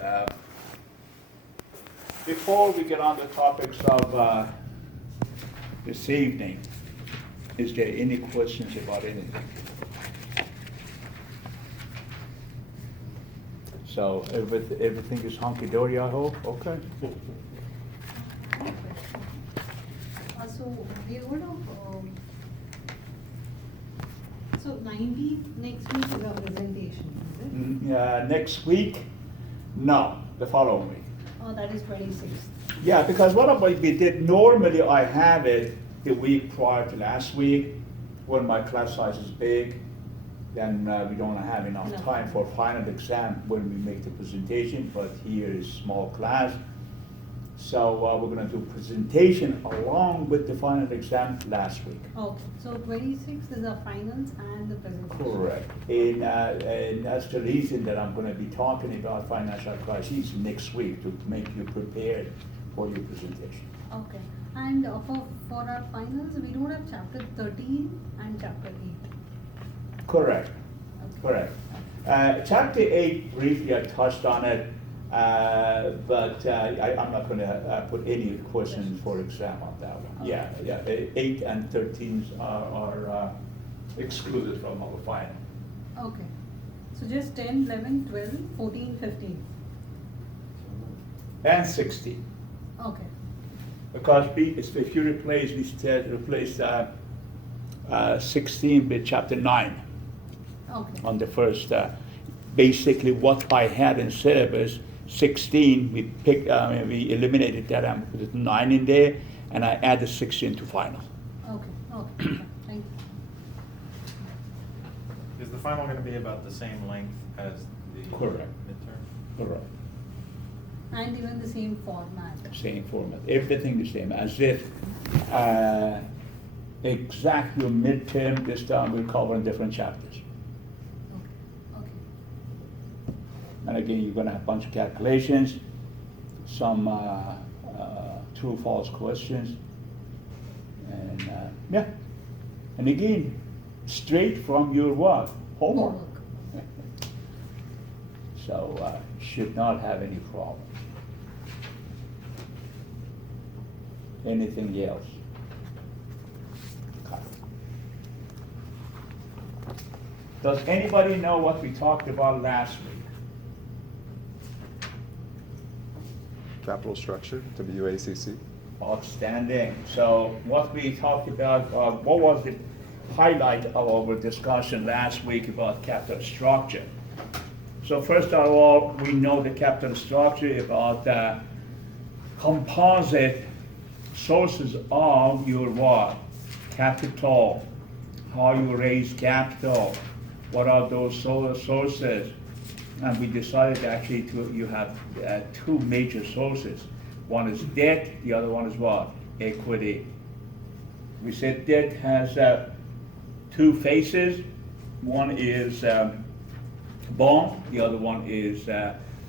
Uh, Before we get on the topics of this evening, is there any questions about anything? So everything is hunky-dory, I hope? Okay. So we would have, so 19th next week is our presentation, is it? Next week? No, the following week. Oh, that is 26th. Yeah, because what we did, normally I have it the week prior to last week, when my class size is big, then we don't have enough No. time for final exam when we make the presentation, but here is small class. So we're gonna do presentation along with the final exam last week. Okay, so 26th is our finals and the presentation. Correct. And that's the reason that I'm gonna be talking about financial crises next week, to make you prepared for your presentation. Okay, and for our finals, we don't have chapter 13 and chapter 8. Correct, Okay. correct. Chapter 8, briefly I touched on it, but I'm not gonna put any questions for exam on that one. Yeah, yeah, 8 and 13 are excluded from our final. Okay, so just 10, 11, 12, 14, 15. And 16. Okay, Because if you replace, we said replace 16 with chapter 9 okay. on the first. Basically, what I had in syllabus 16, we we eliminated that and put 9 in there, and I added 16 to final. Okay, okay, thank you. Is the final gonna be about the same length as the Correct. midterm? Correct. And even the same format. Same format, everything the same, as if exact your midterm this time we're covering different chapters. Okay, okay. And again, you're gonna have a bunch of calculations, some true, false questions. And, yeah. And again, straight from your what? Homework. Homework. So, should not have any problems. Anything else? Okay. Does anybody know what we talked about last week? Capital structure, WACC. Outstanding. So what we talked about, what was the highlight of our discussion last week about capital structure? So first of all, we know the capital structure about composite sources of your what? Capital. How you raise capital. What are those sources? And we decided actually you have two major sources. One is debt, the other one is what? Equity. We said debt has two faces. One is bond, the other one is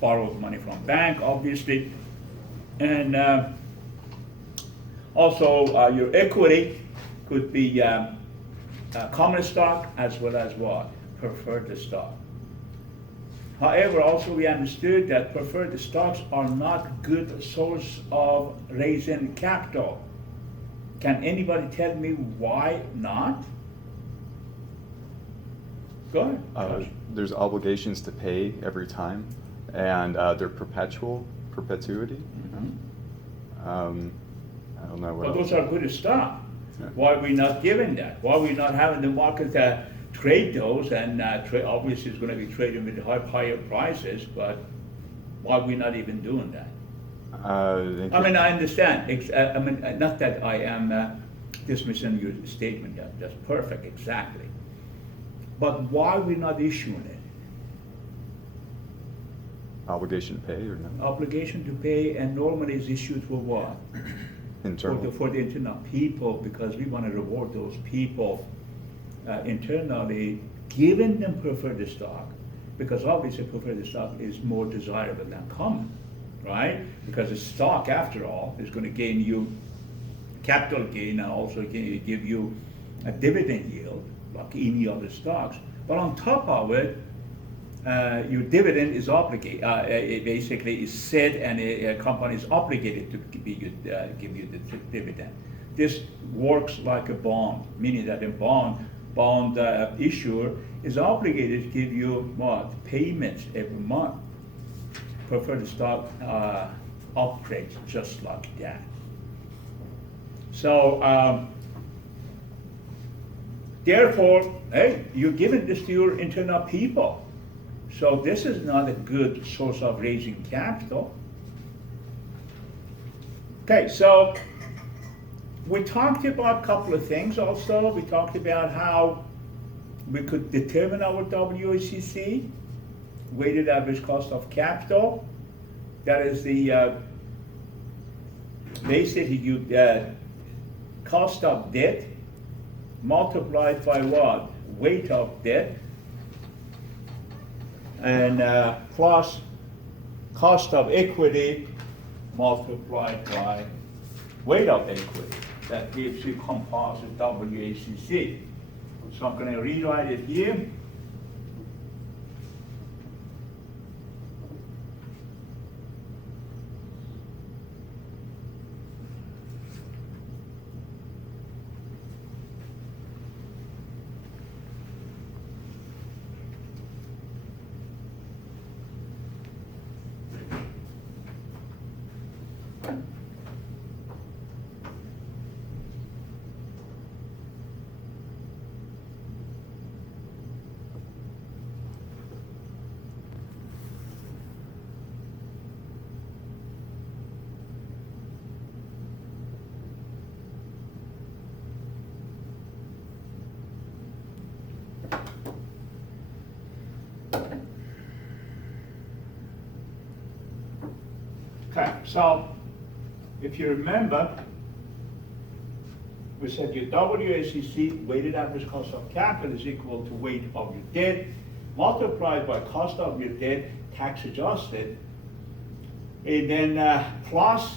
borrowed money from bank, obviously. And also your equity could be common stock as well as what? Preferred stock. However, also we understood that preferred stocks are not good source of raising capital. Can anybody tell me why not? Go ahead. Josh. There's obligations to pay every time, and they're perpetuity. Mhm. I don't know what But else. those are good stock. Yeah. Why are we not giving that? Why are we not having the market trade those, and obviously it's gonna be trading with higher prices, but why are we not even doing that? I mean, I understand, not that I am dismissing your statement, that's perfect, exactly. But why are we not issuing it? Obligation to pay or no? Obligation to pay, and normally is issued for what? Internal. For the internal people, because we wanna reward those people internally, giving them preferred stock, because obviously preferred stock is more desirable than common, right? Because the stock, after all, is gonna gain you capital gain and also give you a dividend yield, like any other stocks. But on top of it, your dividend is obligated, it basically is set and a company is obligated to give you the dividend. This works like a bond, meaning that a bond issuer is obligated to give you what? Payments every month. Preferred stock upgrades just like that. So, therefore, hey, you're giving this to your internal people. So this is not a good source of raising capital. Okay, so we talked about a couple of things also. We talked about how we could determine our WACC, weighted average cost of capital. That is the basically cost of debt multiplied by what? Weight of debt, and plus cost of equity multiplied by weight of equity. That gives you composite WACC. So I'm going to rewrite it here. Okay, so if you remember, we said your WACC, weighted average cost of capital, is equal to weight of your debt multiplied by cost of your debt, tax adjusted, and then plus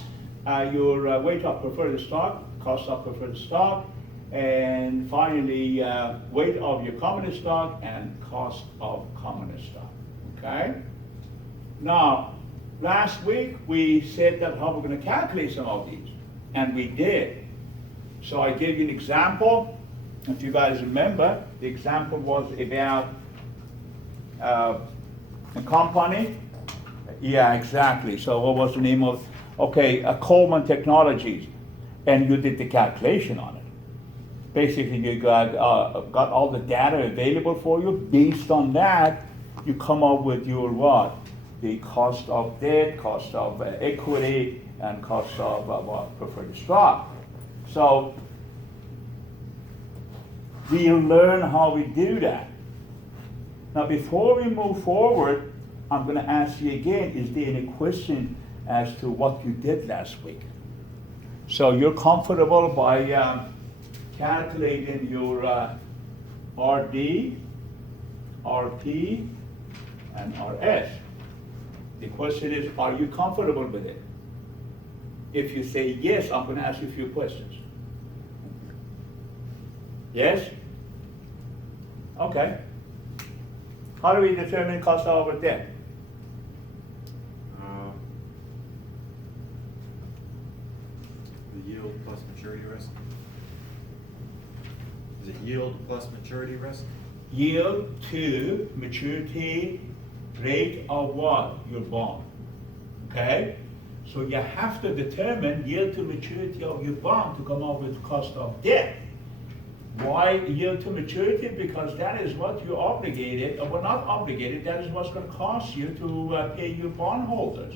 your weight of preferred stock, cost of preferred stock, and finally weight of your common stock and cost of common stock. Okay? Now, last week we said that how we're going to calculate some of these, and we did. So I gave you an example. If you guys remember, the example was about a company. Yeah, exactly. So what was the name of? Okay, Coleman Technologies, and you did the calculation on it. Basically, you got all the data available for you. Based on that, you come up with your what? The cost of debt, cost of equity, and cost of preferred stock. So we learn how we do that. Now, before we move forward, I'm going to ask you again, is there any question as to what you did last week? So you're comfortable by calculating your RD, RP, and RS. The question is, are you comfortable with it? If you say yes, I'm going to ask you a few questions. Yes? Okay. How do we determine cost of our debt? The yield plus maturity risk. Is it yield plus maturity risk? Yield to maturity rate of what? Your bond. Okay? So you have to determine yield to maturity of your bond to come up with cost of debt. Why yield to maturity? Because that is what you're obligated, or well, not obligated, that is what's going to cost you to pay your bondholders.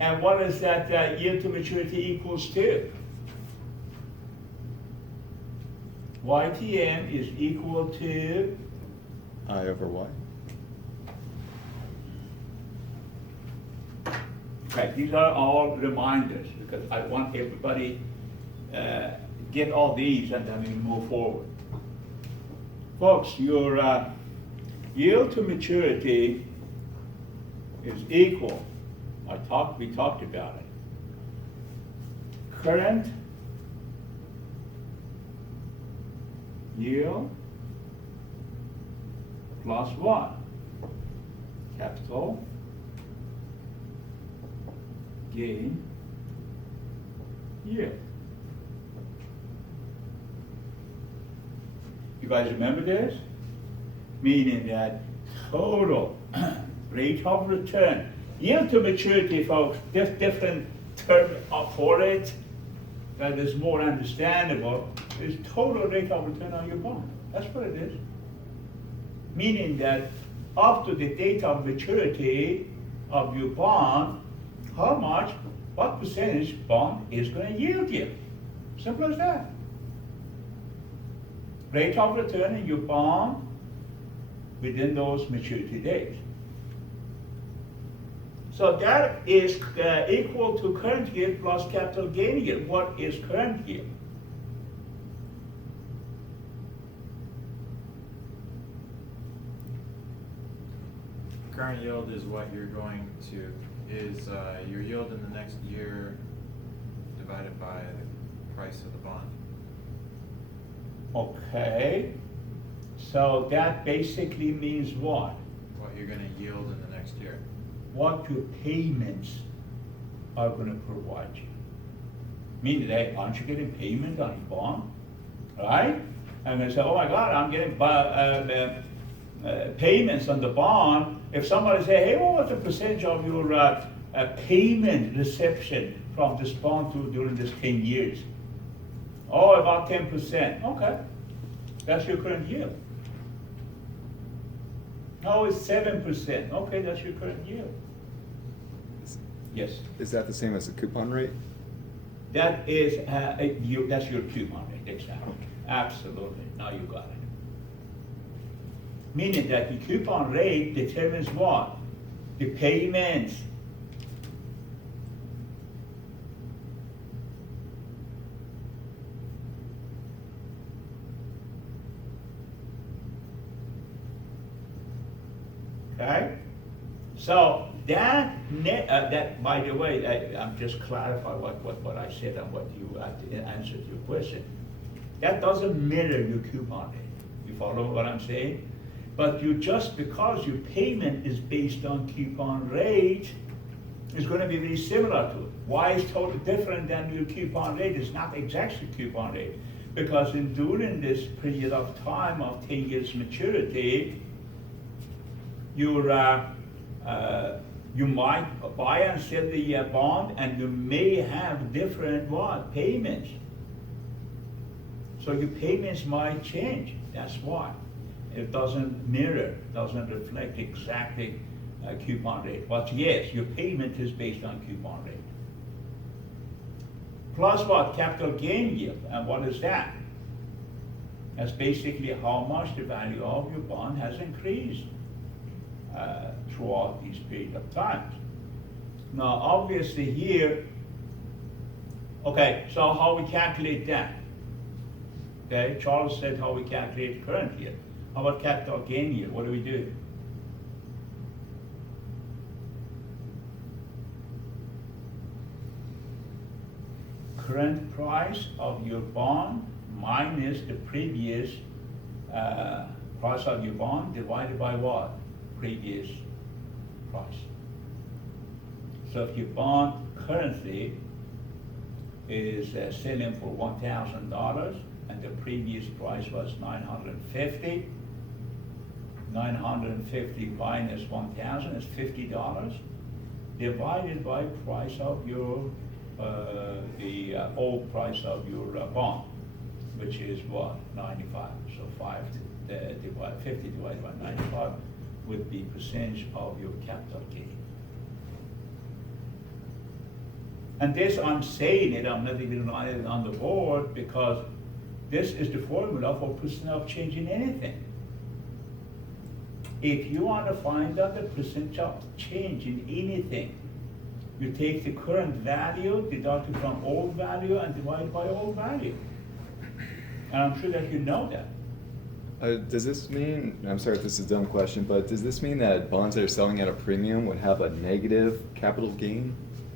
And what is that yield to maturity equals to? YTM is equal to I over Y. Okay, these are all reminders because I want everybody get all these and then we move forward. Folks, your yield to maturity is equal. We talked about it. Current yield plus what? capital gain yield. You guys remember this? Meaning that total rate of return, yield to maturity, folks, different term for it that is more understandable, is total rate of return on your bond. That's what it is. Meaning that up to the date of maturity of your bond, how much, what percentage bond is going to yield you. Simple as that. Rate of return in your bond within those maturity dates. So that is equal to current yield plus capital gain yield. What is current yield? Current yield is what you're going to, is your yield in the next year divided by the price of the bond. Okay, so that basically means what? What you're gonna yield in the next year. What your payments are gonna provide you. Meaning that, aren't you getting payment on your bond? Right? And they say, oh my God, I'm getting payments on the bond. If somebody say, hey, what was the percentage of your payment reception from this bond during this 10 years? Oh, about 10%. Okay, that's your current yield. No, it's 7%. Okay, that's your current yield. Yes, Is that the same as the coupon rate? that is that's your coupon rate, exactly. Absolutely. Now you got it. Meaning that the coupon rate determines what? The payments. Okay? So that that, by the way, I'm just clarifying what I said and what you answered your question. That doesn't mirror your coupon rate. You follow what I'm saying? But you just because your payment is based on coupon rate, is going to be very similar to it. Why is totally different than your coupon rate? It's not exactly coupon rate. Because during this period of time of 10 years maturity, you might buy and sell the bond, and you may have different what? Payments. So your payments might change. That's why. It doesn't mirror, doesn't reflect exactly coupon rate. But yes, your payment is based on coupon rate. Plus what? Capital gain yield. And what is that? That's basically how much the value of your bond has increased throughout this period of time. Now, obviously here, okay, so how we calculate that? Okay, Charles said how we calculate current yield. How about capital gain yield? What do we do? Current price of your bond minus the previous price of your bond divided by what? Previous price. So if your bond currently is selling for $1,000 and the previous price was $950, 950 minus 1,000 is $50 divided by price of your the old price of your bond, which is what? 95. So 50 divided by 95 would be percentage of your capital gain. And this, I'm saying it, I'm not even writing it on the board because this is the formula for percent of change in anything. If you want to find out the percent of change in anything, you take the current value, deduct it from old value, and divide by old value. And I'm sure that you know that. Does this mean, I'm sorry if this is a dumb question, but does this mean that bonds that are selling at a premium would have a negative capital gain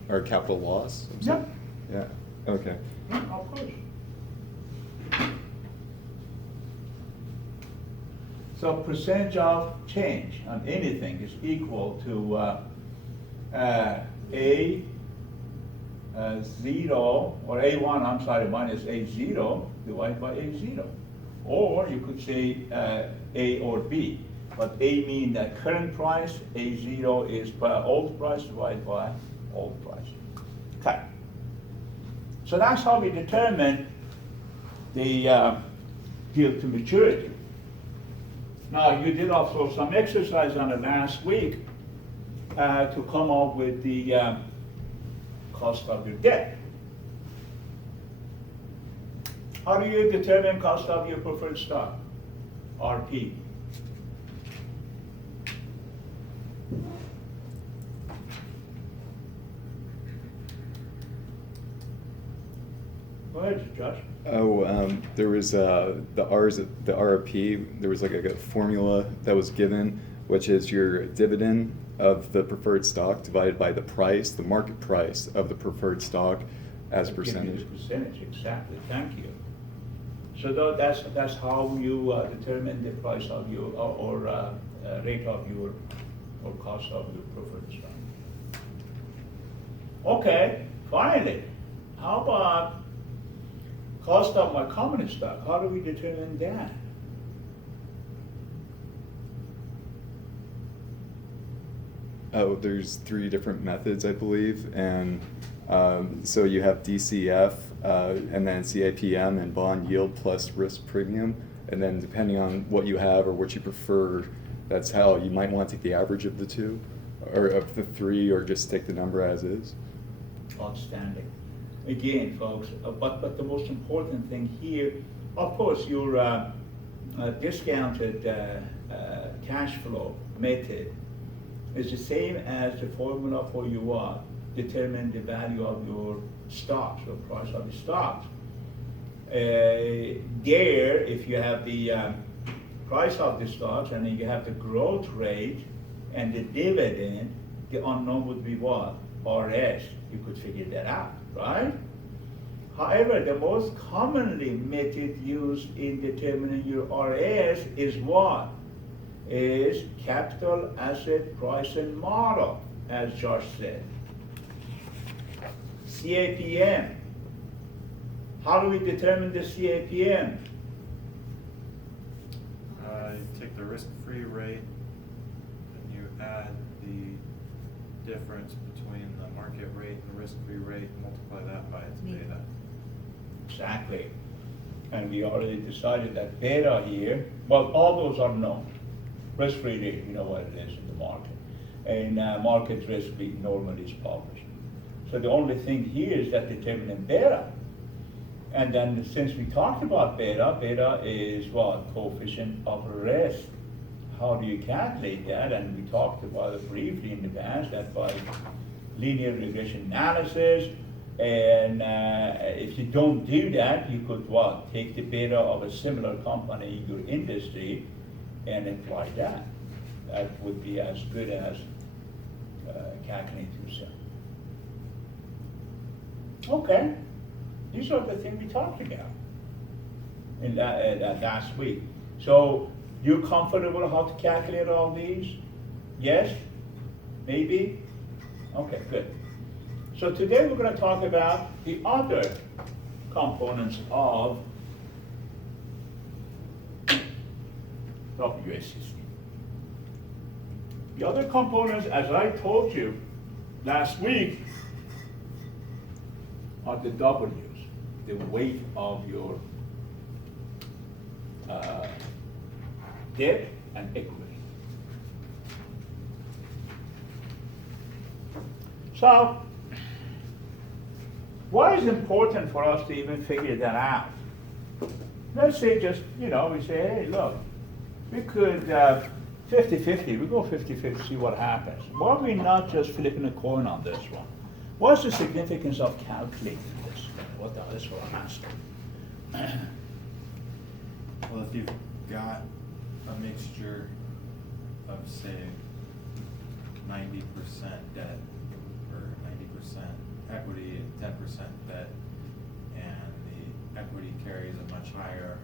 or capital loss? I'm sorry. Yeah. Okay. Yeah, of course. So percentage of change on anything is equal to A 0, or A1, I'm sorry, minus A0 divided by A0. Or you could say A or B. But A means the current price, A0 is old price divided by old price. Okay. So that's how we determine the yield to maturity. Now, you did also some exercise on it last week to come up with the cost of your debt. How do you determine cost of your preferred stock, RP? Go ahead, Josh. Oh, there was the RRP. There was like a formula that was given, which is your dividend of the preferred stock divided by the price, the market price of the preferred stock, as a Give you percentage. the percentage, exactly. Thank you. So that's how you determine the price of your or rate of your or cost of your preferred stock. Okay, finally, how about cost of my common stock? How do we determine that? Oh, there's 3 different methods, I believe, and so you have DCF, and then CAPM and bond yield plus risk premium, and then depending on what you have or what you prefer, that's how you might want to take the average of the 2, or of the 3, or just take the number as is. Outstanding. Again, folks, but the most important thing here, of course, your discounted cash flow method is the same as the formula for your determine the value of your stocks, or price of the stocks. There, if you have the price of the stocks and then you have the growth rate and the dividend, the unknown would be what? RS. You could figure that out, right? However, the most commonly method used in determining your RS is what? Is capital asset pricing model, as Josh said. CAPM. How do we determine the CAPM? You take the risk-free rate and you add the difference between the market rate and the risk-free rate, multiply that by its beta. Exactly. And we already decided that beta here, well, all those are known. Risk-free rate, you know what it is in the market. And market risk rate normally is published. So the only thing here is that determining beta. And then since we talked about beta, beta is what? Coefficient of risk. How do you calculate that? And we talked about it briefly in the past, that by linear regression analysis. And if you don't do that, you could what? Take the beta of a similar company in your industry and apply that. That would be as good as calculating yourself. Okay, these are the things we talked about in that last week. So you're comfortable how to calculate all these? Yes? Maybe? Okay, good. So today we're going to talk about the other components of WSCC. The other components, as I told you last week, are the W's, the weight of your debt and equity. So, why is it important for us to even figure that out? Let's say just, we say, hey, look, we could 50-50, we go 50-50, see what happens. Why are we not just flipping a coin on this one? What's the significance of calculating this? That's what I'm asking. Well, if you've got a mixture of, say, 90% debt or 90% equity and 10% debt, and the equity carries a much higher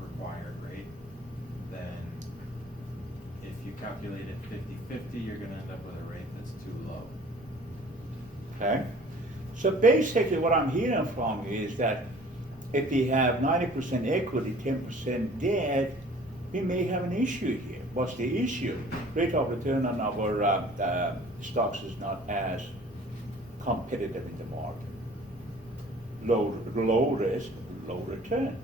required rate, then if you calculate it 50/50, you're gonna end up with a rate that's too low. Okay? So basically what I'm hearing from you is that if we have 90% equity, 10% debt, we may have an issue here. What's the issue? Rate of return on our stocks is not as competitive in the market. Low risk, low return.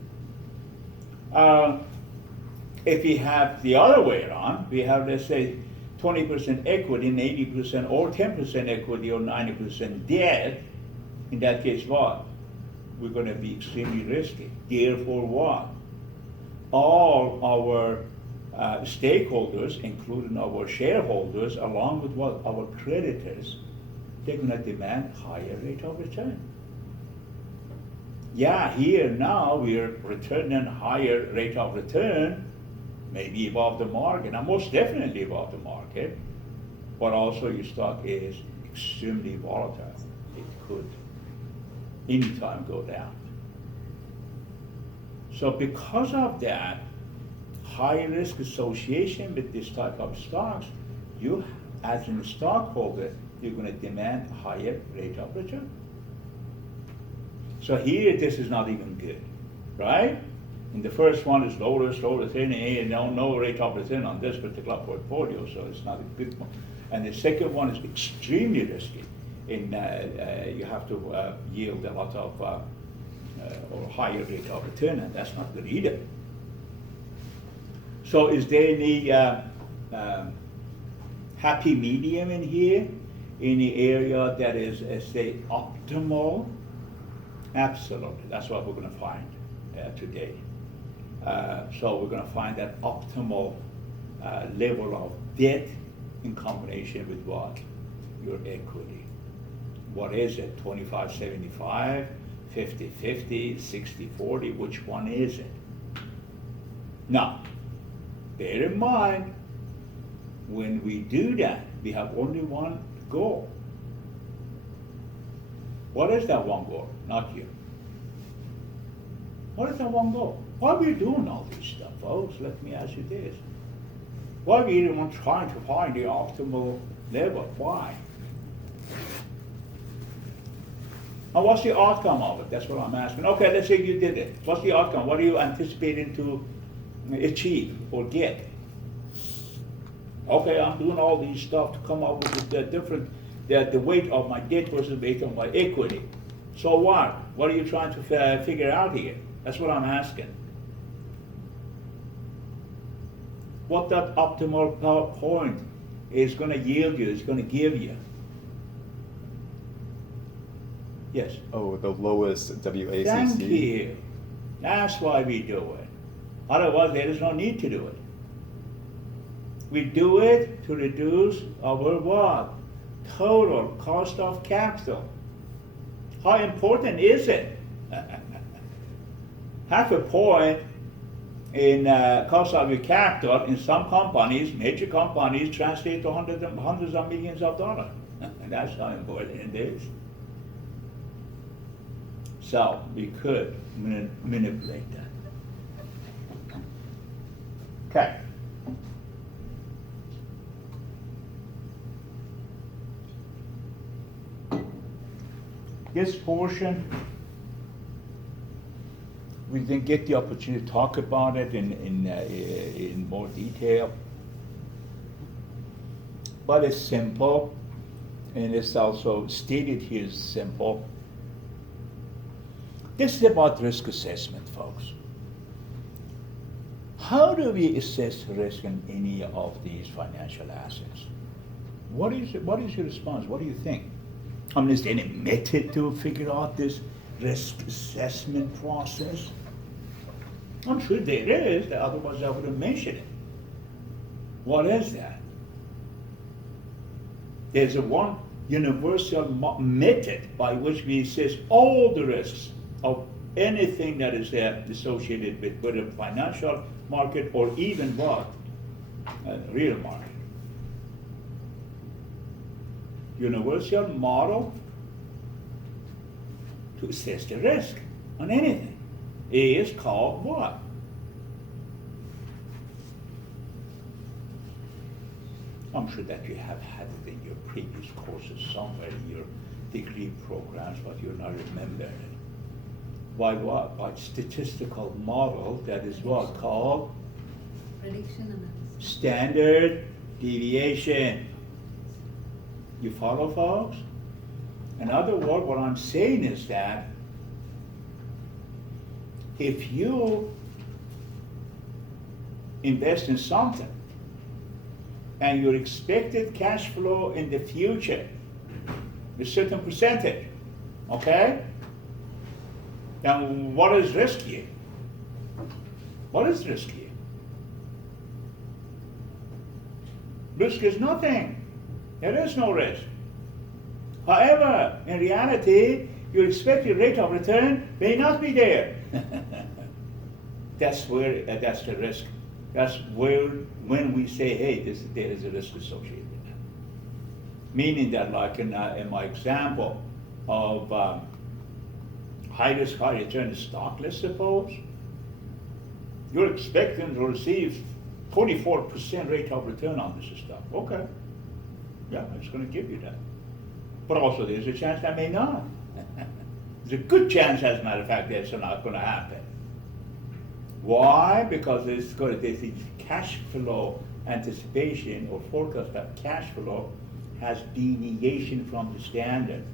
If we have the other way around, we have, let's say, 20% equity and 80% or 10% equity or 90% debt, in that case what? We're gonna be extremely risky. Therefore what? All our stakeholders, including our shareholders, along with what? Our creditors, they're gonna demand higher rate of return. Yeah, here now we're returning higher rate of return, maybe above the market, and most definitely above the market, but also your stock is extremely volatile. It could anytime go down. So because of that high risk association with this type of stocks, you as a stockholder, you're going to demand higher rate of return. So here this is not even good, right? And the first one is low risk, low return, and no rate of return on this particular portfolio, so it's not a good one. And the second one is extremely risky. You have to yield a lot of or higher rate of return, and that's not good either. So is there any happy medium in here? Any area that is, say, optimal? Absolutely, that's what we're going to find today. So we're going to find that optimal level of debt in combination with what? Your equity. What is it? 25-75, 50-50, 60-40, which one is it? Now, bear in mind, when we do that, we have only one goal. What is that one goal? Not you. What is that one goal? Why are we doing all this stuff, folks? Let me ask you this. Why are we even trying to find the optimal level? Why? And what's the outcome of it? That's what I'm asking. Okay, let's say you did it. What's the outcome? What are you anticipating to achieve or get? Okay, I'm doing all these stuff to come up with the weight of my debt versus weight of my equity. So what? What are you trying to figure out here? That's what I'm asking. What that optimal point is going to yield you, is going to give you. Yes? Oh, the lowest WACC. Thank you. That's why we do it. Otherwise, there is no need to do it. We do it to reduce our what? Total cost of capital. How important is it? Half a point in cost of your capital in some companies, major companies, translate to hundreds of millions of dollars. And that's how important it is. So we could manipulate that. Okay. This portion, we didn't get the opportunity to talk about it in more detail, but it's simple, and it's also stated here as simple. This is about risk assessment, folks. How do we assess risk in any of these financial assets? What is your response? What do you think? I mean, is there any method to figure out this risk assessment process? I'm sure there is, otherwise I would have mentioned it. What is that? There's a one universal method by which we assess all the risks of anything that is associated with whether financial market or even what? Real market. Universal model to assess the risk on anything is called what? I'm sure that you have had it in your previous courses somewhere in your degree programs, but you're not remembering it. By what? By statistical model that is what called Prediction analysis. standard deviation. You follow, folks? In other words, what I'm saying is that if you invest in something and your expected cash flow in the future is a certain percentage, okay? Then what is risky? What is risky? Risk is nothing. There is no risk. However, in reality, your expected rate of return may not be there. That's the risk. That's where, when we say, hey, there is a risk associated with that. Meaning that, like in my example of high risk, high return stock, let's suppose, you're expecting to receive 24% rate of return on this stock. Okay. Yeah, it's going to give you that. But also there's a chance that may not. There's a good chance, as a matter of fact, that's not going to happen. Why? Because there's the cash flow anticipation or forecast of cash flow has deviation from the standard.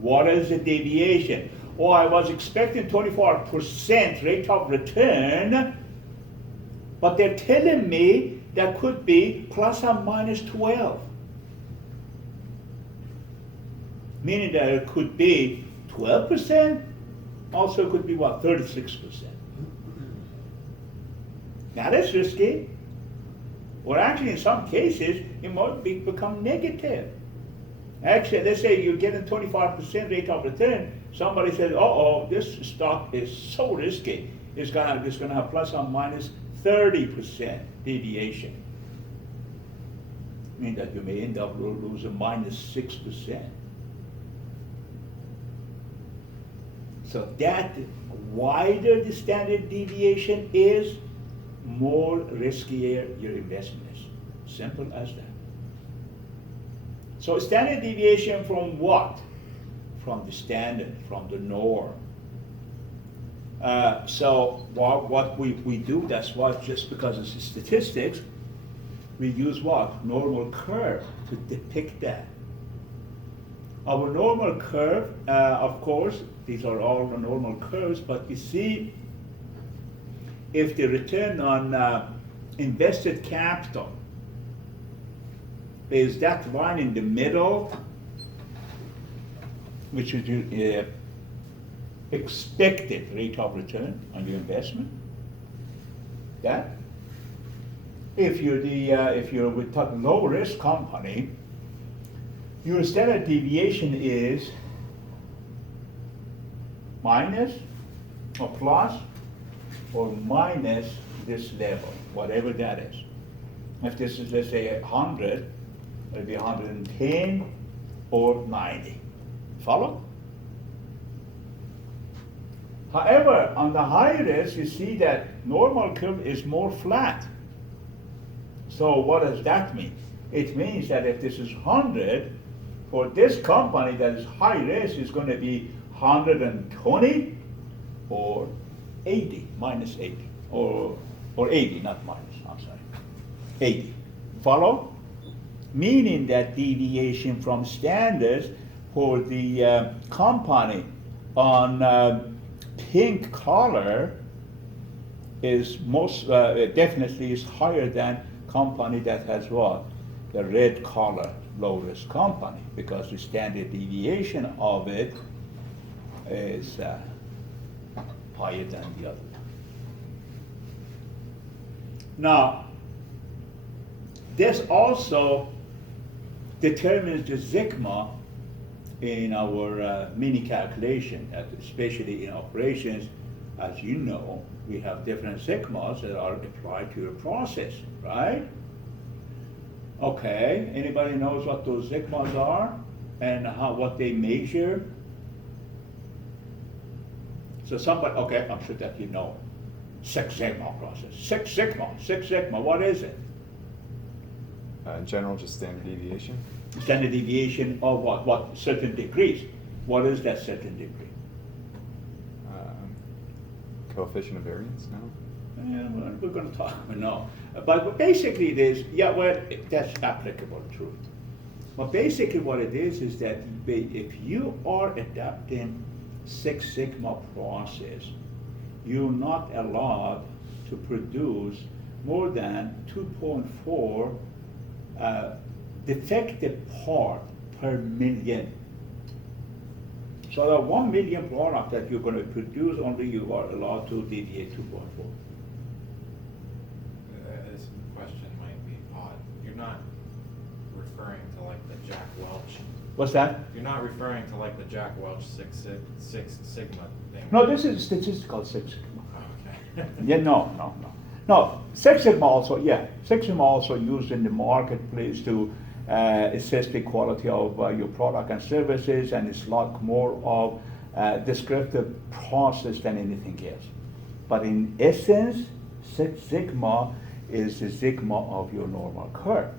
What is the deviation? Oh, I was expecting 24% rate of return, but they're telling me that could be plus or minus 12. Meaning that it could be 12%, also could be what, 36%. Now that's risky. Or actually in some cases, it might become negative. Actually, let's say you're getting 25% rate of return, somebody says, oh, this stock is so risky, it's gonna have plus or minus 30% deviation. Meaning that you may end up losing minus 6%. So that wider the standard deviation is, more riskier your investment is. Simple as that. So standard deviation from what? From the standard, from the norm. So what we do, that's why, just because it's statistics, we use what? Normal curve to depict that. Our normal curve, of course, these are all the normal curves, but you see, if the return on invested capital is that line in the middle, which is your expected rate of return on your investment, that. If you're with a low risk company, your standard deviation is minus or plus or minus this level, whatever that is. If this is, let's say, 100, it'll be 110 or 90. Follow? However, on the high risk, you see that normal curve is more flat. So what does that mean? It means that if this is 100, for this company that is high risk is going to be 120 or 80, minus 80, or 80, not minus, I'm sorry, 80. Follow? Meaning that deviation from standards for the company on pink color is most definitely is higher than company that has what? The red color, low risk company, because the standard deviation of it is higher than the other. Now, this also determines the sigma in our mini calculation, especially in operations. As you know, we have different sigmas that are applied to a process, right? Okay, anybody knows what those sigmas are and what they measure? So somebody, okay, I'm sure that you know. Six Sigma process. Six Sigma, what is it? In general, just standard deviation? Standard deviation of what? What certain degrees? What is that certain degree? Coefficient of variance, no? Yeah, well, we're going to talk, no. But basically it is, yeah, well, that's applicable truth. But basically what it is that if you are adapting Six Sigma process, you're not allowed to produce more than 2.4 defective part per million. So the 1 million product that you're going to produce, only you are allowed to deviate 2.4. This question might be odd. You're not referring to like the Jack Welch. What's that? You're not referring to like the Jack Welch Six Sigma thing. No, this is statistical Six Sigma. Okay. Yeah, no. No, Six Sigma also, yeah. Six Sigma also used in the marketplace to assess the quality of your product and services, and it's a lot more of descriptive process than anything else. But in essence, Six Sigma is the sigma of your normal curve,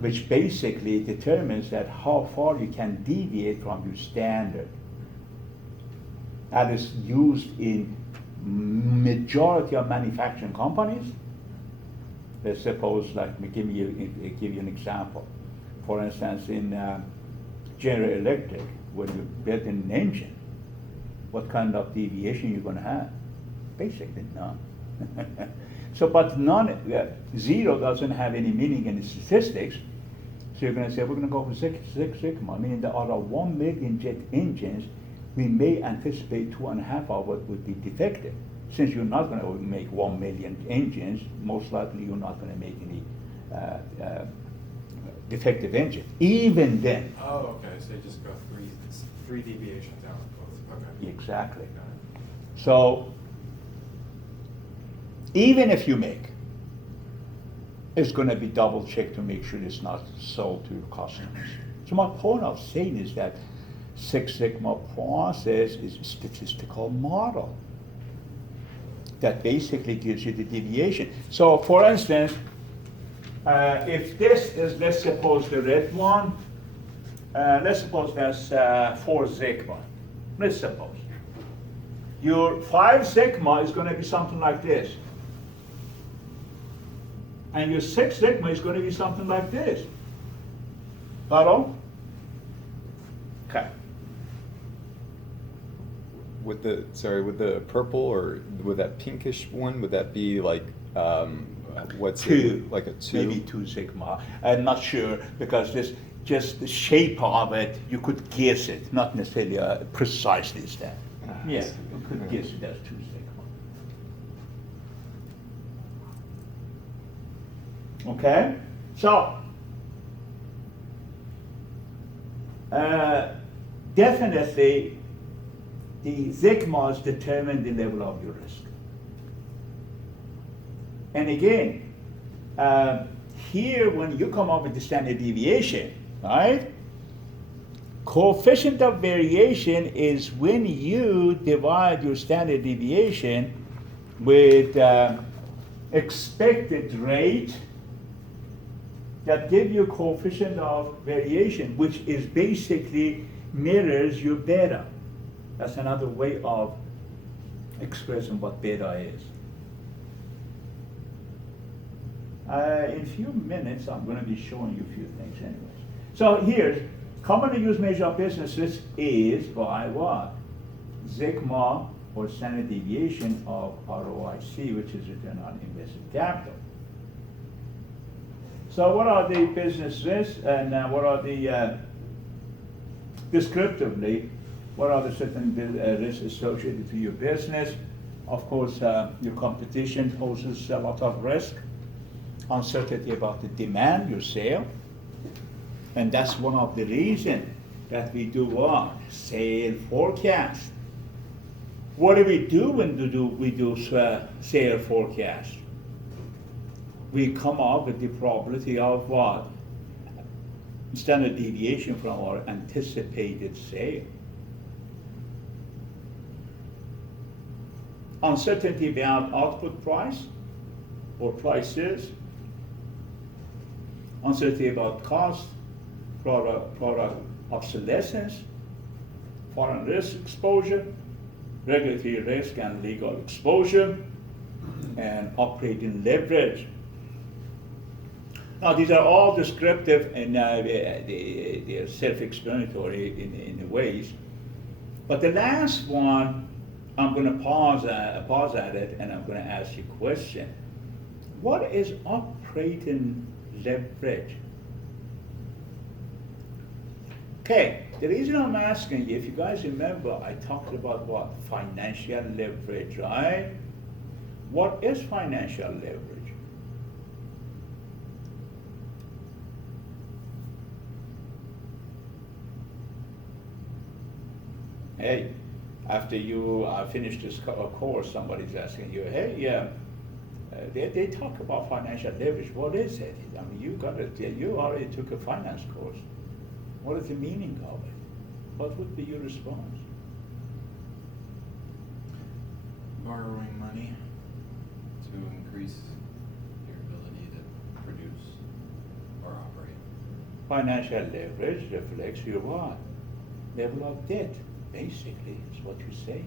which basically determines that how far you can deviate from your standard. That is used in majority of manufacturing companies. Let's suppose, like, give you an example. For instance, in General Electric, when you build an engine, what kind of deviation you're going to have? Basically none. So, but none, zero doesn't have any meaning in the statistics. So you're going to say, we're going to go for Six Sigma, meaning there are 1 million jet engines, we may anticipate 2.5 of it would be defective. Since you're not going to make 1 million engines, most likely you're not going to make any defective engine. Even then. Oh, okay, so you just go three deviations out. Okay. Exactly. Got it. So, even if you make, it's going to be double checked to make sure it's not sold to your customers. So my point of saying is that Six Sigma process is a statistical model that basically gives you the deviation. So for instance, if this is, let's suppose the red one, let's suppose that's 4 sigma. Let's suppose. Your 5 sigma is going to be something like this. And your 6 sigma is going to be something like this. Follow? Okay. With the purple or with that pinkish one, would that be like, what's 2, it, like a 2? maybe 2 sigma. I'm not sure, because this, just the shape of it, you could guess it, not necessarily precisely as that. Yeah, you could guess it as 2 sigma. Okay, so definitely the sigmas determine the level of your risk. And again, here when you come up with the standard deviation, right? Coefficient of variation is when you divide your standard deviation with expected rate that give you coefficient of variation, which is basically mirrors your beta. That's another way of expressing what beta is. In a few minutes, I'm going to be showing you a few things anyways. So here's, commonly used measure of businesses is by what? Sigma, or standard deviation of ROIC, which is return on invested capital. So what are the business risks, and what are the, descriptively, what are the certain risks associated to your business? Of course, your competition poses a lot of risk. Uncertainty about the demand, your sale. And that's one of the reasons that we do what? Sale forecast. What do we do when we do sale forecast? We come up with the probability of what? Standard deviation from our anticipated sale. Uncertainty about output price or prices. uncertainty about cost, product obsolescence, foreign risk exposure, regulatory risk and legal exposure, and operating leverage. Now, these are all descriptive and they are self-explanatory in ways. But the last one, I'm going to pause at it, and I'm going to ask you a question. What is operating leverage? Okay, the reason I'm asking you, if you guys remember, I talked about what? Financial leverage, right? What is financial leverage? Hey, after you finish this course, somebody's asking you, hey, they talk about financial leverage. What is it? I mean, you already took a finance course. What is the meaning of it? What would be your response? Borrowing money to increase your ability to produce or operate. Financial leverage reflects your what? Level of debt, basically, is what you say.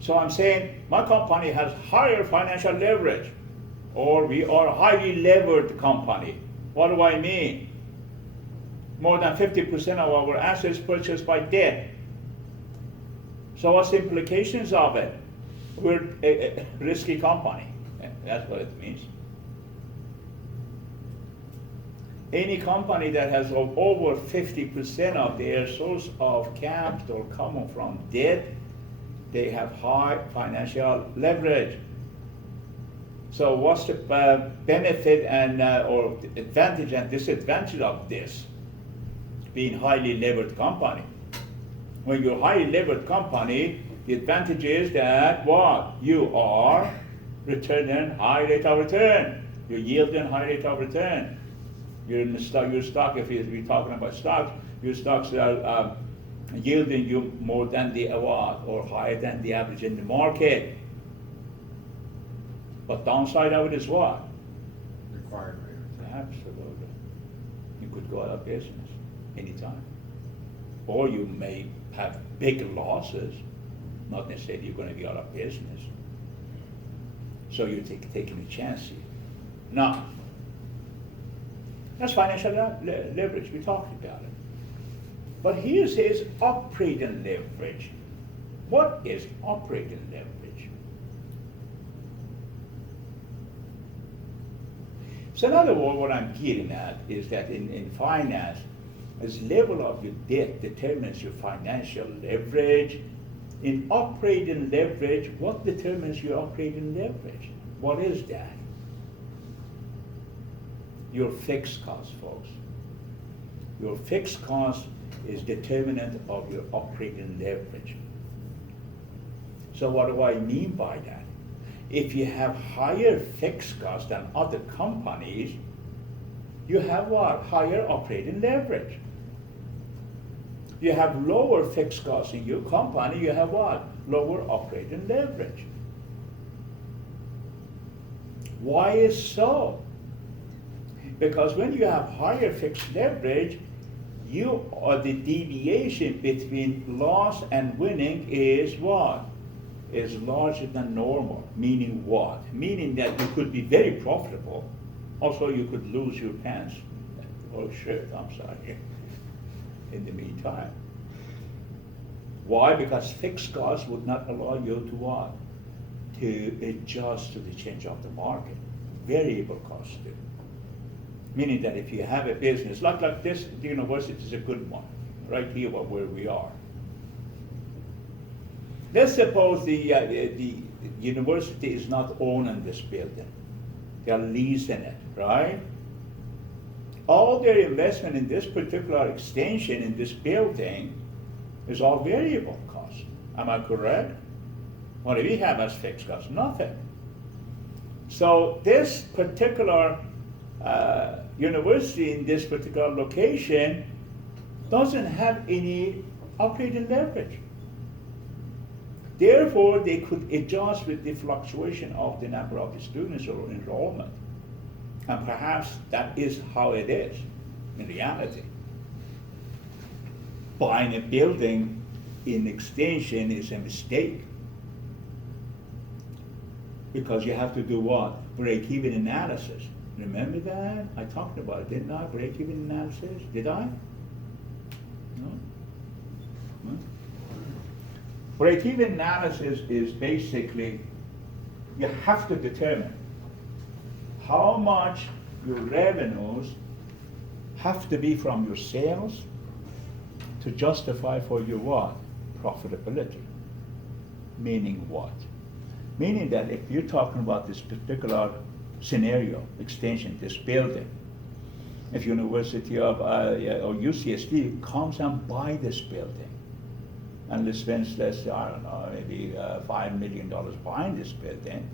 So I'm saying my company has higher financial leverage, or we are a highly levered company. What do I mean? More than 50% of our assets purchased by debt. So what's the implications of it? We're a risky company. That's what it means. Any company that has over 50% of their source of capital coming from debt, they have high financial leverage. So what's the benefit and or advantage and disadvantage of this? Being highly levered company. When you're a highly levered company, the advantage is that what? You are returning high rate of return. You're yielding high rate of return. You're in the stock, your stock, if we're talking about stocks, your stocks are yielding you more than the what? Or higher than the average in the market. But downside of it is what? Required rate of return. Absolutely. You could go out of business anytime. Or you may have big losses, not necessarily you're going to be out of business. So you're taking a chance here. Now, that's financial leverage, we talked about it. But here's his operating leverage. What is operating leverage? So in other words, what I'm getting at is that in finance, as level of your debt determines your financial leverage. In operating leverage, what determines your operating leverage? What is that? Your fixed cost, folks. Your fixed cost is determinant of your operating leverage. So what do I mean by that? If you have higher fixed costs than other companies, you have what? Higher operating leverage. You have lower fixed costs in your company, you have what? Lower operating leverage. Why is so? Because when you have higher fixed leverage, the deviation between loss and winning is what? Is larger than normal. Meaning what? Meaning that you could be very profitable, also you could lose your pants or shirt, I'm sorry, in the meantime. Why? Because fixed costs would not allow you to what? To adjust to the change of the market. Variable costs do. Meaning that if you have a business, like this, the university is a good one, right here where we are. Let's suppose the university is not owning this building. They are leasing it, right? All their investment in this particular extension in this building is all variable cost. Am I correct? What do we have as fixed cost? Nothing. So this particular university in this particular location doesn't have any operating leverage. Therefore, they could adjust with the fluctuation of the number of the students or enrollment. And perhaps that is how it is in reality. Buying a building in extension is a mistake. Because you have to do what? Break-even analysis. Remember that? I talked about it, didn't I? Break-even analysis, did I? No? No? Break-even analysis is basically, you have to determine how much your revenues have to be from your sales to justify for your what? Profitability. Meaning what? Meaning that if you're talking about this particular scenario, extension, this building, if University of or UCSD comes and buy this building, and spends, let's say, I don't know, maybe $5 million buying this building,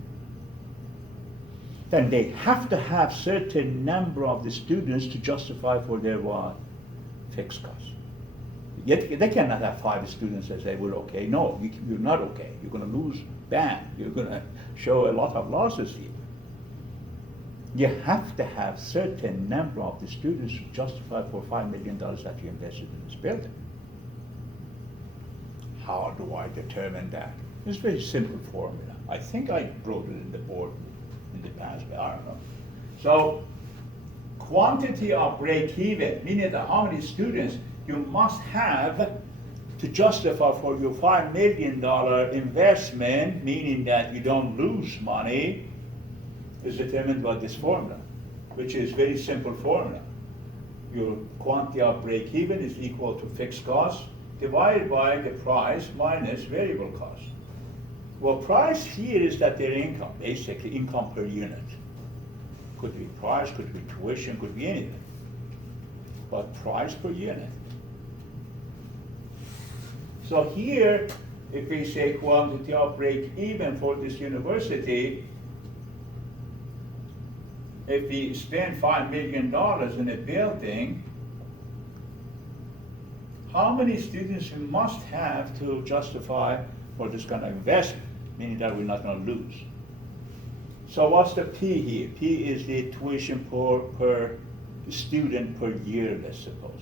then they have to have certain number of the students to justify for their what? Fixed costs. Yet they cannot have 5 students and say, well, okay. No, you're not okay. You're going to lose bad. You're going to show a lot of losses here. You have to have certain number of the students to justify for $5 million that you invested in this building. How do I determine that? It's a very simple formula. I think I wrote it in the board in the past, but I don't know. So, quantity of break-even, meaning that how many students you must have to justify for your $5 million investment, meaning that you don't lose money, is determined by this formula, which is very simple formula. Your quantity of break-even is equal to fixed costs divided by the price minus variable cost. Well, price here is that their income, basically income per unit. Could be price, could be tuition, could be anything. But price per unit. So here, if we say quantity of break-even for this university, if we spend $5 million in a building, how many students we must have to justify for this kind of investment, meaning that we're not going to lose. So what's the P here? P is the tuition per student per year, let's suppose.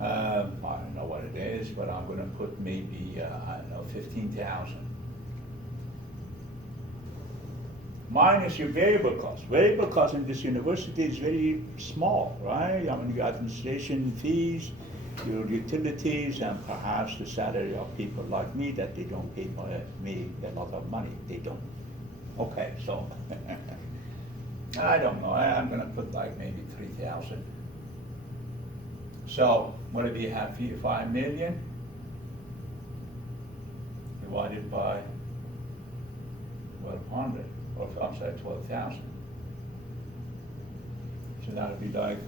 I don't know what it is, but I'm going to put maybe, I don't know, 15,000. Minus your variable cost. Variable cost in this university is very small, right? I mean, your administration fees, your utilities, and perhaps the salary of people like me that they don't pay me a lot of money. They don't. Okay, so I don't know. I'm going to put like maybe 3,000. So what if you have 5 million divided by 1,200? Or I'm sorry, 12,000. So that would be like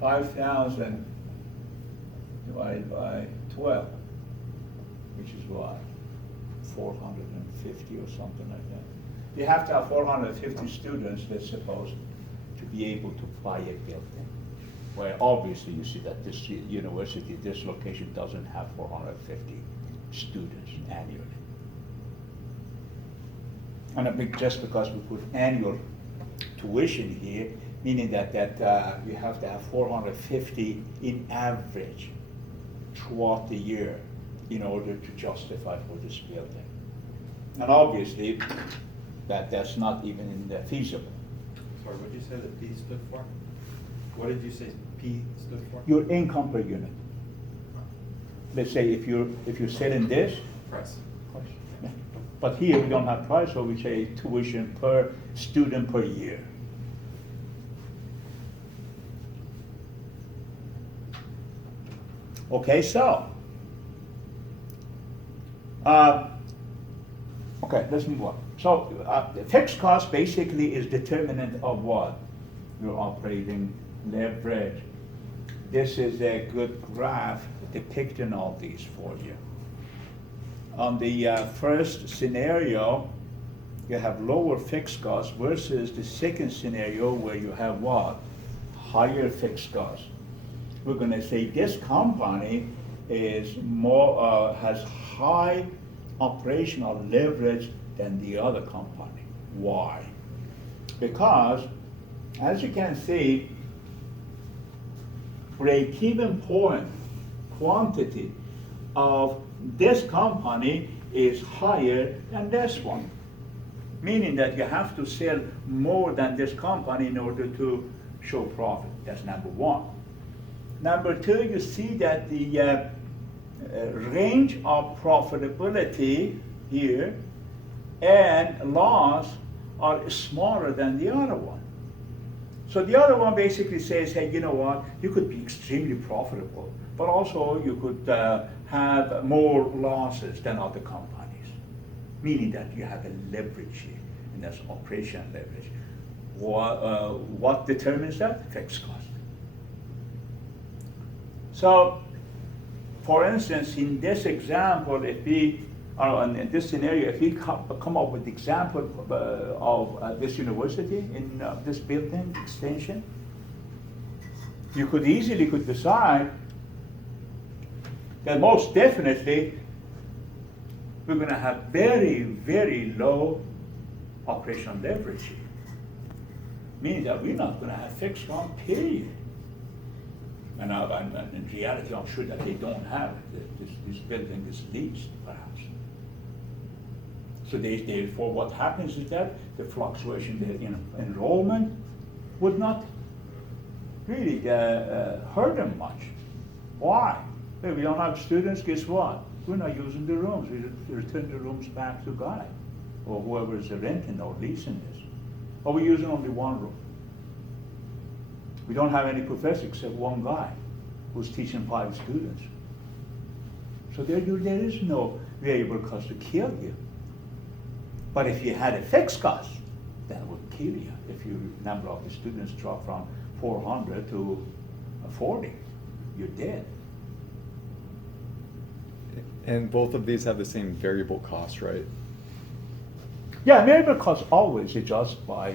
5,000 divided by 12, which is what? 450 or something like that. You have to have 450 students, let's suppose, to be able to buy a building. Where obviously you see that this university, this location doesn't have 450 students annually. And I think just because we put annual tuition here, meaning that you have to have 450 in average throughout the year in order to justify for this building. And obviously, that's not even feasible. Sorry, what did you say the P stood for? What did you say P stood for? Your income per unit. Let's say if you're selling this, Price. but here we don't have price, so we say tuition per student per year. Okay, so, okay, let's move on. So, the fixed cost basically is determinant of what? Your operating leverage. This is a good graph depicting all these for you. On the first scenario, you have lower fixed costs versus the second scenario where you have what? Higher fixed costs. We're going to say this company is more has high operational leverage than the other company. Why? because, as you can see, break-even point quantity of this company is higher than this one. Meaning that you have to sell more than this company in order to show profit. That's number one. Number two, you see that the range of profitability here and loss are smaller than the other one. So the other one basically says, hey, you know what, you could be extremely profitable, but also you could have more losses than other companies. Meaning that you have a leverage here, and that's operational leverage. What determines that? Fixed cost. So, for instance, in this example, if we are in this scenario, if we come up with the example of this university in this building extension, you could easily decide that most definitely we're going to have very, very low operational leverage here. Meaning that we're not going to have fixed cost, period. And in reality, I'm sure that they don't have it. This building is leased, perhaps. So therefore, what happens is that the fluctuation in enrollment would not really hurt them much. Why? If we don't have students, guess what? We're not using the rooms. We return the rooms back to Guy or whoever is renting or leasing this. Or we're using only one room. We don't have any professor except one guy who's teaching 5 students. So there is no variable cost to kill you. But if you had a fixed cost, that would kill you. If your number of the students drop from 400 to 40, you're dead. And both of these have the same variable cost, right? Yeah, variable cost always adjust by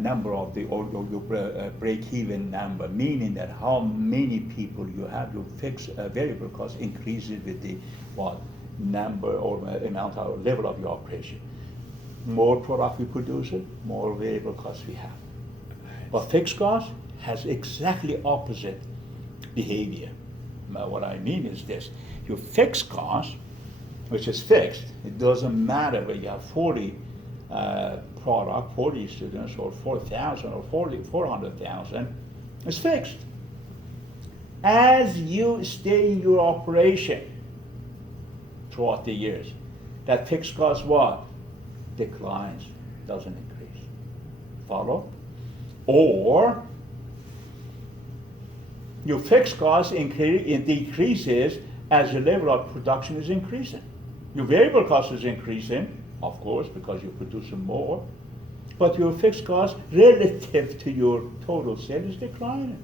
number of the or your break-even number, meaning that how many people you have. Your fixed variable cost increases with the number or amount or level of your operation. More product we produce, more variable cost we have. But fixed cost has exactly opposite behavior. What I mean is this: your fixed cost, which is fixed, it doesn't matter whether you have 40 product, 40 students, or 4,000 or 400,000, it's fixed. As you stay in your operation throughout the years, that fixed cost what? Declines, doesn't increase. Follow? Or your fixed cost decreases as your level of production is increasing. Your variable cost is increasing, of course, because you're producing more, but your fixed cost relative to your total sale is declining.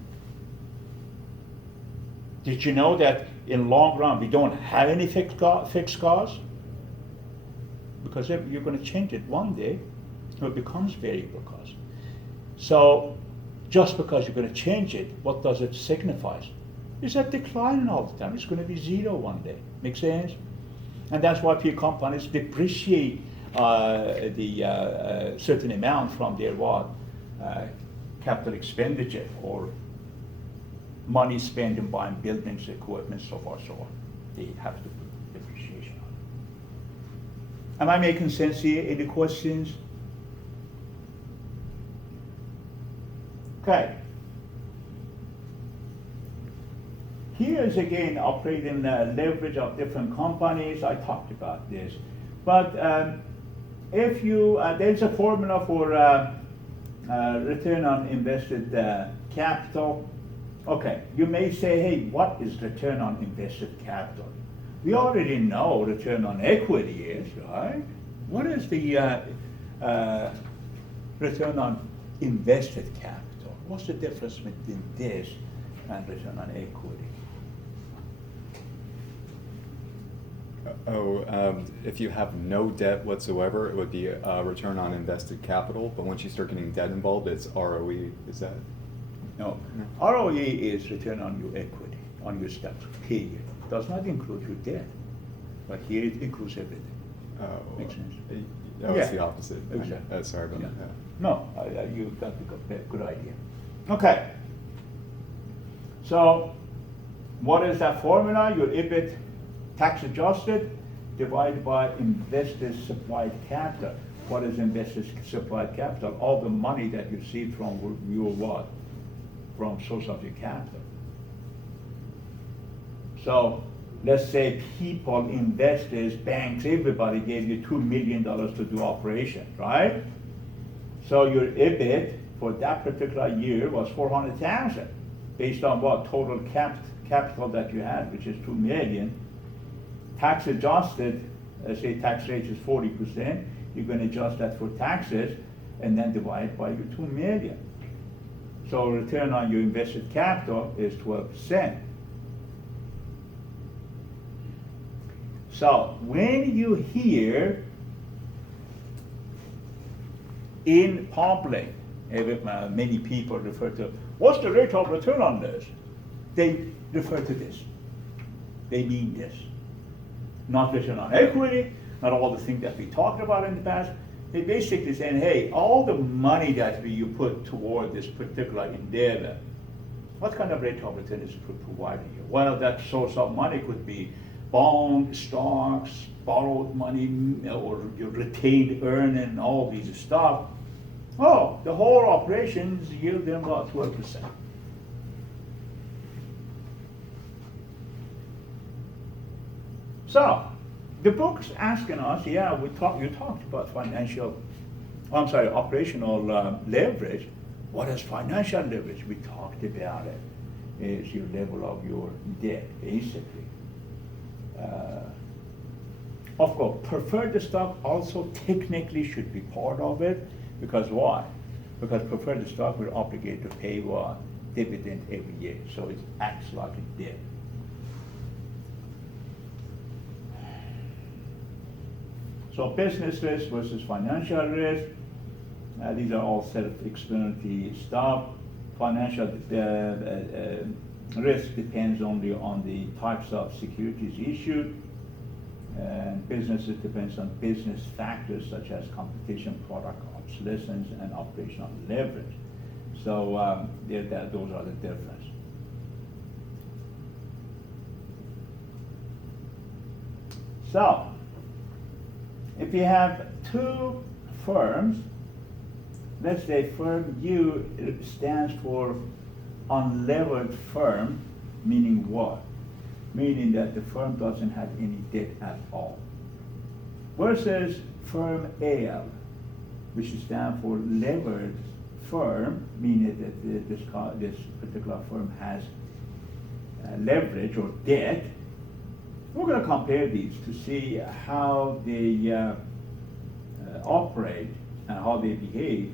Did you know that in long run we don't have any fixed costs? Because if you're going to change it one day, it becomes variable cost. So just because you're going to change it, what does it signify? It's a decline all the time. It's going to be zero one day. Make sense? And that's why P companies depreciate the certain amount from their capital expenditure or money spent in buying buildings, equipment, so forth, so on. They have to put depreciation on it. Am I making sense here? Any questions? Okay. Here is again operating leverage of different companies. I talked about this. But if you, there's a formula for return on invested capital. Okay, you may say, hey, what is return on invested capital? We already know return on equity is, right? What is the return on invested capital? What's the difference between this and return on equity? If you have no debt whatsoever, it would be a return on invested capital. But once you start getting debt involved, it's ROE. Is that? No. ROE is return on your equity, on your stocks, period. Does not include your debt. But here it includes everything. Oh, Makes sense? Oh, Yeah. it's the opposite. Exactly. Sorry about Yeah. that. No, you got the good idea. Okay. So, what is that formula? Your EBIT tax adjusted divided by investors supplied capital. What is investors supplied capital? All the money that you receive from your what? From source of your capital. So, let's say people, investors, banks, everybody gave you $2 million to do operation, right? So your EBIT for that particular year was 400,000, based on what? Total capital that you had, which is 2 million. Tax adjusted, let's say tax rate is 40%, you're going to adjust that for taxes and then divide by your 2 million. So return on your invested capital is 12%. So when you hear in public, many people refer to, what's the rate of return on this? They refer to this. They mean this. Not return on equity, not all the things that we talked about in the past. They basically saying, hey, all the money that you put toward this particular endeavor, what kind of rate of return is providing you? Well, that source of money could be bonds, stocks, borrowed money, or your retained earning, all these stuff. Oh, the whole operations yield them about 12%. So, the book's asking us, yeah, you talked about operational leverage. What is financial leverage? We talked about it. It's your level of your debt, basically. Of course, preferred stock also technically should be part of it, because why? Because preferred stock will obligate to pay what? Dividend every year, so it acts like a debt. So business risk versus financial risk, these are all self-explanatory stuff. Financial risk depends only on the types of securities issued, and businesses depends on business factors such as competition, product obsolescence, and operational leverage. So those are the difference. So, if you have two firms, let's say firm U stands for unlevered firm, meaning what? Meaning that the firm doesn't have any debt at all. Versus firm AL, which stands for levered firm, meaning that this particular firm has leverage or debt. We're going to compare these to see how they operate and how they behave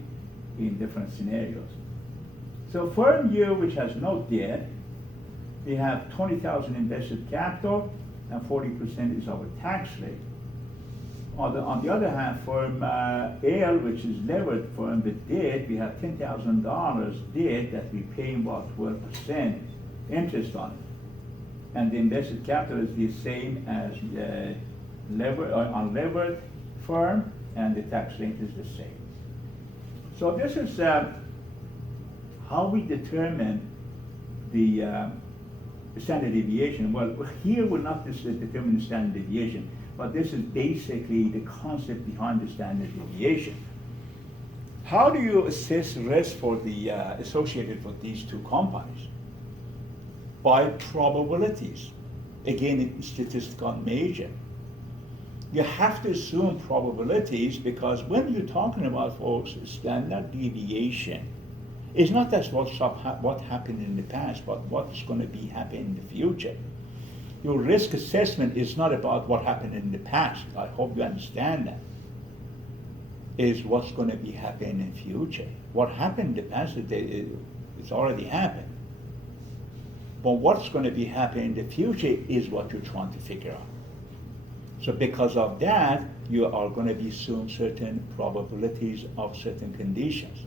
in different scenarios. So firm U, which has no debt, they have 20,000 invested capital and 40% is our tax rate. On the other hand, firm AL, which is levered firm with debt, we have $10,000 debt that we pay about 12% interest on it. And the invested capital is the same as the unlevered firm, and the tax rate is the same. So this is how we determine the standard deviation. Well, here we're not determining the standard deviation, but this is basically the concept behind the standard deviation. How do you assess risk for the associated with these two companies? By probabilities. Again, in statistical measure. You have to assume probabilities, because when you're talking about, folks, standard deviation, it's not just what happened in the past, but what's going to be happening in the future. Your risk assessment is not about what happened in the past. I hope you understand that. Is what's going to be happening in the future. What happened in the past, it's already happened. But what's going to be happening in the future is what you're trying to figure out. So because of that, you are going to be assuming certain probabilities of certain conditions.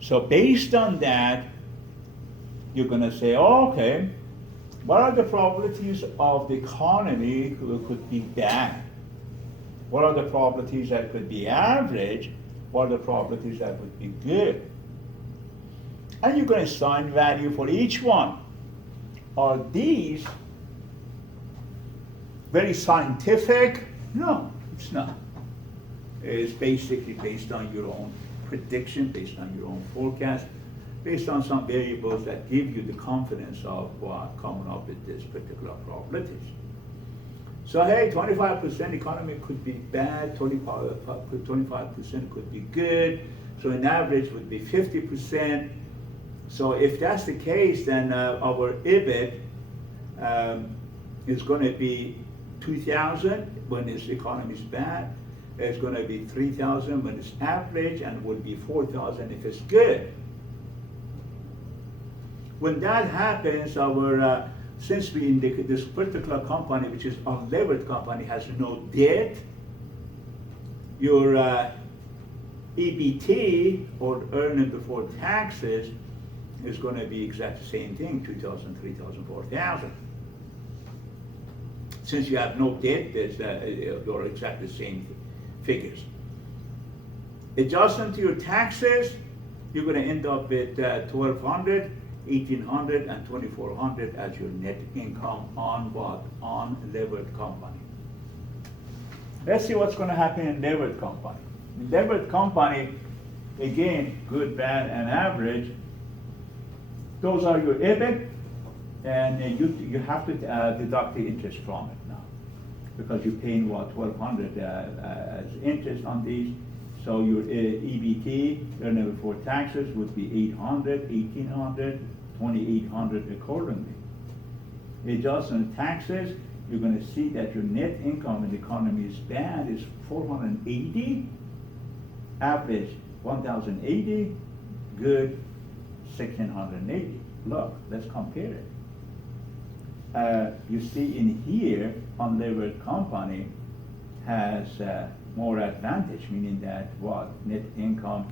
So based on that, you're going to say, oh, okay, what are the probabilities of the economy could be bad? What are the probabilities that could be average? what are the probabilities that would be good. And you're going to assign value for each one. Are these very scientific? No, it's not. It's basically based on your own prediction, based on your own forecast, based on some variables that give you the confidence of coming up with this particular probabilities. So hey, 25% economy could be bad, 25% could be good, so an average would be 50%. So if that's the case, then our EBIT is going to be 2,000 when this economy is bad. It's going to be 3,000 when it's average, and would be 4,000 if it's good. When that happens, our since we indicate this particular company, which is unlevered company, has no debt, your EBT, or earning before taxes, is going to be exactly the same thing, 2,000, 3,000, 4,000. Since you have no debt, you're exactly the same figures. Adjusting to your taxes, you're going to end up with 1,200, 1,800, and 2,400 as your net income on what? On levered company. Let's see what's going to happen in levered company. In levered company, again, good, bad, and average. Those are your EBIT, and you have to deduct the interest from it now, because you're paying what, 1,200 as interest on these. So your EBT, earnings before taxes, would be 800, 1,800, 2,800 accordingly. Adjusting taxes, you're going to see that your net income in the economy is bad, is 480, average 1,080, good 1,680. Look, let's compare it. You see in here, unlevered company has more advantage, meaning that what? Net income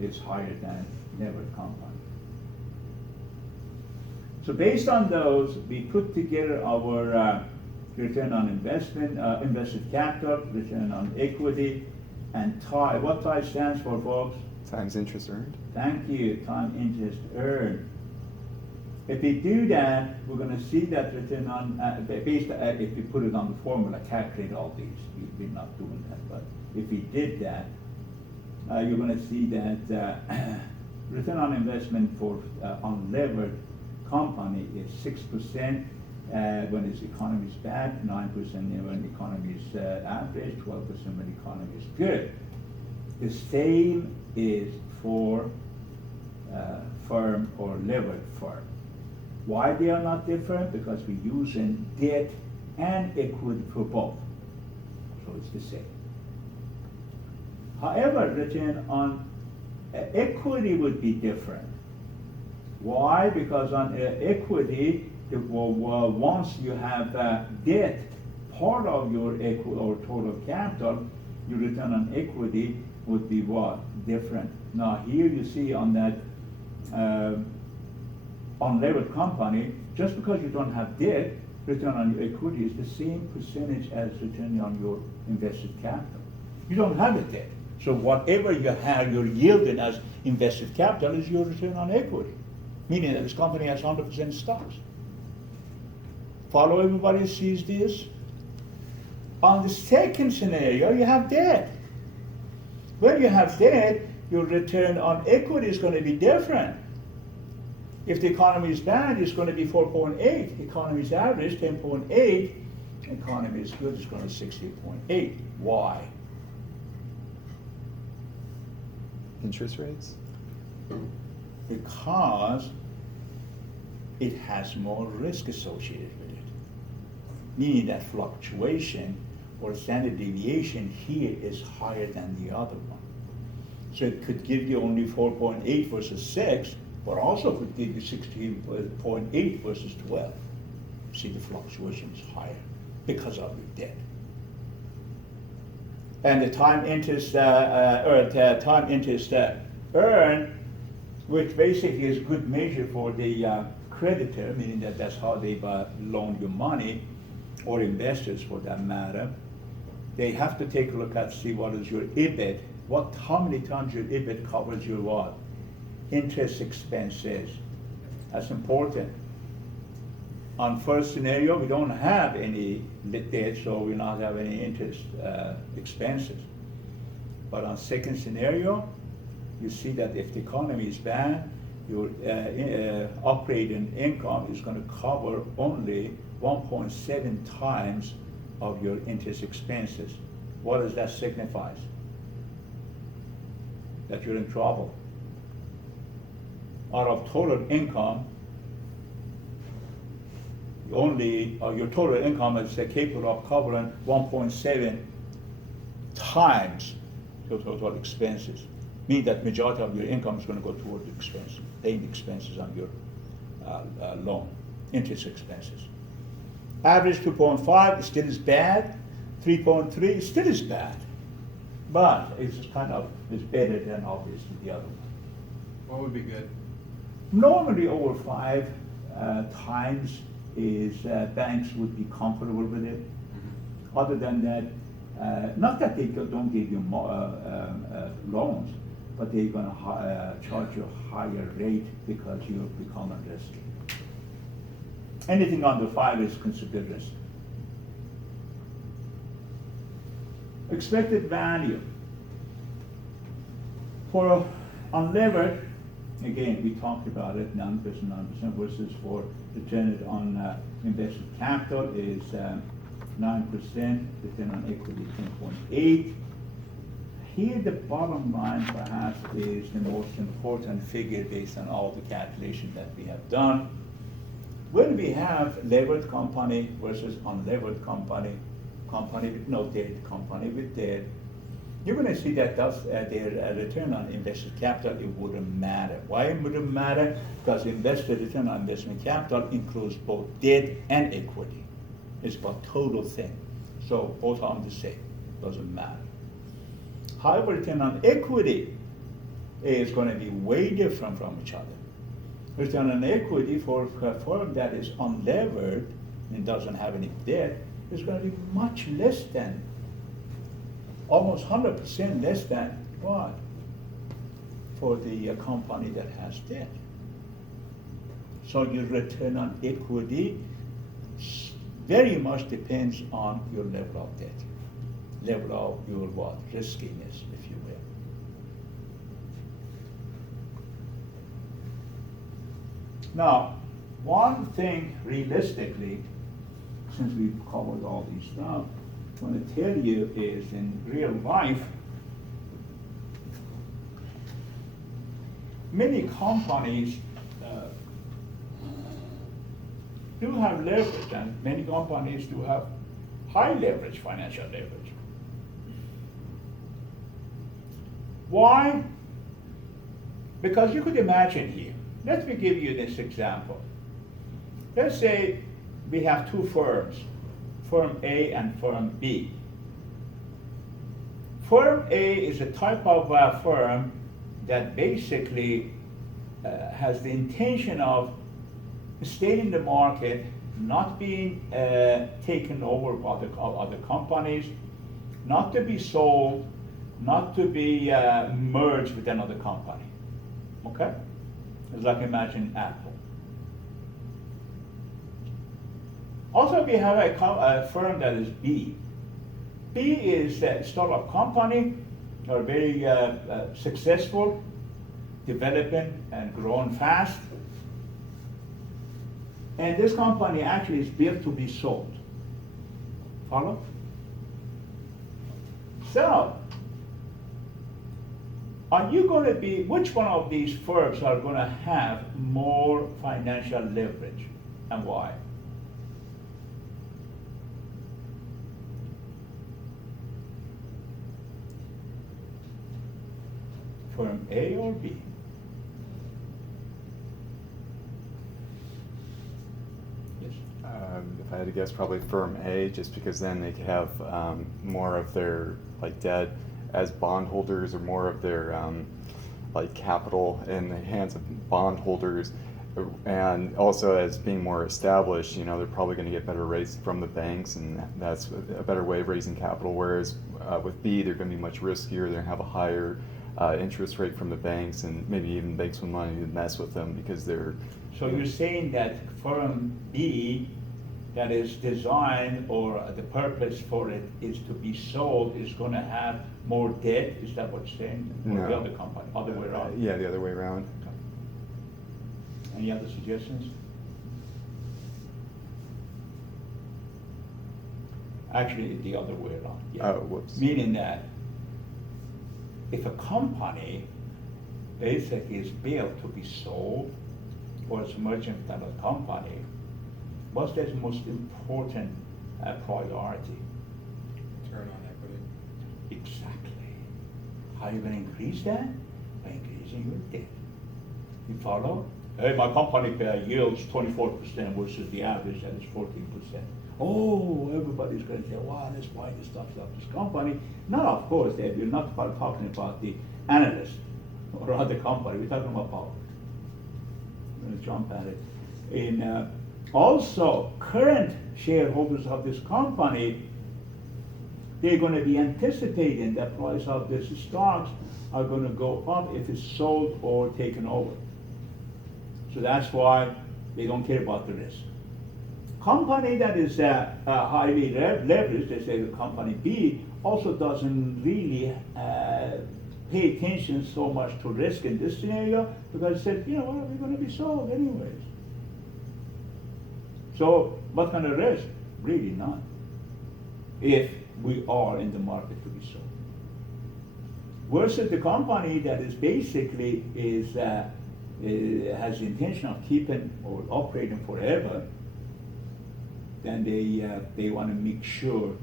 is higher than levered company. So based on those, we put together our return on investment, invested capital, return on equity, and TIE. What TIE stands for, folks? Times interest earned. Thank you, time interest earned. If we do that, we're going to see that return on, if we put it on the formula, calculate all these. We're not doing that, but if we did that, you're going to see that return on investment for unlevered company is 6% when its economy is bad, 9% when the economy is average, 12% when the economy is good. The same is for firm or levered firm. Why they are not different? Because we're using debt and equity for both. So it's the same. However, return on equity would be different. Why? Because on equity, once you have debt, part of your equity or total capital, your return on equity would be what? Different. Now here you see on that unlevered company, just because you don't have debt, return on your equity is the same percentage as return on your invested capital. You don't have a debt. So whatever you have, you're yielding as invested capital is your return on equity, meaning that this company has 100% stocks. Follow everybody sees this? On the second scenario, you have debt. When you have debt, your return on equity is going to be different. If the economy is bad, it's going to be 4.8. Economy is average, 10.8. Economy is good, it's going to 60.8. Why? Interest rates? Because it has more risk associated with it. Meaning that fluctuation or standard deviation here is higher than the other one. So it could give you only 4.8 versus 6, but also could give you 16.8 versus 12. See, the fluctuation is higher because of your debt. And the time interest earned, which basically is a good measure for the creditor, meaning that that's how they loan you money, or investors for that matter. They have to take a look at see what is your EBIT how many times your EBIT covers your what? Interest expenses. That's important. On first scenario, we don't have any debt, so we not have any interest expenses. But on second scenario, you see that if the economy is bad, your operating income is going to cover only 1.7 times of your interest expenses. What does that signify? That you're in trouble. Out of total income, your total income is capable of covering 1.7 times your total expenses. Meaning that majority of your income is going to go toward the expenses, paying expenses on your loan, interest expenses. Average 2.5 still is bad. 3.3 still is bad, but it's better than obviously the other one. What would be good? Normally over 5 times is banks would be comfortable with it. Other than that, not that they don't give you loans, but they're going to charge you a higher rate because you've become risky. Anything under 5 is considered risky. Expected value. For unlevered, again, we talked about it, 9% versus for return on invested capital is 9%, return on equity 10.8. Here the bottom line perhaps is the most important figure based on all the calculations that we have done. When we have levered company versus unlevered company, company with no debt, company with debt, you're going to see that their return on invested capital, it wouldn't matter. Why it wouldn't matter? Because invested return on investment capital includes both debt and equity. It's about total thing. So both are the same, doesn't matter. However, return on equity is going to be way different from each other. Return on equity for a firm that is unlevered and doesn't have any debt is going to be much less than, almost 100% less than what? For the company that has debt. So your return on equity very much depends on your level of debt, level of your what? Riskiness, if you will. Now, one thing realistically, since we've covered all these stuff, I want to tell you is in real life, many companies do have leverage, and many companies do have high leverage, financial leverage. Why? Because you could imagine here, let me give you this example. Let's say we have two firms, Firm A and Firm B. Firm A is a type of firm that basically has the intention of staying in the market, not being taken over by other companies, not to be sold, not to be merged with another company. Okay? It's like imagine Apple. Also, we have a firm that is B. B is a startup company, are very successful, developing and growing fast. And this company actually is built to be sold. Follow? So, are you going to be, which one of these firms are going to have more financial leverage and why? Firm A or B? Yes. If I had to guess, probably Firm A, just because then they could have more of their debt as bondholders, or more of their capital in the hands of bondholders, And also, as being more established, you know, they're probably going to get better rates from the banks, and that's a better way of raising capital. Whereas with B, they're going to be much riskier. They're going to have a higher interest rate from the banks, and maybe even banks with money to mess with them because they're. So you're saying that firm B that is designed or the purpose for it is to be sold is gonna have more debt? Is that what you're saying? Or the No. other company, other way around? Yeah, the other way around. Any other suggestions? Actually, the other way around, yeah. Oh, whoops. Meaning that if a company basically is built to be sold or is merging with another company, what's the most important priority? Return on equity. Exactly. How are you gonna increase that? By increasing your debt. You follow? Hey, my company yields 24% versus the average that is 14%. Oh, everybody's gonna say, wow, let's buy this stuff of this company. No, of course, Dave, you're not talking about the analyst or other company. We're talking about power. I'm gonna jump at it. In also, current shareholders of this company, they're gonna be anticipating the price of this stocks are gonna go up if it's sold or taken over. So that's why they don't care about the risk. Company that is highly leveraged, they say the company B, also doesn't really pay attention so much to risk in this scenario because it says, you know what, we're gonna be sold anyways. So what kind of risk? Really none. If we are in the market to be sold. Versus the company that is basically has the intention of keeping or operating forever, then they want to make sure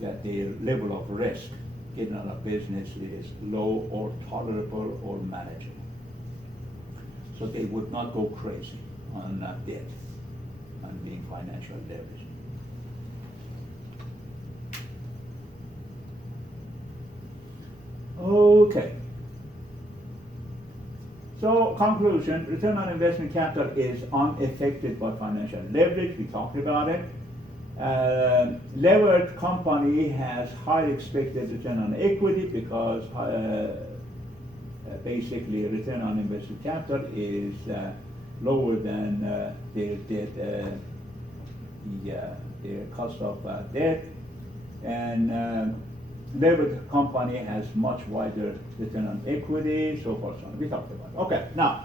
that their level of risk getting out of business is low or tolerable or manageable. So they would not go crazy on debt and being financial leverage. Okay. So conclusion, return on investment capital is unaffected by financial leverage. We talked about it. Levered company has high expected return on equity because basically return on invested capital is lower than their cost of debt, and levered company has much wider return on equity, so forth. So on. We talked about it. Okay, now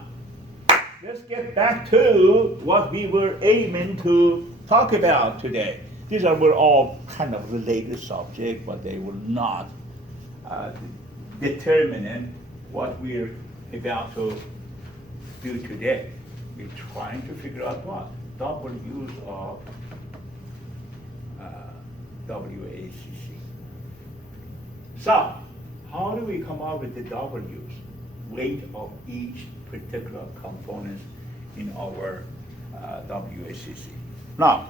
let's get back to what we were aiming to talk about today. Were all kind of related subjects, but they were not determining what we're about to do today. We're trying to figure out what W's of WACC. So, how do we come up with the W's? Weight of each particular component in our WACC. Now,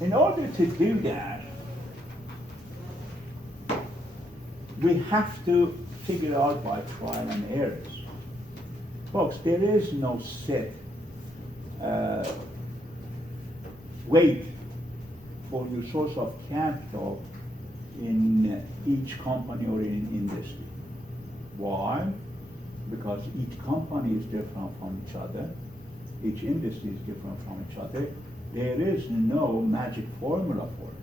in order to do that, we have to figure out by trial and errors. Folks, there is no set weight for your source of capital in each company or in industry. Why? Because each company is different from each other. Each industry is different from each other. There is no magic formula for it.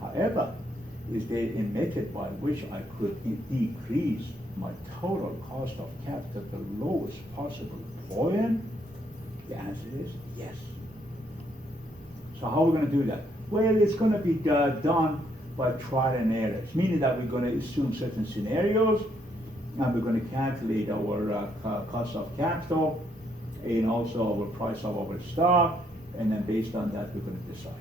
However, is there a method by which I could decrease my total cost of capital to the lowest possible point? The answer is yes. So how are we going to do that? Well, it's going to be done by trial and errors, meaning that we're going to assume certain scenarios, and we're going to calculate our cost of capital, and also our price of our stock, and then based on that, we're going to decide.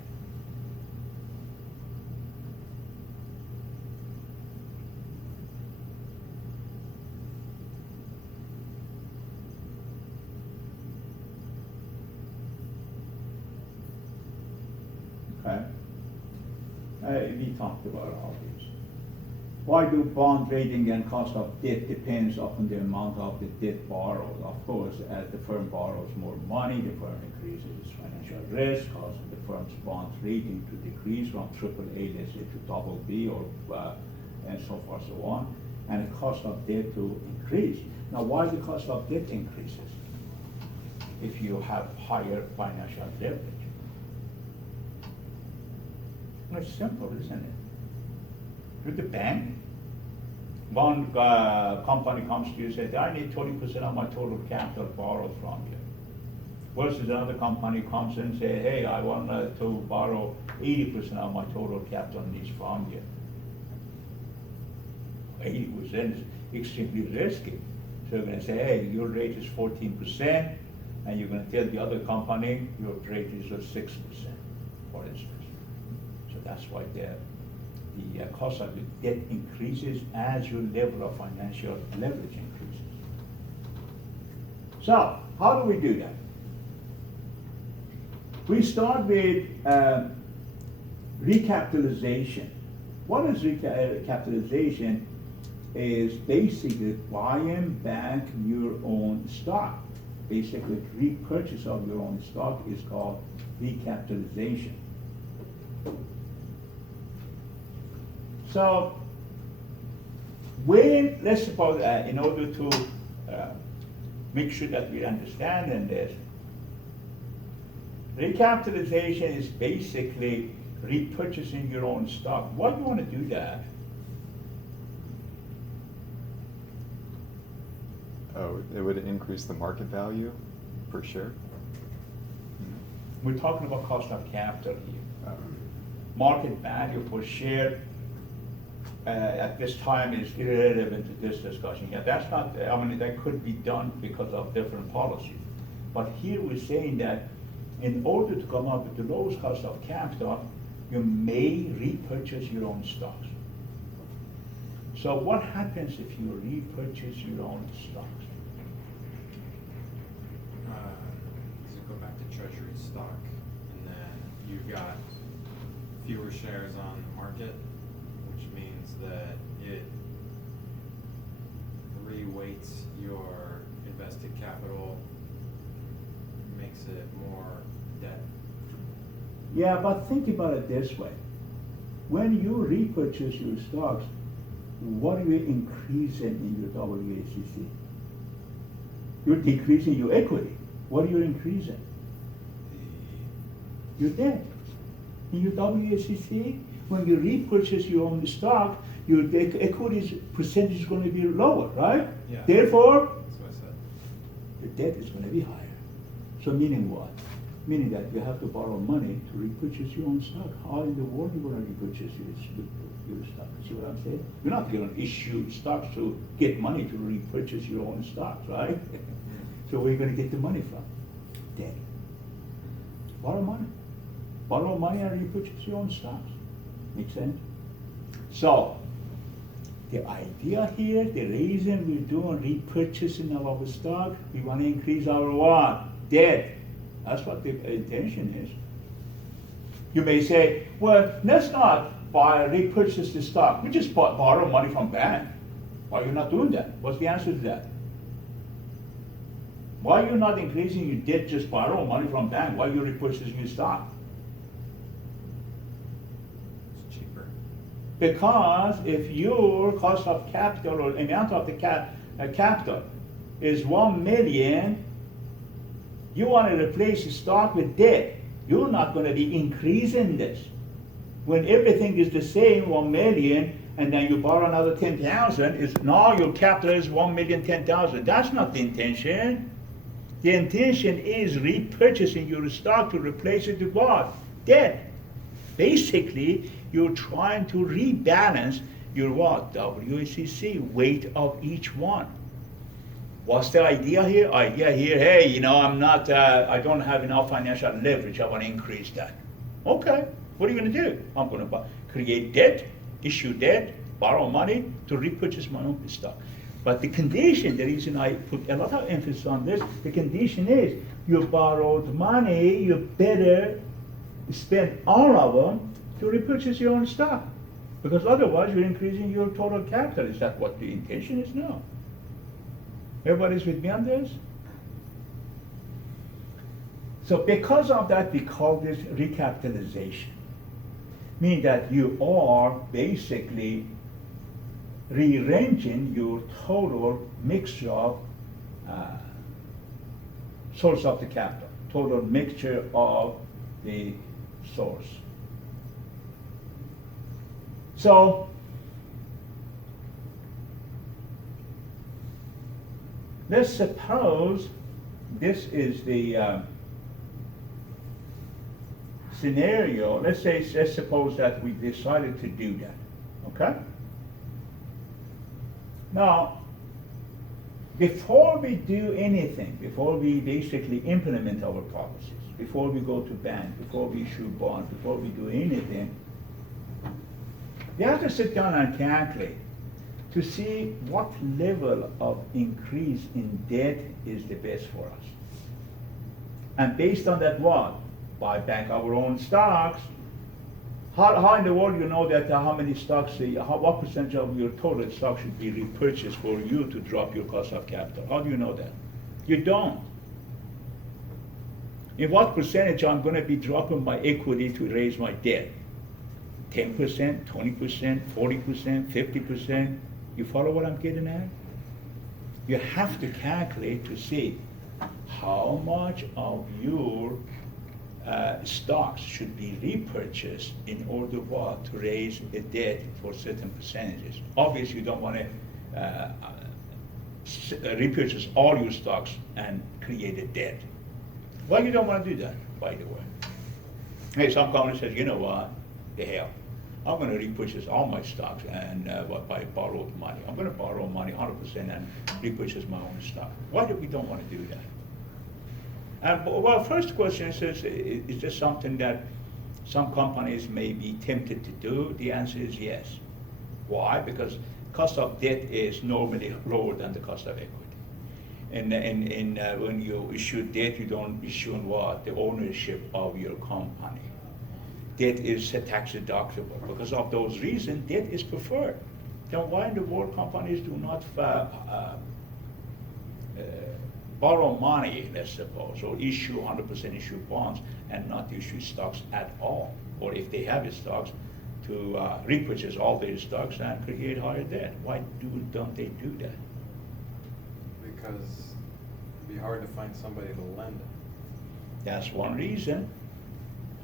Okay? We talked about all these. Why do bond rating and cost of debt depends upon the amount of the debt borrowed? Of course, as the firm borrows more money, the firm increases its financial risk, causing the firm's bond rating to decrease from AAA, let's say, to BB or and so forth, so on, and the cost of debt to increase. Now, why the cost of debt increases if you have higher financial leverage? Well, it's simple, isn't it? With the bank, one company comes to you and says, I need 20% of my total capital borrowed from you. Versus another company comes in and says, hey, I want to borrow 80% of my total capital needs from you. 80% is extremely risky. So you're going to say, hey, your rate is 14%, and you're going to tell the other company your rate is 6%, for instance. So that's why the cost of the debt increases as your level of financial leverage increases. So, how do we do that? We start with recapitalization. What is recapitalization? Is basically buying back your own stock. Basically, repurchase of your own stock is called recapitalization. So, when, let's suppose, in order to make sure that we understand in this, recapitalization is basically repurchasing your own stock. Why do you want to do that? Oh, it would increase the market value per share? We're talking about cost of capital here. Um, Market value per share at this time is irrelevant to this discussion. Yeah, that's not, I mean, that could be done because of different policies. But here we're saying that in order to come up with the lowest cost of capital, you may repurchase your own stocks. So what happens if you repurchase your own stocks? Does it go back to treasury stock, and then you've got fewer shares on the market, which means that it reweights your invested capital, makes it more debt. Yeah, but think about it this way. When you repurchase your stocks, what are you increasing in your WACC? You're decreasing your equity. What are you increasing? Your debt. In your WACC, when you repurchase your own stock, your equity percentage is going to be lower, right? Yeah. Therefore, That's what I said. the debt is going to be higher. So meaning what? Meaning that you have to borrow money to repurchase your own stock. How in the world are you going to repurchase your stock? See what I'm saying? You're not going to issue stocks to get money to repurchase your own stocks, right? So where are you going to get the money from? Debt. Borrow money. Borrow money and repurchase your own stocks. Make sense? So, the idea here, the reason we're doing repurchasing of our stock, we want to increase our what? Debt. That's what the intention is. You may say, well, let's not repurchase the stock. We just borrow money from bank. Why are you not doing that? What's the answer to that? Why are you not increasing your debt, just borrow money from bank? Why are you repurchasing your stock? It's cheaper. Because if your cost of capital or amount of the capital is 1 million, you want to replace the stock with debt. You're not going to be increasing this. When everything is the same, 1 million, and then you borrow another 10,000, is now your capital is 1,010,000. That's not the intention. The intention is repurchasing your stock to replace it with what? Debt. Basically, you're trying to rebalance your what? WACC, weight of each one. What's the idea here? Idea here, hey, you know, I don't have enough financial leverage, I want to increase that. Okay, what are you going to do? I'm going to create debt, issue debt, borrow money to repurchase my own stock. But the condition, the reason I put a lot of emphasis on this, the condition is you borrowed money, you better spend all of them to repurchase your own stock. Because otherwise, you're increasing your total capital. Is that what the intention is? No. Everybody's with me on this? So because of that, we call this recapitalization. Meaning that you are basically rearranging your total mixture of source of the capital, total mixture of the source. So, let's suppose this is the scenario. Let's suppose that we decided to do that, okay? Now, before we do anything, before we basically implement our policies, before we go to bank, before we issue bonds, before we do anything, we have to sit down and calculate to see what level of increase in debt is the best for us. And based on that, what? Buy back our own stocks. How in the world you know that how many stocks, what percentage of your total stock should be repurchased for you to drop your cost of capital? How do you know that? You don't. In what percentage I'm going to be dropping my equity to raise my debt? 10%, 20%, 40%, 50%? You follow what I'm getting at? You have to calculate to see how much of your stocks should be repurchased in order what? To raise a debt for certain percentages. Obviously, you don't want to repurchase all your stocks and create a debt. Why you don't want to do that, by the way? Hey, some company says, you know what, the hell, I'm going to repurchase all my stocks and by borrowed money. I'm going to borrow money 100% and repurchase my own stock. Why do we don't want to do that? Well, first question is this something that some companies may be tempted to do? The answer is yes. Why? Because cost of debt is normally lower than the cost of equity. And when you issue debt, you don't issue on what? The ownership of your company. Debt is tax deductible. Because of those reasons, debt is preferred. Then why in the world companies do not borrow money, let's suppose, or issue 100% issue bonds and not issue stocks at all? Or if they have stocks, to repurchase all their stocks and create higher debt. Why don't they do that? Because it'd be hard to find somebody to lend it. That's one reason.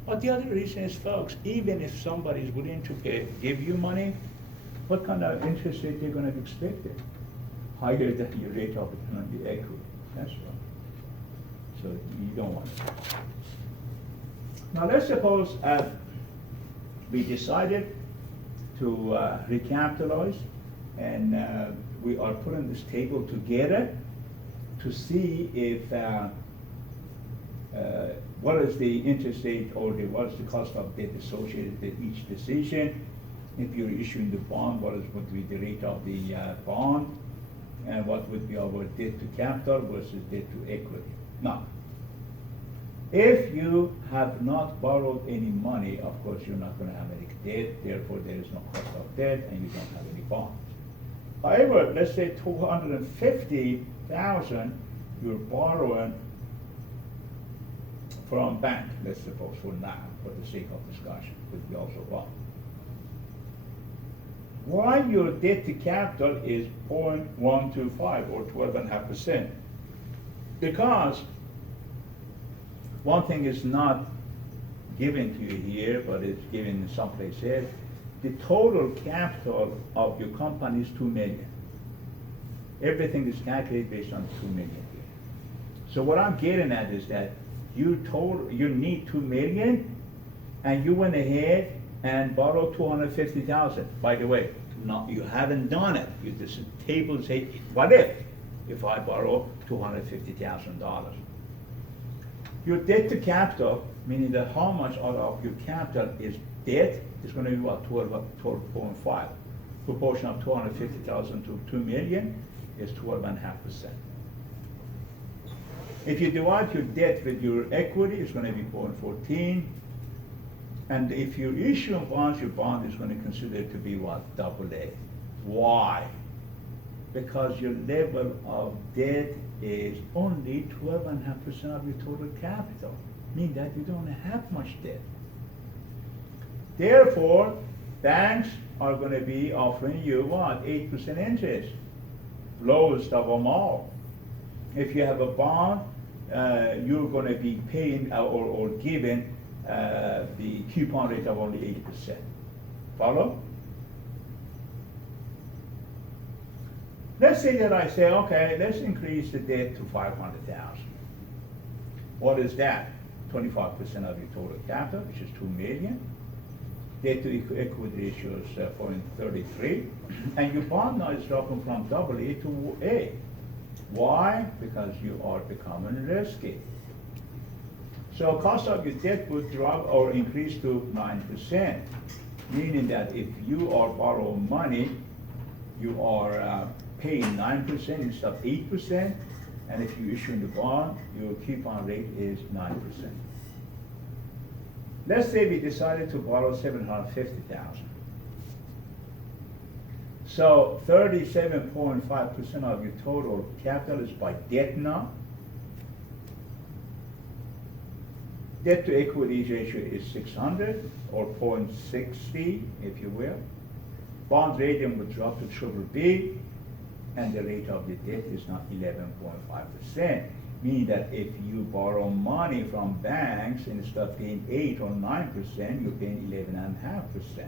But the other reason is, folks, even if somebody is willing to give you money, what kind of interest rate they're going to expect it? Higher than your rate of return on the equity. That's right. So you don't want it. Now let's suppose we decided to recapitalize, and we are putting this table together to see if what is the interest rate or what is the cost of debt associated with each decision. If you're issuing the bond, what would be the rate of the bond, and what would be our debt to capital versus debt to equity. Now, if you have not borrowed any money, of course you're not going to have any debt, therefore there is no cost of debt and you don't have any bonds. However, let's say $250,000 you're borrowing from bank, let's suppose for now, for the sake of discussion, could be also wrong. Why your debt to capital is 0.125 or 12.5%? Because one thing is not given to you here, but it's given someplace else. The total capital of your company is $2 million. Everything is calculated based on $2 million here. So what I'm getting at is that you need $2 million, and you went ahead and borrowed $250,000. By the way, no, you haven't done it. This table say, what if I borrow $250,000? Your debt to capital, meaning that how much out of your capital is debt, is going to be what, 12.5. Proportion of $250,000 to $2 million is 12.5%. If you divide your debt with your equity, it's going to be 0.14. And if you issue bonds, your bond is gonna consider it to be what? AA. Why? Because your level of debt is only 12.5% of your total capital, meaning that you don't have much debt. Therefore, banks are gonna be offering you what? 8% interest, lowest of them all. If you have a bond, you're gonna be paying or given the coupon rate of only 8%. Follow? Let's say that I say, okay, let's increase the debt to 500,000. What is that? 25% of your total capital, which is 2 million. Debt to equity ratio is 0.33, and your bond now is dropping from AA to A. Why? Because you are becoming risky. So cost of your debt would drop or increase to 9%, meaning that if you are borrowing money, you are paying 9% instead of 8%, and if you issue the bond, your coupon rate is 9%. Let's say we decided to borrow 750,000. So 37.5% of your total capital is by debt now. Debt to equity ratio is 600 or 0.60, if you will. Bond rating would drop to BBB, and the rate of the debt is now 11.5%. Meaning that if you borrow money from banks, instead of paying 8 or 9%, you're paying 11.5%.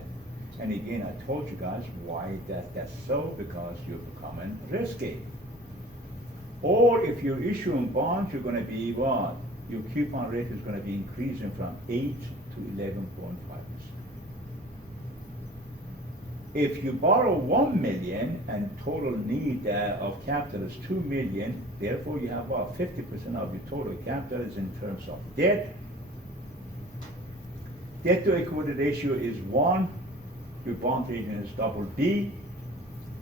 And again, I told you guys why that's so, because you're becoming risky. Or if you're issuing bonds, you're going to be what? Your coupon rate is going to be increasing from 8 to 11.5%. If you borrow 1 million and total need of capital is 2 million, therefore you have about 50% of your total capital is in terms of debt. Debt to equity ratio is 1, your bond rating is BB,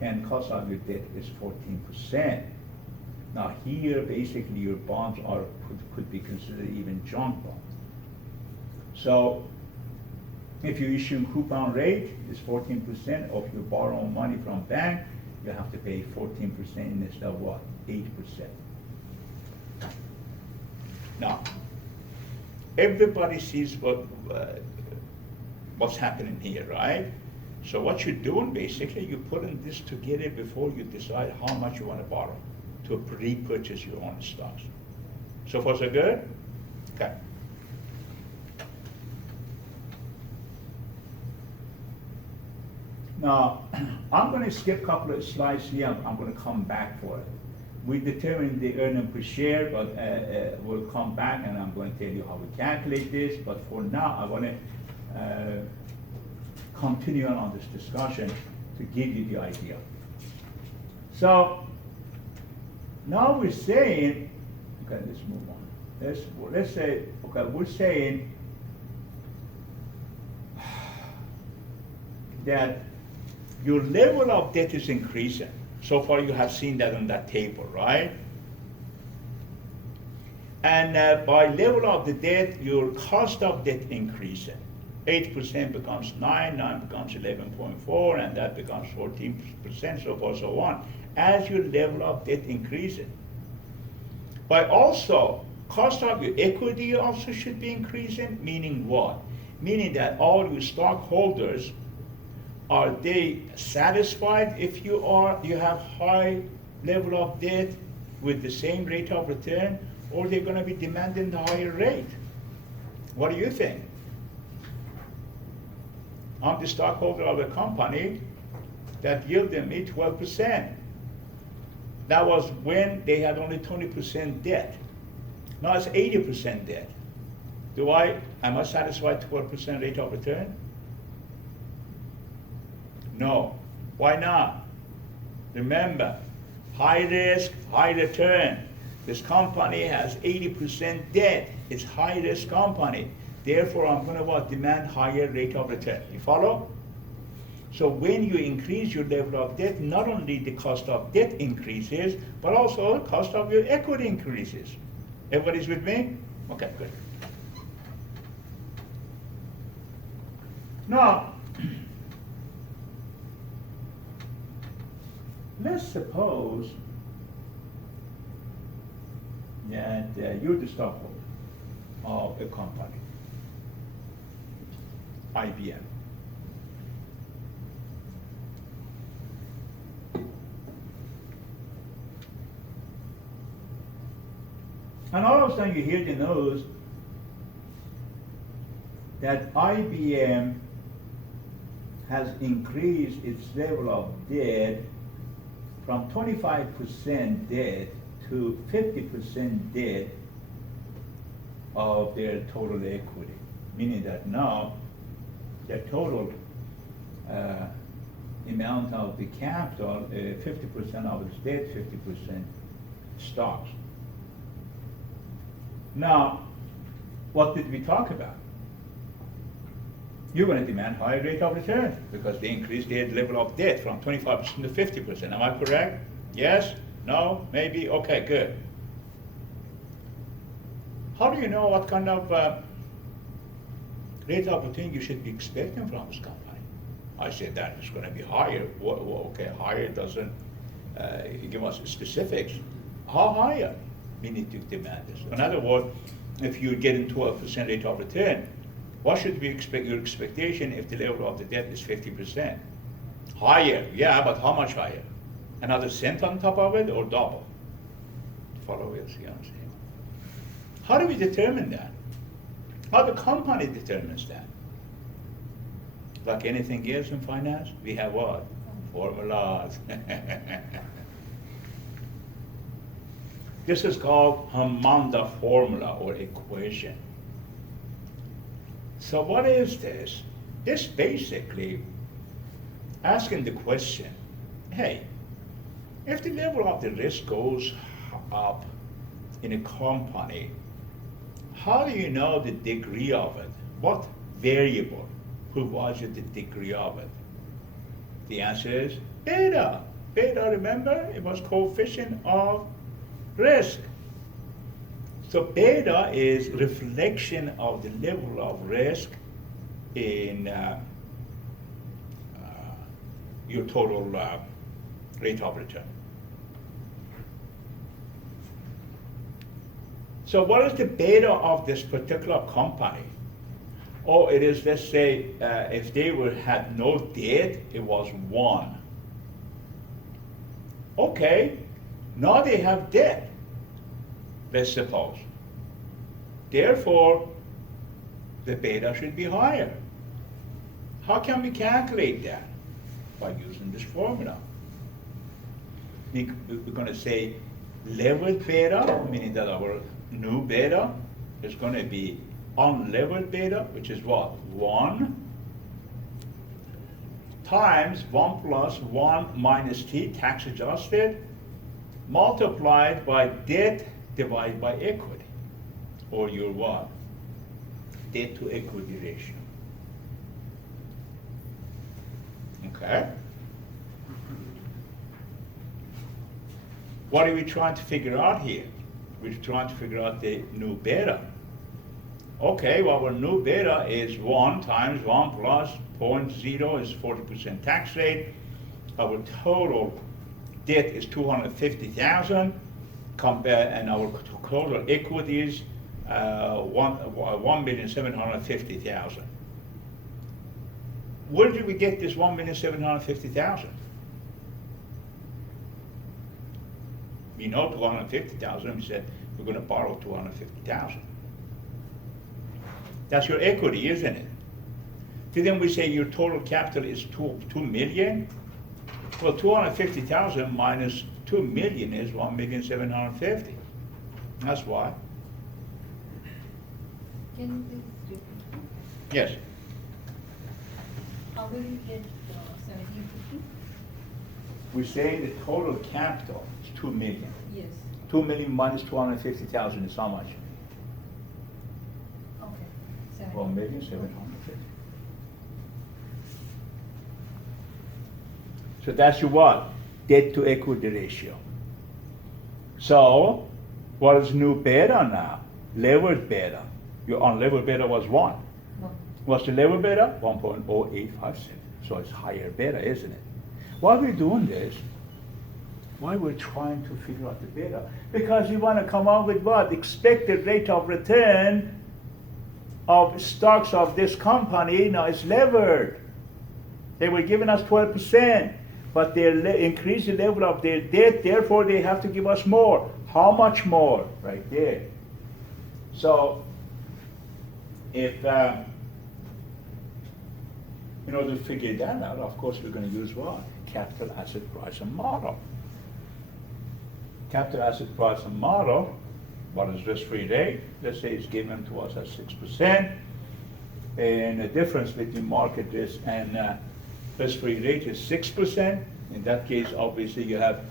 and cost of your debt is 14%. Now here, basically your bonds could be considered even junk bonds. So if you issue coupon rate is 14%, or if you borrow money from bank, you have to pay 14% instead of what? 8%. Now, everybody sees what's happening here, right? So what you're doing, basically, you're putting this together before you decide how much you want to borrow to repurchase your own stocks. So far, so good? Okay. Now, I'm going to skip a couple of slides here. I'm going to come back for it. We determined the earning per share, but we'll come back and I'm going to tell you how we calculate this. But for now, I want to continue on this discussion to give you the idea. So now we're saying, okay, let's move on. Let's say, okay, we're saying that your level of debt is increasing. So far you have seen that on that table, right? And by level of the debt, your cost of debt increasing. 8% becomes 9 becomes 11.4, and that becomes 14%, so forth, so on, as your level of debt increases. But also, cost of your equity also should be increasing, meaning what? Meaning that all your stockholders, are they satisfied if you have high level of debt with the same rate of return, or they're going to be demanding the higher rate? What do you think? I'm the stockholder of a company that yielded me 12%. That was when they had only 20% debt. Now it's 80% debt. Am I satisfied 12% rate of return? No. Why not? Remember, high risk, high return. This company has 80% debt. It's high risk company. Therefore, I'm going to demand higher rate of return. You follow? So when you increase your level of debt, not only the cost of debt increases, but also the cost of your equity increases. Everybody's with me? Okay, good. Now, let's suppose that you're the stockholder of a company, IBM. And all of a sudden you hear the news that IBM has increased its level of debt from 25% debt to 50% debt of their total equity. Meaning that now their total amount of the capital, 50% of its debt, 50% stocks. Now, what did we talk about? You're going to demand higher rate of return because they increased their level of debt from 25% to 50%. Am I correct? Yes? No? Maybe? Okay, good. How do you know what kind of rate of return you should be expecting from this company? I said that it's going to be higher. Well, okay, higher doesn't give us specifics. How higher? We need to demand this. In other words, if you're getting 12% rate of return, what should we expect your expectation if the level of the debt is 50%? Higher, yeah, but how much higher? Another cent on top of it or double? Follow it, see what I'm saying? How do we determine that? How the company determines that? Like anything else in finance, we have what? Formulas. This is called Hamonda formula or equation. So what is this? This basically asking the question, hey, if the level of the risk goes up in a company, how do you know the degree of it? What variable provides you the degree of it? The answer is beta. Beta, remember, it was coefficient of risk. So beta is reflection of the level of risk in your total rate of return. So what is the beta of this particular company? Oh, it is, let's say, if they had no debt, it was 1. Okay, now they have debt, let's suppose. Therefore, the beta should be higher. How can we calculate that? By using this formula. We're going to say levered beta, meaning that our new beta is going to be unlevered beta, which is what? 1 times 1 plus 1 minus t, tax adjusted, multiplied by debt divided by equity, or your what? Debt to equity ratio. Okay? What are we trying to figure out here? We're trying to figure out the new beta. Okay, well, our new beta is 1 times 1 plus 0.0 is 40% tax rate. Our total debt is 250,000, and our total equity is 1,750,000. Where did we get this 1,750,000? We know 250,000. We said we're going to borrow 250,000. That's your equity, isn't it? Didn't we say your total capital is 2 million? Well, 250,000 minus 2 million is 1,750,000. That's why. Can you please repeat? Yes. How will you get 1750? We say the total capital is 2 million. Yes. 2 million minus 250,000 is how much? Okay. 1,750,000. So that's your what? Debt to equity ratio. So, what is new beta now? Levered beta. Your unlevered beta was 1. No. What's the level beta? 1.0857. So it's higher beta, isn't it? Why we're doing this? Why we're trying to figure out the beta? Because we want to come up with what? Expected rate of return of stocks of this company. Now it's levered. They were giving us 12%, but they increased the level of their debt, therefore they have to give us more. How much more? Right there. So if in order to figure that out, of course, we're going to use what? Capital asset pricing model. Capital asset pricing model, what is risk-free rate? Let's say it's given to us at 6%, and the difference between market risk and risk-free rate is 6%. In that case, obviously, you have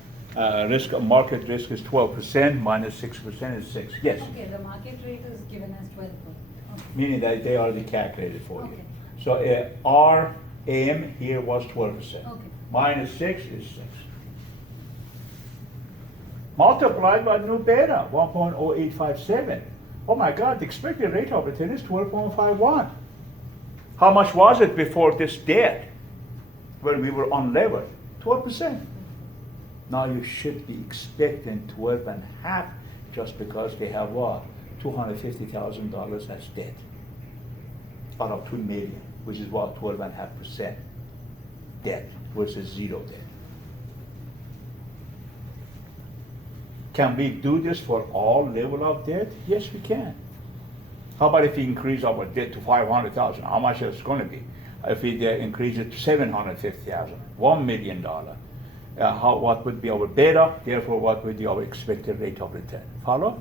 market risk is 12%, minus 6% is 6. Yes? Okay, the market rate is given as 12%. Okay. Meaning that they already calculated for you. Okay. So our AM here was 12%. Okay. Minus 6 is 6. Multiplied by new beta, 1.0857. Oh my God, the expected rate of return is 12.51. How much was it before this debt, when we were unlevered? 12%. Now you should be expecting 12.5 just because they have what? $250,000 as debt out of $2 million, which is what? 12.5% debt versus zero debt. Can we do this for all level of debt? Yes, we can. How about if we increase our debt to 500,000? How much is it going to be? If we increase it to 750,000, $1 million, what would be our beta? Therefore, what would be our expected rate of return? Follow?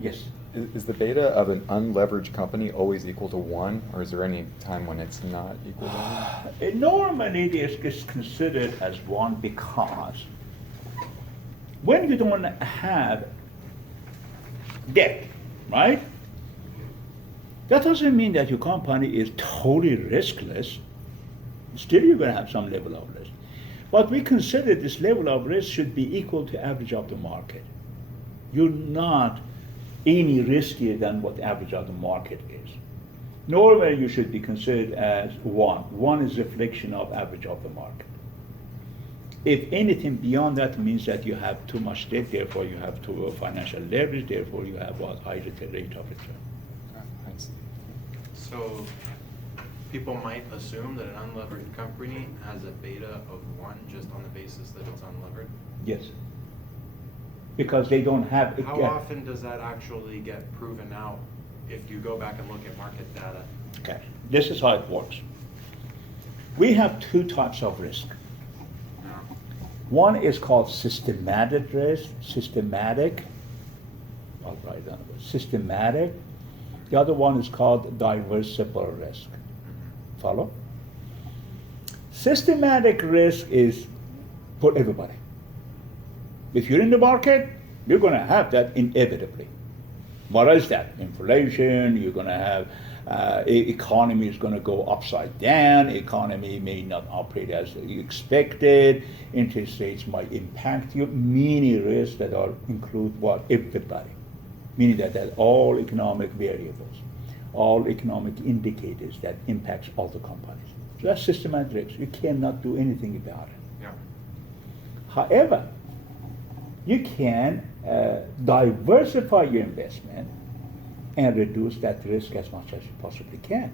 Yes. Is the beta of an unleveraged company always equal to 1, or is there any time when it's not equal to 1? Normally, it is considered as 1 because when you don't have debt, right? That doesn't mean that your company is totally riskless. Still, you're going to have some level of risk. But we consider this level of risk should be equal to average of the market. You're not any riskier than what the average of the market is. Normally, you should be considered as 1. 1 is a reflection of average of the market. If anything beyond that means that you have too much debt, therefore you have too financial leverage, therefore you have what? High rate of return. I see. So people might assume that an unlevered company has a beta of 1 just on the basis that it's unlevered. Yes. Because they don't have. How often does that actually get proven out if you go back and look at market data? Okay, this is how it works. We have 2 types of risk. No. One is called systematic risk, systematic. I'll write down systematic. The other one is called diversible risk. Follow? Systematic risk is for everybody. If you're in the market, you're going to have that inevitably. What is that? Inflation, you're going to have, economy is going to go upside down, economy may not operate as you expected, interest rates might impact you, many risks that are include what? Everybody. Meaning that all economic variables, all economic indicators that impacts all the companies. So that's systematic risk. You cannot do anything about it. Yeah. However, you can diversify your investment and reduce that risk as much as you possibly can.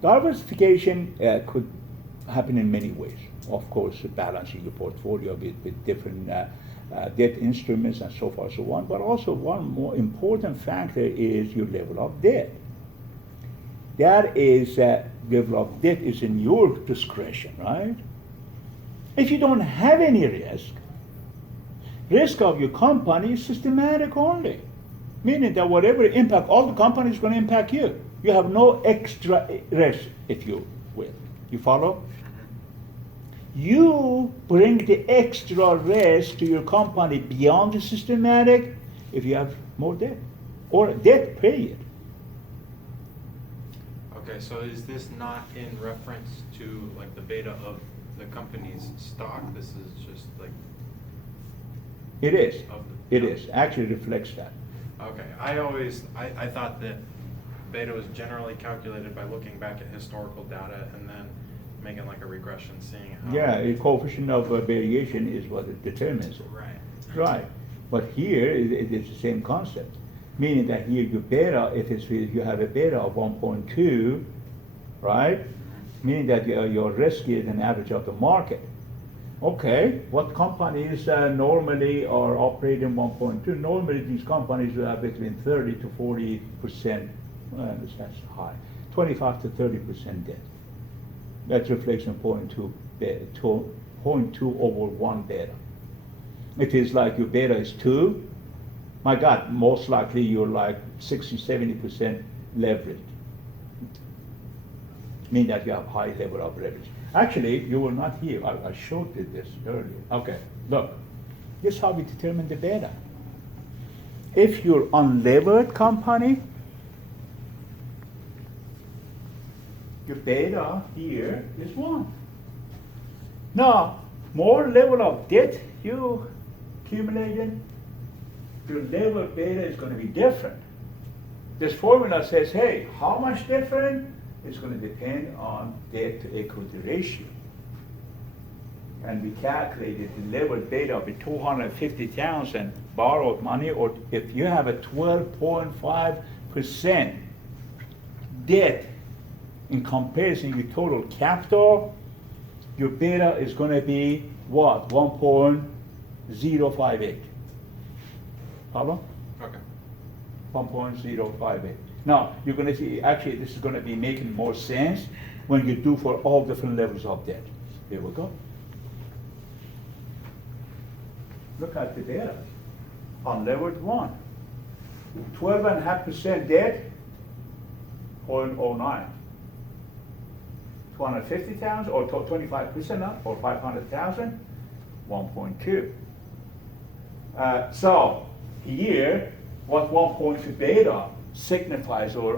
Diversification could happen in many ways. Of course, balancing your portfolio with different debt instruments and so forth and so on, but also one more important factor is your level of debt. That is, level of debt is in your discretion, right? If you don't have any risk of your company is systematic only, meaning that whatever impact, all the company is going to impact you. You have no extra risk, if you will. You follow? You bring the extra risk to your company beyond the systematic if you have more debt, or debt, period. Okay, so is this not in reference to like the beta of the company's stock? This is just like. It is. Of It is. Actually reflects that. Okay, I thought that beta was generally calculated by looking back at historical data and then making like a regression, seeing how. Yeah, a coefficient of variation is what it determines it. Right. Right, but here it's the same concept, meaning that here your beta, if you have a beta of 1.2, right? Meaning that your risk is an average of the market. Okay, what companies normally are operating 1.2? Normally these companies will have between 30 to 40%, that's high, 25 to 30% debt. That reflects on 0.2 over 1 beta. It is like your beta is 2, my God, most likely you're like 60, 70% leveraged. Mean that you have high level of leverage. Actually, you were not here. I showed you this earlier. Okay, look. This is how we determine the beta. If you're unlevered company, your beta here is 1. Now, more level of debt you accumulated, your level beta is going to be different. This formula says, hey, how much different? It's going to depend on debt to equity ratio. And we calculated the level beta of 250,000 borrowed money, or if you have a 12.5% debt in comparison with total capital, your beta is going to be what? 1.058. Problem? Okay. 1.058. Now, you're going to see, actually, this is going to be making more sense when you do for all different levels of debt. Here we go. Look at the data. Unlevered 1. 12.5% debt, 0.09. 250,000 or 25% up, or 500,000, 1.2. So here, what 1.2 beta signifies or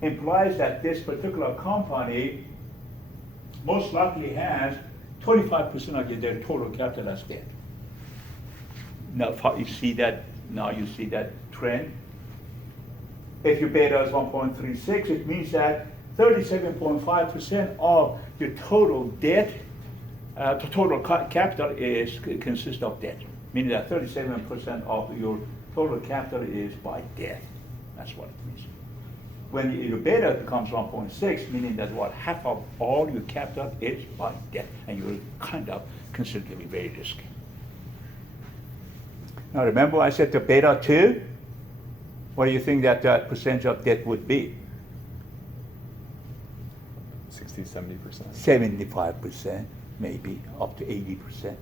implies that this particular company most likely has 25% of their total capital as debt. Now you see that trend. If your beta is 1.36, it means that 37.5% of your total debt, the total capital consists of debt. Meaning that 37% of your total capital is by debt. That's what it means. When your beta becomes 1.6, meaning that half of all your capital is by debt, and you're kind of considered to be very risky. Now remember I said the beta 2? What do you think that percentage of debt would be? 60, 70%. 75%, maybe up to 80%.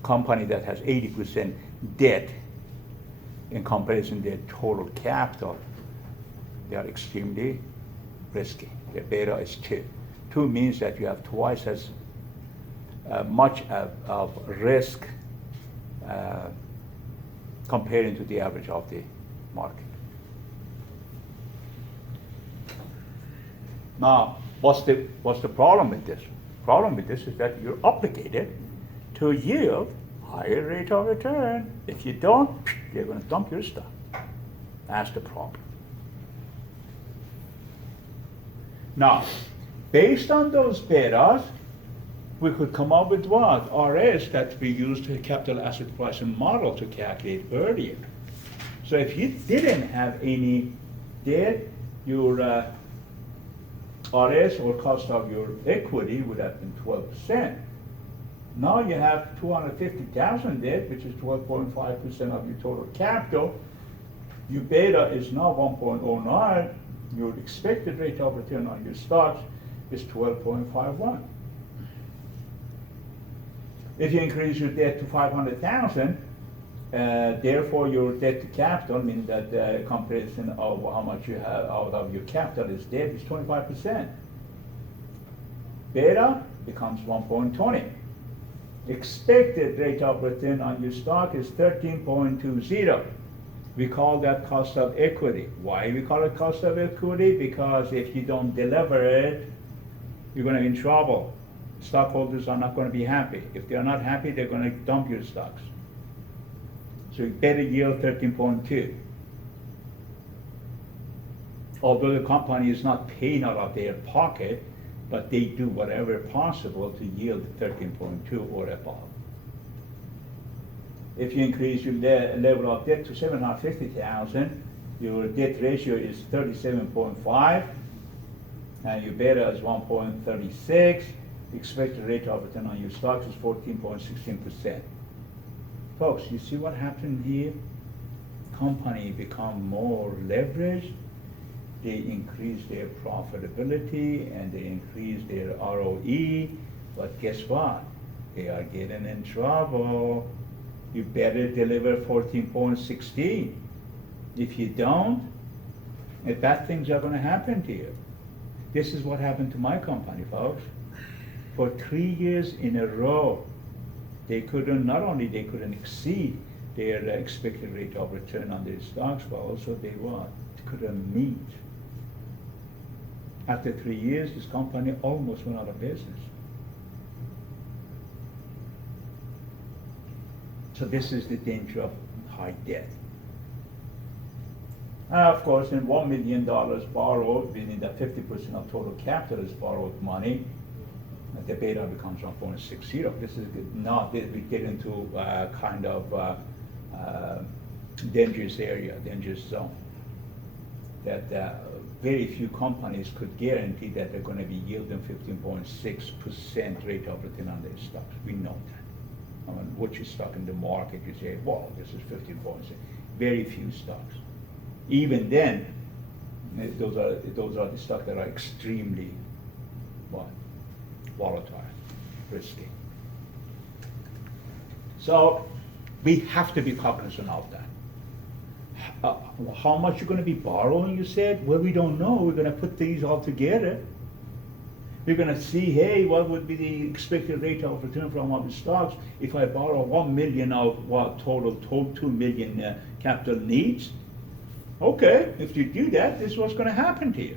Company that has 80% debt in comparison to their total capital, they are extremely risky. Their beta is 2. 2 means that you have twice as much of risk comparing to the average of the market. Now, what's the problem with this? Problem with this is that you're obligated to yield higher rate of return. If you don't, they're going to dump your stock. That's the problem. Now, based on those betas, we could come up with what? RS that we used the capital asset pricing model to calculate earlier. So if you didn't have any debt, your RS or cost of your equity would have been 12%. Now you have 250,000 debt, which is 12.5% of your total capital. Your beta is now 1.09. Your expected rate of return on your stocks is 12.51. If you increase your debt to 500,000, therefore your debt to capital, meaning that the comparison of how much you have out of your capital is debt, is 25%. Beta becomes 1.20. Expected rate of return on your stock is 13.20. We call that cost of equity. Why we call it cost of equity? Because if you don't deliver it, you're going to be in trouble. Stockholders are not going to be happy. If they're not happy, they're going to dump your stocks. So you better yield 13.2. Although the company is not paying out of their pocket, but they do whatever possible to yield 13.2 or above. If you increase your level of debt to 750,000, your debt ratio is 37.5, and your beta is 1.36. The expected rate of return on your stocks is 14.16%. Folks, you see what happened here? Company become more leveraged, they increase their profitability and they increase their ROE, but guess what? They are getting in trouble. You better deliver 14.16. If you don't, bad things are going to happen to you. This is what happened to my company, folks. For 3 years in a row, they couldn't, not only they couldn't exceed their expected rate of return on their stocks, but also they what? Couldn't meet. After 3 years, this company almost went out of business. So this is the danger of high debt. Of course, in $1 million borrowed, meaning that 50% of total capital is borrowed money, the beta becomes 1.60. This is not that we get into kind of dangerous area, dangerous zone. That very few companies could guarantee that they're going to be yielding 15.6% rate of return on their stocks. We know that. I mean, what you stock in the market, you say, well, this is 15.6. Very few stocks. Even then, those are the stocks that are extremely volatile, risky. So we have to be cognizant of that. How much you're going to be borrowing, you said? Well, we don't know. We're going to put these all together. We're going to see, hey, what would be the expected rate of return from our stocks if I borrow 1 million of what total 2 million capital needs? Okay, if you do that, this is what's going to happen to you.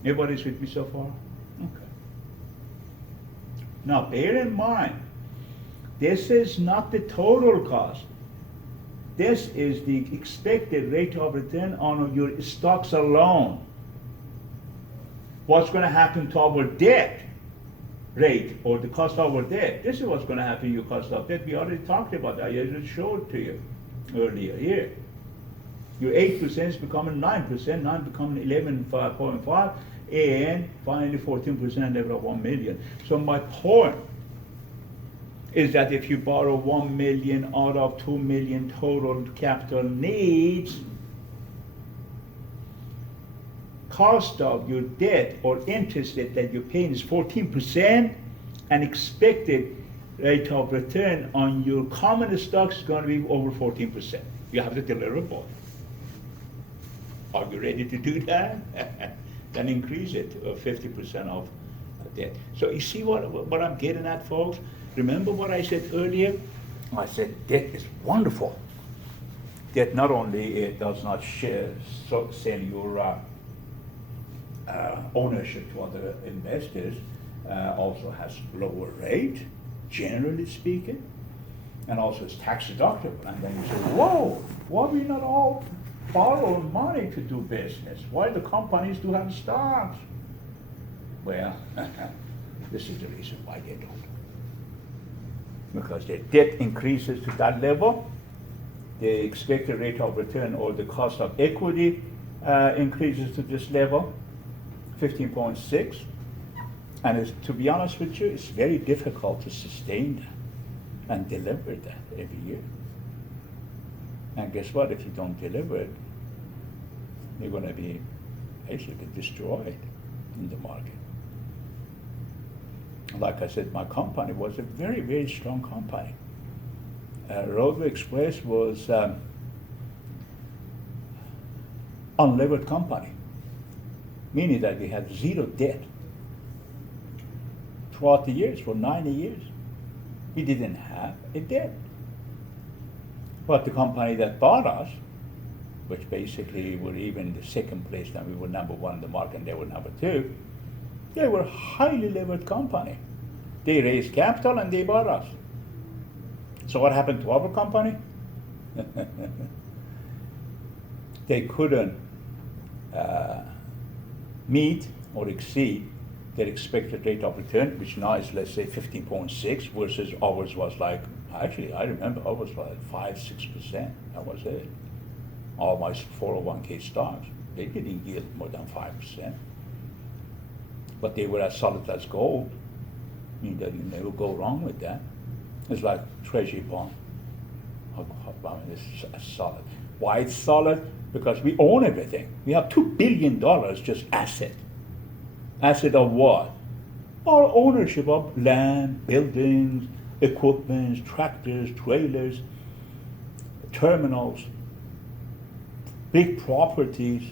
Everybody's with me so far? Okay. Now, bear in mind, this is not the total cost. This is the expected rate of return on your stocks alone. What's going to happen to our debt rate or the cost of our debt? This is what's going to happen to your cost of debt. We already talked about that. I just showed to you earlier here. Your 8% is becoming 9%, 9 becoming 11.5, and finally 14% level of 1 million. So my point is that if you borrow 1 million out of 2 million total capital needs, cost of your debt or interest that you're paying is 14%, and expected rate of return on your common stocks is going to be over 14%. You have to deliver both. Are you ready to do that? Then increase it to 50% of debt. So you see what I'm getting at, folks? Remember what I said earlier? I said debt is wonderful. Debt not only it does not sell your ownership to other investors, also has lower rate, generally speaking, and also is tax deductible. And then you say, whoa, why are we not all borrowing money to do business? Why the companies do have stocks? Well, this is the reason why they don't. Because their debt increases to that level, the expected rate of return or the cost of equity increases to this level, 15.6. And to be honest with you, it's very difficult to sustain that and deliver that every year. And guess what? If you don't deliver it, you're going to be basically destroyed in the market. Like I said, my company was a very, very strong company. Roadway Express was unlevered company, meaning that we had zero debt throughout the years, for 90 years. We didn't have a debt. But the company that bought us, which basically were even the second place, and we were number one in the market and they were number two, they were a highly levered company. They raised capital and they bought us. So what happened to our company? They couldn't meet or exceed their expected rate of return, which now is, let's say, 15.6 versus ours was like, actually, I remember ours was like 5-6%. That was it. All my 401k stocks, they didn't yield more than 5%. But they were as solid as gold. I mean, that you never go wrong with that. It's like treasury bond. I mean, it's solid. Why it's solid? Because we own everything. We have $2 billion just asset. Asset of what? Our ownership of land, buildings, equipment, tractors, trailers, terminals, big properties.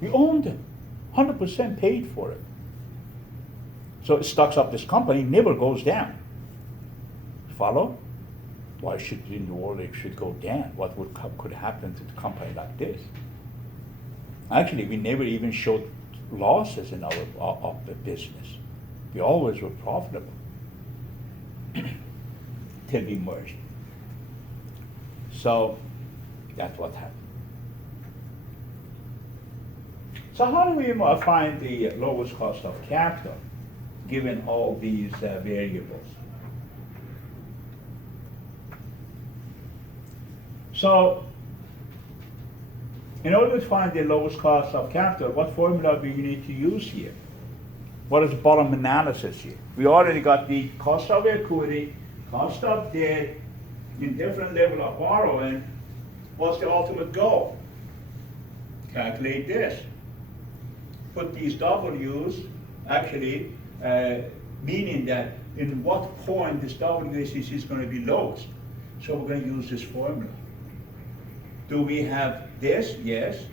We own them. 100% paid for it. So stocks of this company never goes down. Follow? Why should in the world it should go down? What could happen to the company like this? Actually, we never even showed losses in our of the business. We always were profitable till we merged. So that's what happened. So how do we find the lowest cost of capital given all these variables? So, in order to find the lowest cost of capital, what formula do you need to use here? What is the bottom analysis here? We already got the cost of equity, cost of debt, in different level of borrowing. What's the ultimate goal? Calculate this. Put these W's, actually, meaning that in what point this WACC is going to be lowest. So we're going to use this formula. Do we have this? Yes.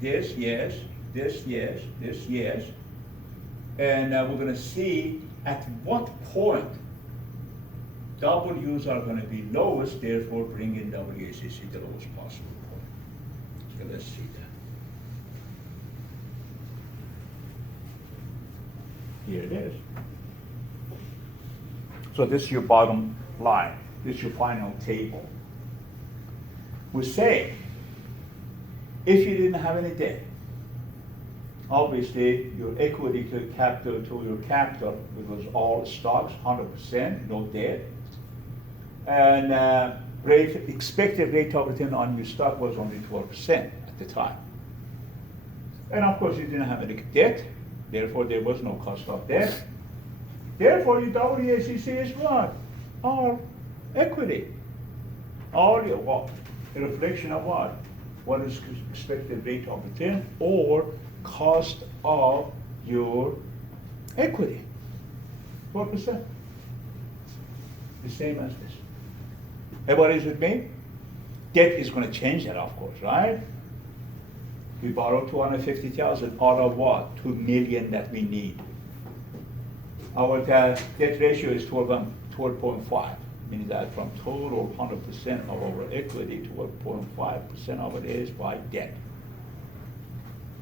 This? Yes. This? Yes. This? Yes. And we're going to see at what point W's are going to be lowest, therefore bring in WACC the lowest possible point. So let's see that. Here it is. So this is your bottom line. This is your final table. We say, if you didn't have any debt, obviously your equity to capital to your capital, because all stocks, 100%, no debt, and expected rate of return on your stock was only 12% at the time. And of course you didn't have any debt, therefore there was no cost of debt. Therefore your WACC is what? Our equity. All your what? A reflection of what? What is expected rate of return or cost of your equity? 4%. The same as this. Everybody's with me? Debt is going to change that, of course, right? We borrowed $250,000 out of what? $2 million that we need. Our debt ratio is 12.5. Meaning that from total 100% of our equity, 12.5% of it is by debt.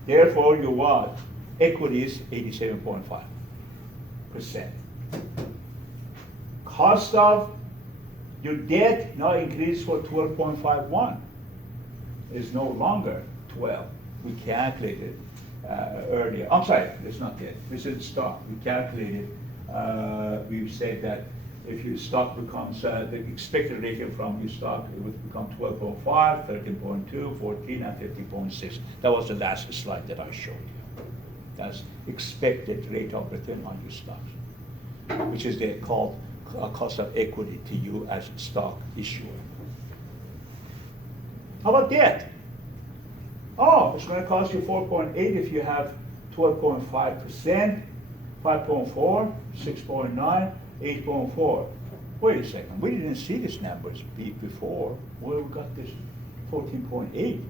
Therefore, your what? Equity is 87.5%. Cost of your debt now increased for 12.51. Is no longer 12. We calculated earlier. I'm sorry, it's not debt. This is stock. We calculated. We said that if your stock becomes, the expected ratio from your stock, it would become 12.5, 13.2, 14, and 15.6. That was the last slide that I showed you. That's expected rate of return on your stocks, which is called cost of equity to you as a stock issuer. How about debt? Oh, it's going to cost you 4.8 if you have 12.5%, 5.4, 6.9, 8.4. Wait a second, we didn't see these numbers before. Where we got this 14.8?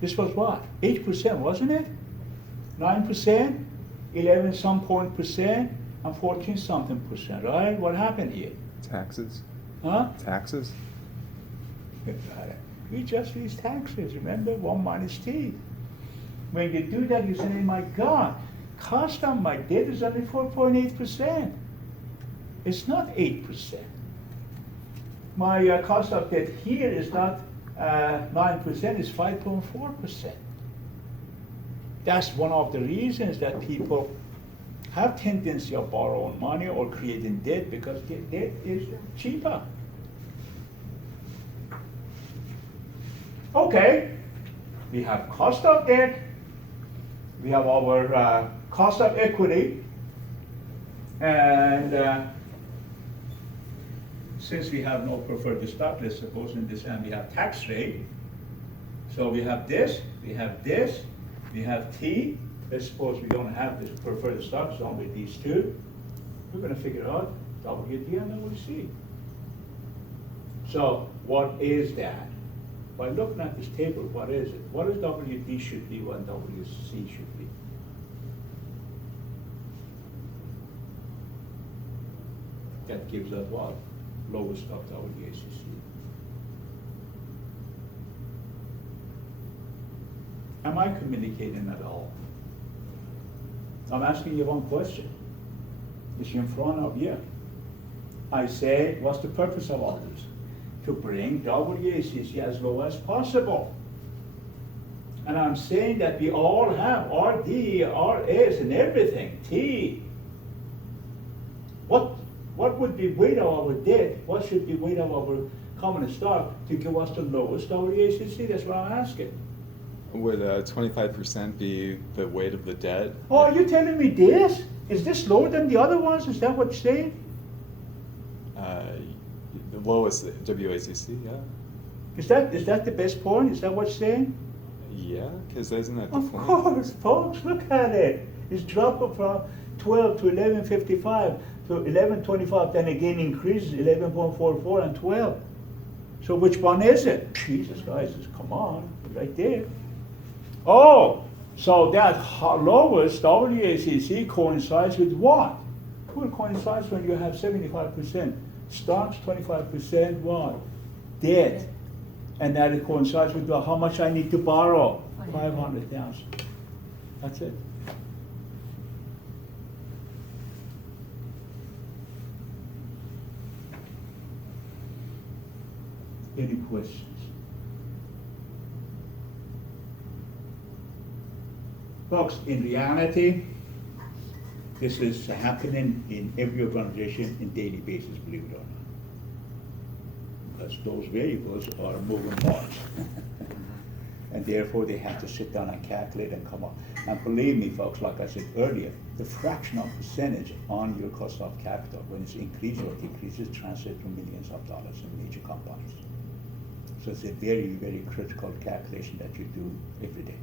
This was what? 8%, wasn't it? 9%, 11 some point percent, and 14 something percent, right? What happened here? Taxes? Huh? Taxes? We just raised taxes, remember? 1 minus T. When you do that, you say, my God, cost of my debt is only 4.8%. It's not 8%. my cost of debt here is not 9%, it's 5.4%. That's one of the reasons that people have tendency of borrowing money or creating debt, because debt is cheaper. Okay, we have cost of debt, we have our cost of equity, and since we have no preferred stock, let's suppose in this, and we have tax rate. So we have this, we have this, we have T. Let's suppose we don't have this preferred stock, so only these two. We're gonna figure out WD and WC. So what is that? By looking at this table, what is it? What is WD should be, what WC should be? That gives us what? Lowest of WACC. Am I communicating at all? I'm asking you one question. It's in front of you. I say, what's the purpose of all this? To bring WACC as low as possible. And I'm saying that we all have RD, RS, and everything, T. What would be weight of our debt? What should be weight of our common stock to give us the lowest WACC? That's what I'm asking. Would 25% be the weight of the debt? Oh, are you telling me this? Is this lower than the other ones? Is that what you're saying? The lowest WACC, yeah. Is that the best point? Is that what you're saying? Yeah, because isn't that the Of point? course, folks, look at it. It's dropping from 12 to 11.55 to 11.25, then again increases 11.44 and 12. So which one is it? Jesus, guys, come on, right there. Oh, so that lowest WACC coincides with what? Well, it coincides when you have 75% stocks, 25% what? Debt. And that it coincides with how much I need to borrow? 500,000. That's it. Any questions? Folks, in reality, this is happening in every organization in daily basis, believe it or not. Because those variables are moving parts. And therefore they have to sit down and calculate and come up. And believe me, folks, like I said earlier, the fractional percentage on your cost of capital, when it's increases or decreases, translates to millions of dollars in major companies. So it's a very, very critical calculation that you do every day.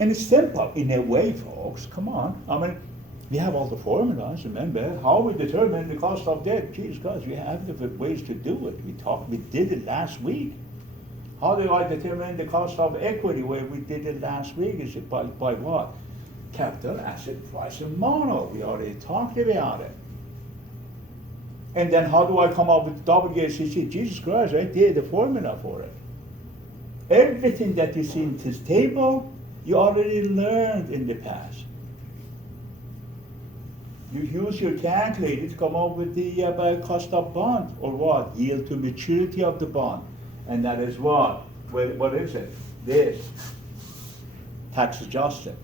And it's simple in a way, folks. Come on. I mean, we have all the formulas, remember. How we determine the cost of debt? Geez, guys, we have different ways to do it. We did it last week. How do I determine the cost of equity? Well, we did it last week. Is it by what? Capital asset price and model. We already talked about it. And then how do I come up with WACC? Jesus Christ, right there, the formula for it. Everything that you see in this table, you already learned in the past. You use your calculator to come up with the cost of bond, or what? Yield to maturity of the bond. And that is what? What is it? This. Tax adjusted.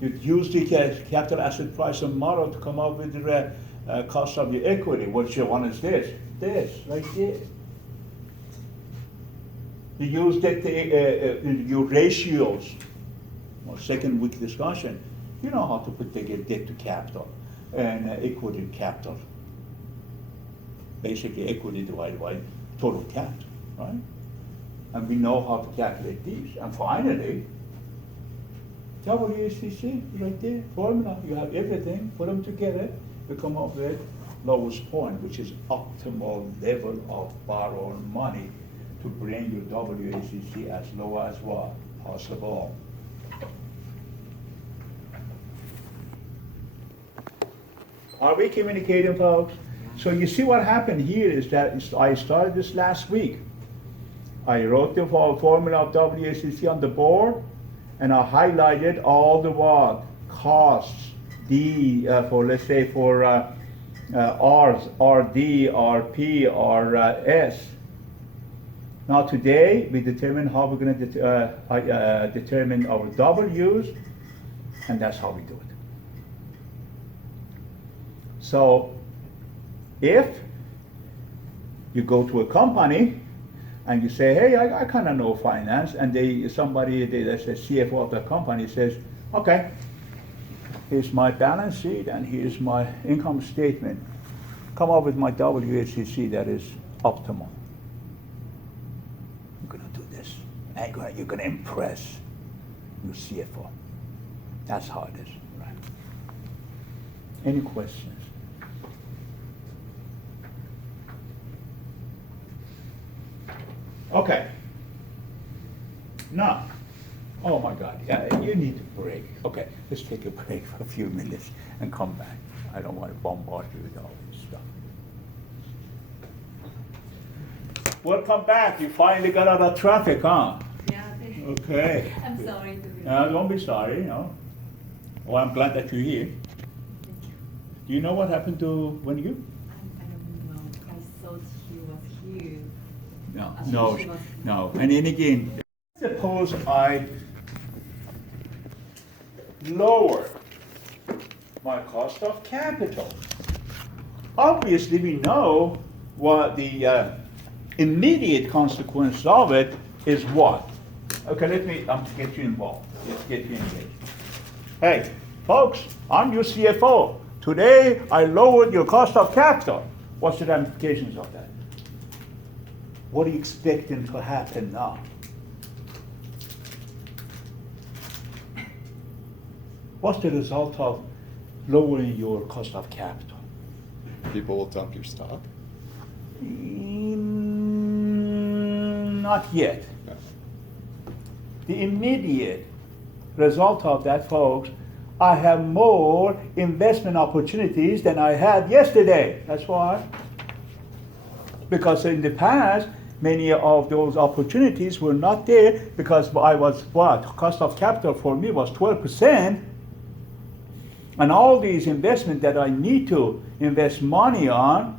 You use the capital asset price and model to come up with the cost of your equity. Which one is this? This, right here. You use your ratios. Well, second week discussion. You know how to put the debt to capital and equity to capital. Basically, equity divided by total capital, right? And we know how to calculate these. And finally, WACC right there, formula. You have everything, put them together, you come up with lowest point, which is optimal level of borrowing money to bring your WACC as low as what? Possible. Are we communicating, folks? So you see what happened here is that I started this last week. I wrote the formula of WACC on the board, and I highlighted all the what? Costs, D, for let's say for R's, RD, RP, RS. Now today we determine how we're going to determine our W's, and that's how we do it. So if you go to a company and you say, hey, I kind of know finance, and that's the CFO of the company says, okay, here's my balance sheet and here's my income statement. Come up with my WACC that is optimal. You're gonna do this, and you're gonna impress your CFO. That's how it is, right? Any questions? Okay. Now, oh my God, yeah, you need a break. Okay, let's take a break for a few minutes and come back. I don't want to bombard you with all this stuff. Welcome back. You finally got out of traffic, huh? Yeah. Okay. I'm sorry to be. Don't be sorry, Well, I'm glad that you're here. Do you know what happened to when you? I don't know. I thought he was here. No, I no, thought he was- no. And then again, suppose I lower my cost of capital. Obviously, we know what the immediate consequence of it is what? Okay, let me get you involved. Let's get you engaged. Hey, folks, I'm your CFO. Today, I lowered your cost of capital. What's the ramifications of that? What are you expecting to happen now? What's the result of lowering your cost of capital? People will dump your stock? Not yet. No. The immediate result of that, folks, I have more investment opportunities than I had yesterday. That's why. Because in the past, many of those opportunities were not there because I was what? Cost of capital for me was 12%. And all these investments that I need to invest money on,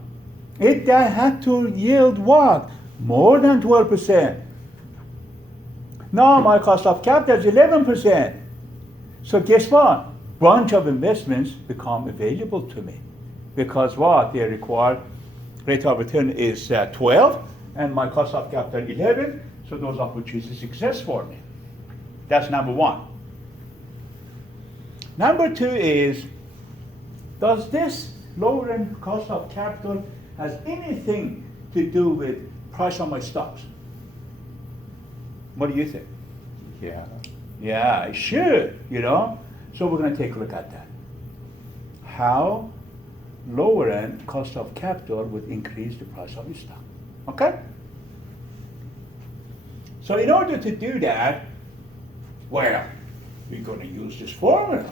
it had to yield what? More than 12%. Now my cost of capital is 11%. So guess what? Bunch of investments become available to me. Because what? They require rate of return is 12 and my cost of capital 11, so those opportunities exist for me. That's number one. Number two is, does this lowering cost of capital has anything to do with price on my stocks? What do you think? Yeah. Yeah, it should, So we're going to take a look at that. How lowering cost of capital would increase the price of your stock. Okay? So in order to do that, well, we're going to use this formula.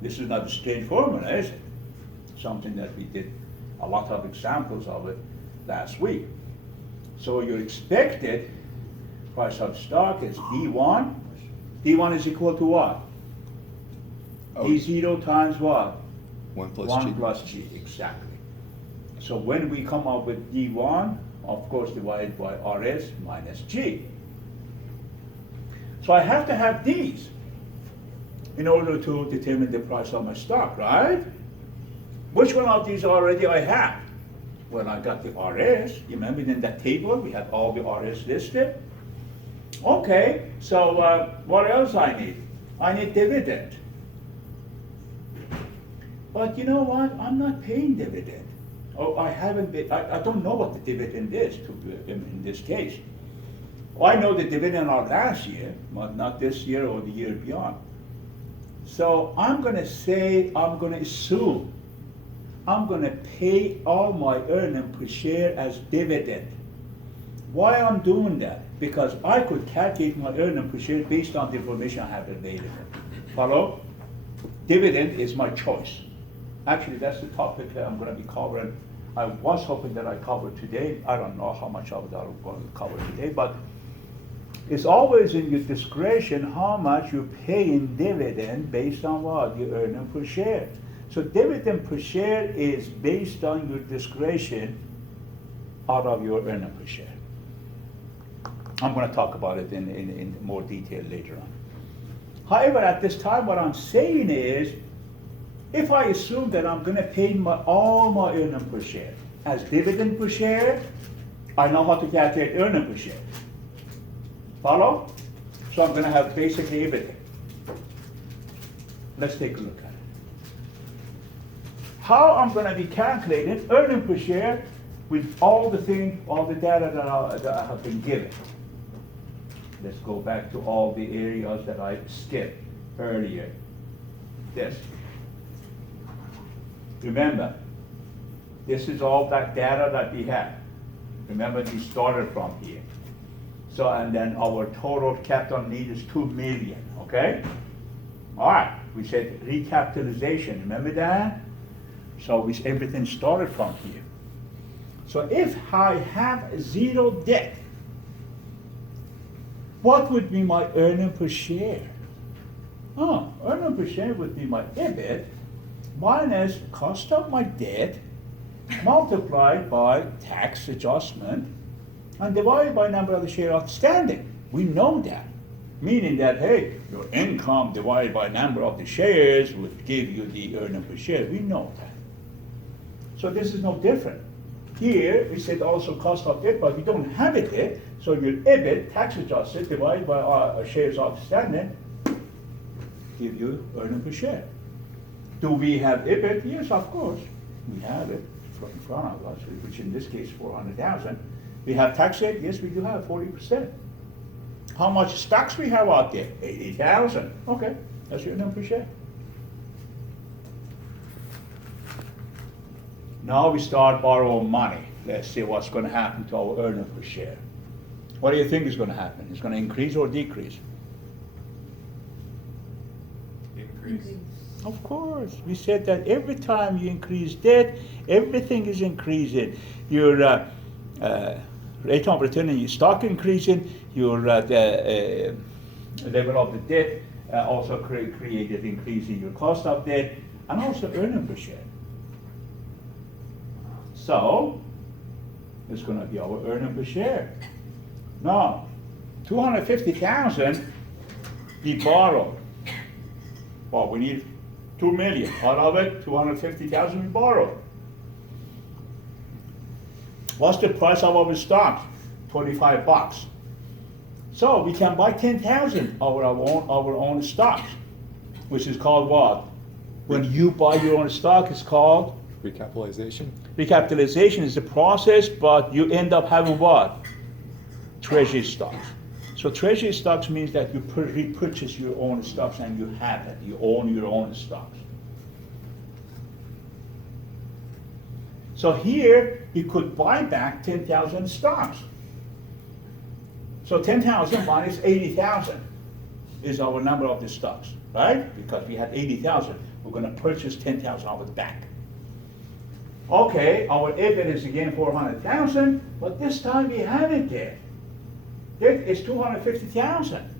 This is not a strange formula, is it? Something that we did a lot of examples of it last week. So your expected price of stock is D1. D1 is equal to what? Oh. D0 times what? 1 plus 1 G. plus G, exactly. So when we come up with D1, of course divided by RS minus G. So I have to have these in order to determine the price of my stock, right? Which one of these already I have? Well, I got the RS. You remember in that table we had all the RS listed? Okay, so what else I need? I need dividend. But you know what? I'm not paying dividend. Oh, I haven't been, I don't know what the dividend is in this case. I know the dividend of last year, but not this year or the year beyond. So I'm going to say, I'm going to assume, I'm going to pay all my earnings per share as dividend. Why I'm doing that? Because I could calculate my earnings per share based on the information I have available. Follow? Dividend is my choice. Actually, that's the topic that I'm going to be covering. I was hoping that I covered today. I don't know how much of that I'm going to cover today, but It's always in your discretion how much you pay in dividend based on what you earn per share. So dividend per share is based on your discretion out of your earning per share. I'm going to talk about it in more detail later on. However, at this time, what I'm saying is, if I assume that I'm going to pay all my earning per share as dividend per share, I know how to calculate earning per share. Follow? So I'm going to have basically everything. Let's take a look at it. How I'm going to be calculating earning per share with all the data that I have been given. Let's go back to all the areas that I skipped earlier. This. Remember, this is all that data that we have. Remember, we started from here. So, and then our total capital need is 2 million, okay? All right, we said recapitalization, remember that? So everything started from here. So if I have zero debt, what would be my earning per share? Oh, earning per share would be my EBIT minus cost of my debt multiplied by tax adjustment and divided by number of the shares outstanding. We know that. Meaning that, hey, your income divided by number of the shares would give you the earning per share. We know that. So this is no different. Here, we said also cost of debt, but we don't have it there. So your EBIT, tax adjusted, divided by shares outstanding, give you earning per share. Do we have EBIT? Yes, of course. We have it in front of us, which in this case, 400,000. We have tax rate? Yes, we do have 40%. How much stocks we have out there? 80,000. Okay, that's your earning per share. Now we start borrowing money. Let's see what's going to happen to our earning per share. What do you think is going to happen? It's going to increase or decrease? Increase. Of course. We said that every time you increase debt, everything is increasing. Your rate of return on your stock increasing, your the level of the debt also created increase in your cost of debt, and also earning per share. So, it's going to be our earning per share. Now, 250,000 we borrowed. Well, we need 2 million. Out of it, 250,000 we borrowed. What's the price of our stock? $25. So we can buy 10,000 of our own stocks, which is called what? When you buy your own stock, it's called? Recapitalization? Recapitalization is the process, but you end up having what? Treasury stocks. So treasury stocks means that you repurchase your own stocks and you have it. You own your own stocks. So here, you could buy back 10,000 stocks. So 10,000 minus 80,000 is our number of the stocks, right? Because we had 80,000, we're going to purchase 10,000 of it back. Okay, our EBIT is again 400,000, but this time we have it there. Debt is 250,000.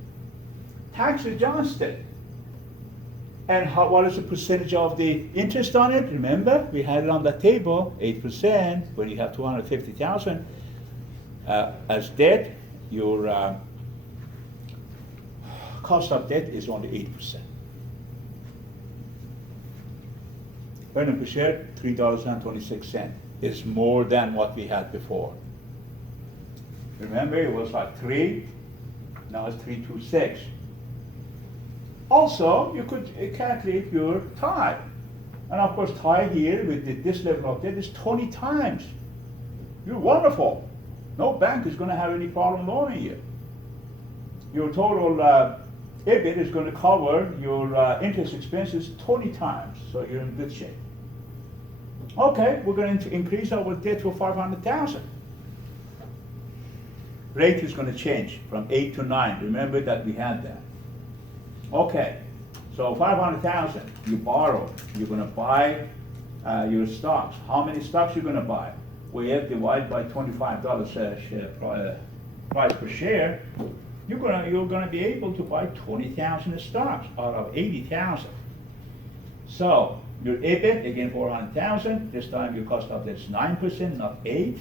Tax adjusted. And what is the percentage of the interest on it? Remember, we had it on the table, 8%. When you have 250,000 as debt, your cost of debt is only 8%. Earning per share, $3.26. Is more than what we had before. Remember, it was like 3, now it's 326. Also, you could calculate your tie. And of course, tie here with this level of debt is 20 times. You're wonderful. No bank is going to have any problem loaning you. Your total EBIT is going to cover your interest expenses 20 times, so you're in good shape. Okay, we're going to increase our debt to 500,000. Rate is going to change from 8 to 9. Remember that we had that. Okay, so 500,000 you borrow. You're going to buy your stocks. How many stocks you're going to buy? Well, you have to divide by $25 price per share. you're gonna be able to buy 20,000 stocks out of 80,000. So, your EBIT, again, 400,000, this time your cost of debt is 9%, not 8.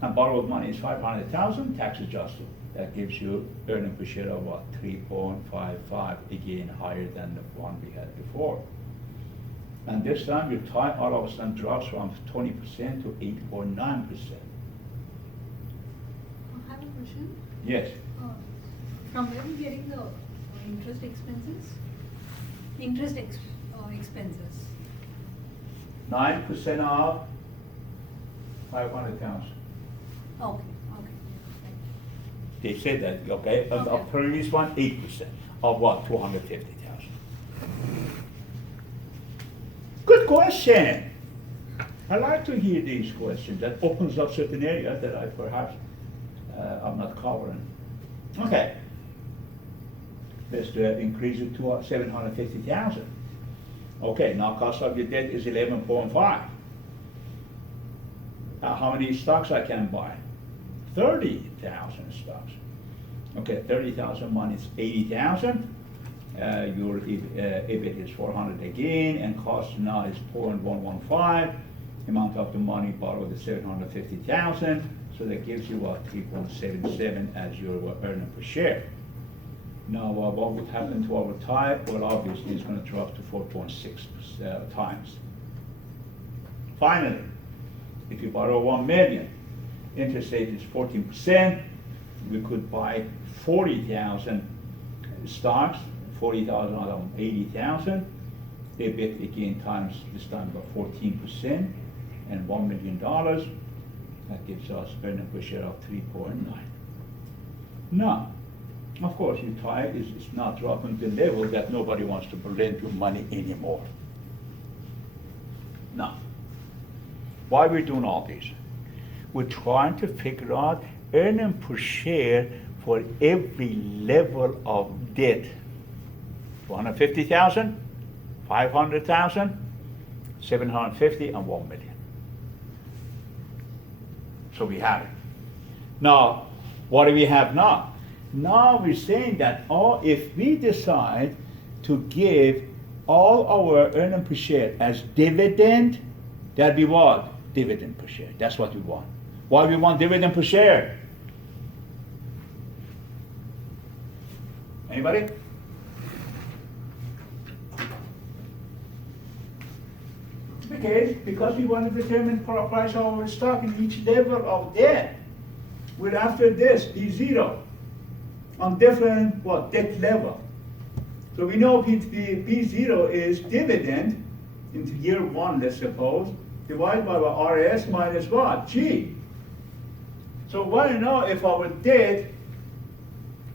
And borrowed money is 500,000, tax adjusted. That gives you earning per share of what, 3.55, again, higher than the one we had before. And this time your tie all of a sudden drops from 20% to 8.9%. I have a question. Yes, From where are we getting the interest expenses? Expenses. 9% of 500,000. Okay. They said that, okay, of Okay. previous one, 8%, of what, 250,000. Good question. I like to hear these questions, that opens up certain areas that I perhaps, I'm not covering. Okay. Let's increase it to 750,000. Okay, now cost of your debt is 11.5. How many stocks I can buy? 30,000 stocks. Okay, 30,000 minus 80,000. Your EBIT is 400 again, and cost now is 0.115. Amount of the money borrowed is 750,000. So that gives you what, 3.77 as your earning per share. Now, what would happen to our tie? Well, obviously, it's going to drop to 4.6 times. Finally, if you borrow 1 million, interest rate is 14%. We could buy 40,000 stocks, 40,000 out of 80,000. EBIT again times this time about 14% and $1 million. That gives us earning per share of 3.9. Now, of course, your tie is not dropping to the level that nobody wants to lend you money anymore. Now, why are we doing all this? We're trying to figure out earning per share for every level of debt. 250,000, 500,000, 750, and 1 million. So we have it. Now, what do we have now? Now we're saying that if we decide to give all our earning per share as dividend, that'd be what? Dividend per share. That's what we want. Why we want dividend per share? Anybody? Because we want to determine price of our stock in each level of debt. We're after this, P0, on different, debt level. So we know P0 is dividend into year 1, let's suppose, divided by our RS minus what? G. So we want to know if our debt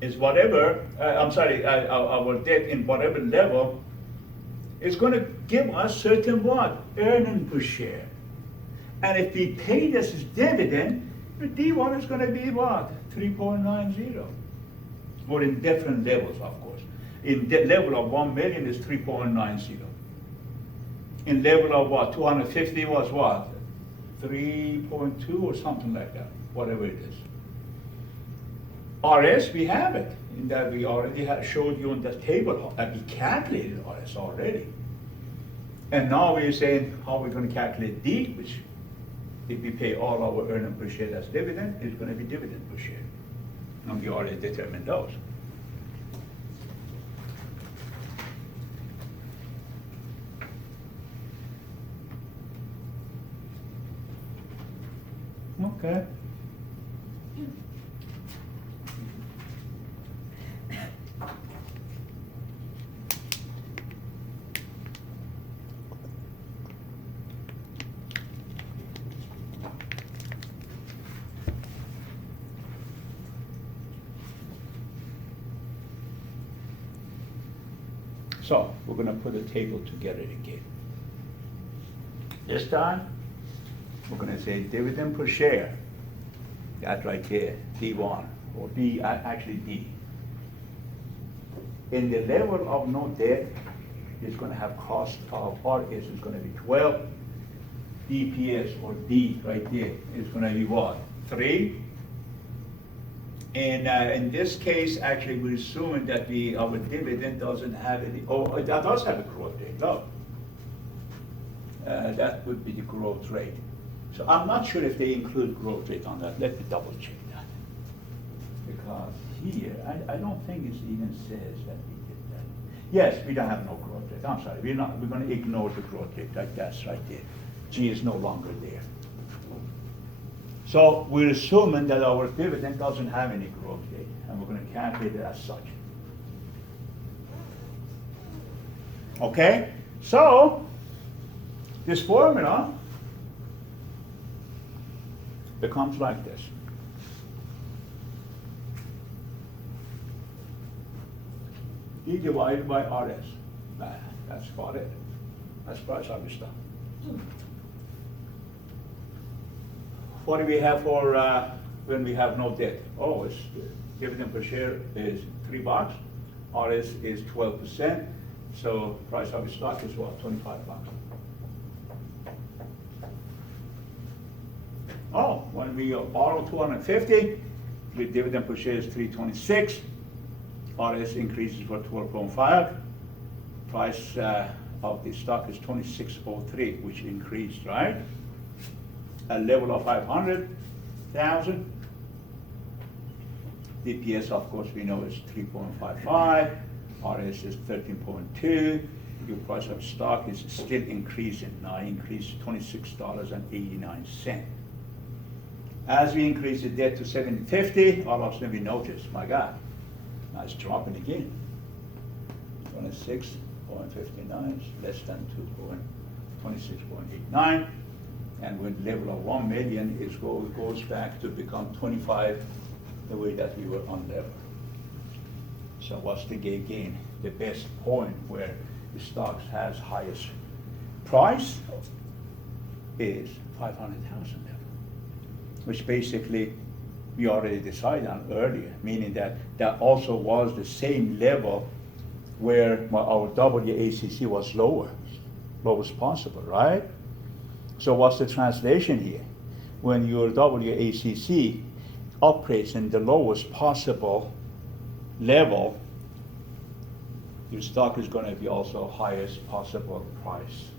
is whatever, our debt in whatever level is going to give us certain what? Earning per share. And if we pay this as dividend, the D1 is going to be what? 3.90. Or in different levels, of course. In the level of 1 million is 3.90. In level of what? 250 was what? 3.2 or something like that, whatever it is. RS, we have it, in that we already showed you on the table, and we calculated RS already. And now we're saying how we're going to calculate D, which if we pay all our earning per share as dividend, it's going to be dividend per share. And we already determined those. Okay. So we're going to put a table together again. This time, we're going to say dividend per share. That right there, D1, or D, actually D. In the level of no debt, it's going to have cost of RS is going to be 12. DPS, or D right there, is going to be what? 3. And in this case, actually, we're assuming that our dividend doesn't have any, oh, that does have a growth rate, look. That would be the growth rate. So I'm not sure if they include growth rate on that. Let me double check that. Because here, I don't think it even says that we did that. Yes, we don't have no growth rate. I'm sorry, we're gonna ignore the growth rate, like that's right there. G is no longer there. So we're assuming that our dividend doesn't have any growth rate, and we're gonna calculate it as such. Okay, so this formula becomes like this. D divided by RS. That's about it. That's price of the stock. What do we have for when we have no debt? Oh, it's dividend per share is $3. RS is 12%. So price of the stock is what, $25? Oh, when we borrow 250, the dividend per share is $3.26. RS increases for 12.5. Price of the stock is 26.03, which increased, right? A level of 500,000. DPS, of course, we know is 3.55. RS is 13.2. Your price of stock is still increasing. Now increased $26.89. As we increase the debt to 750, all of a sudden we notice, my God, now it's dropping again. 26.59 is less than 26.89. And when level of 1 million goes back to become 25, the way that we were on level. So what's the gain? The best point where the stocks has highest price is 500,000 level, which basically we already decided on earlier, meaning that also was the same level where our WACC was lowest possible, right? So what's the translation here? When your WACC operates in the lowest possible level, your stock is going to be also highest possible price.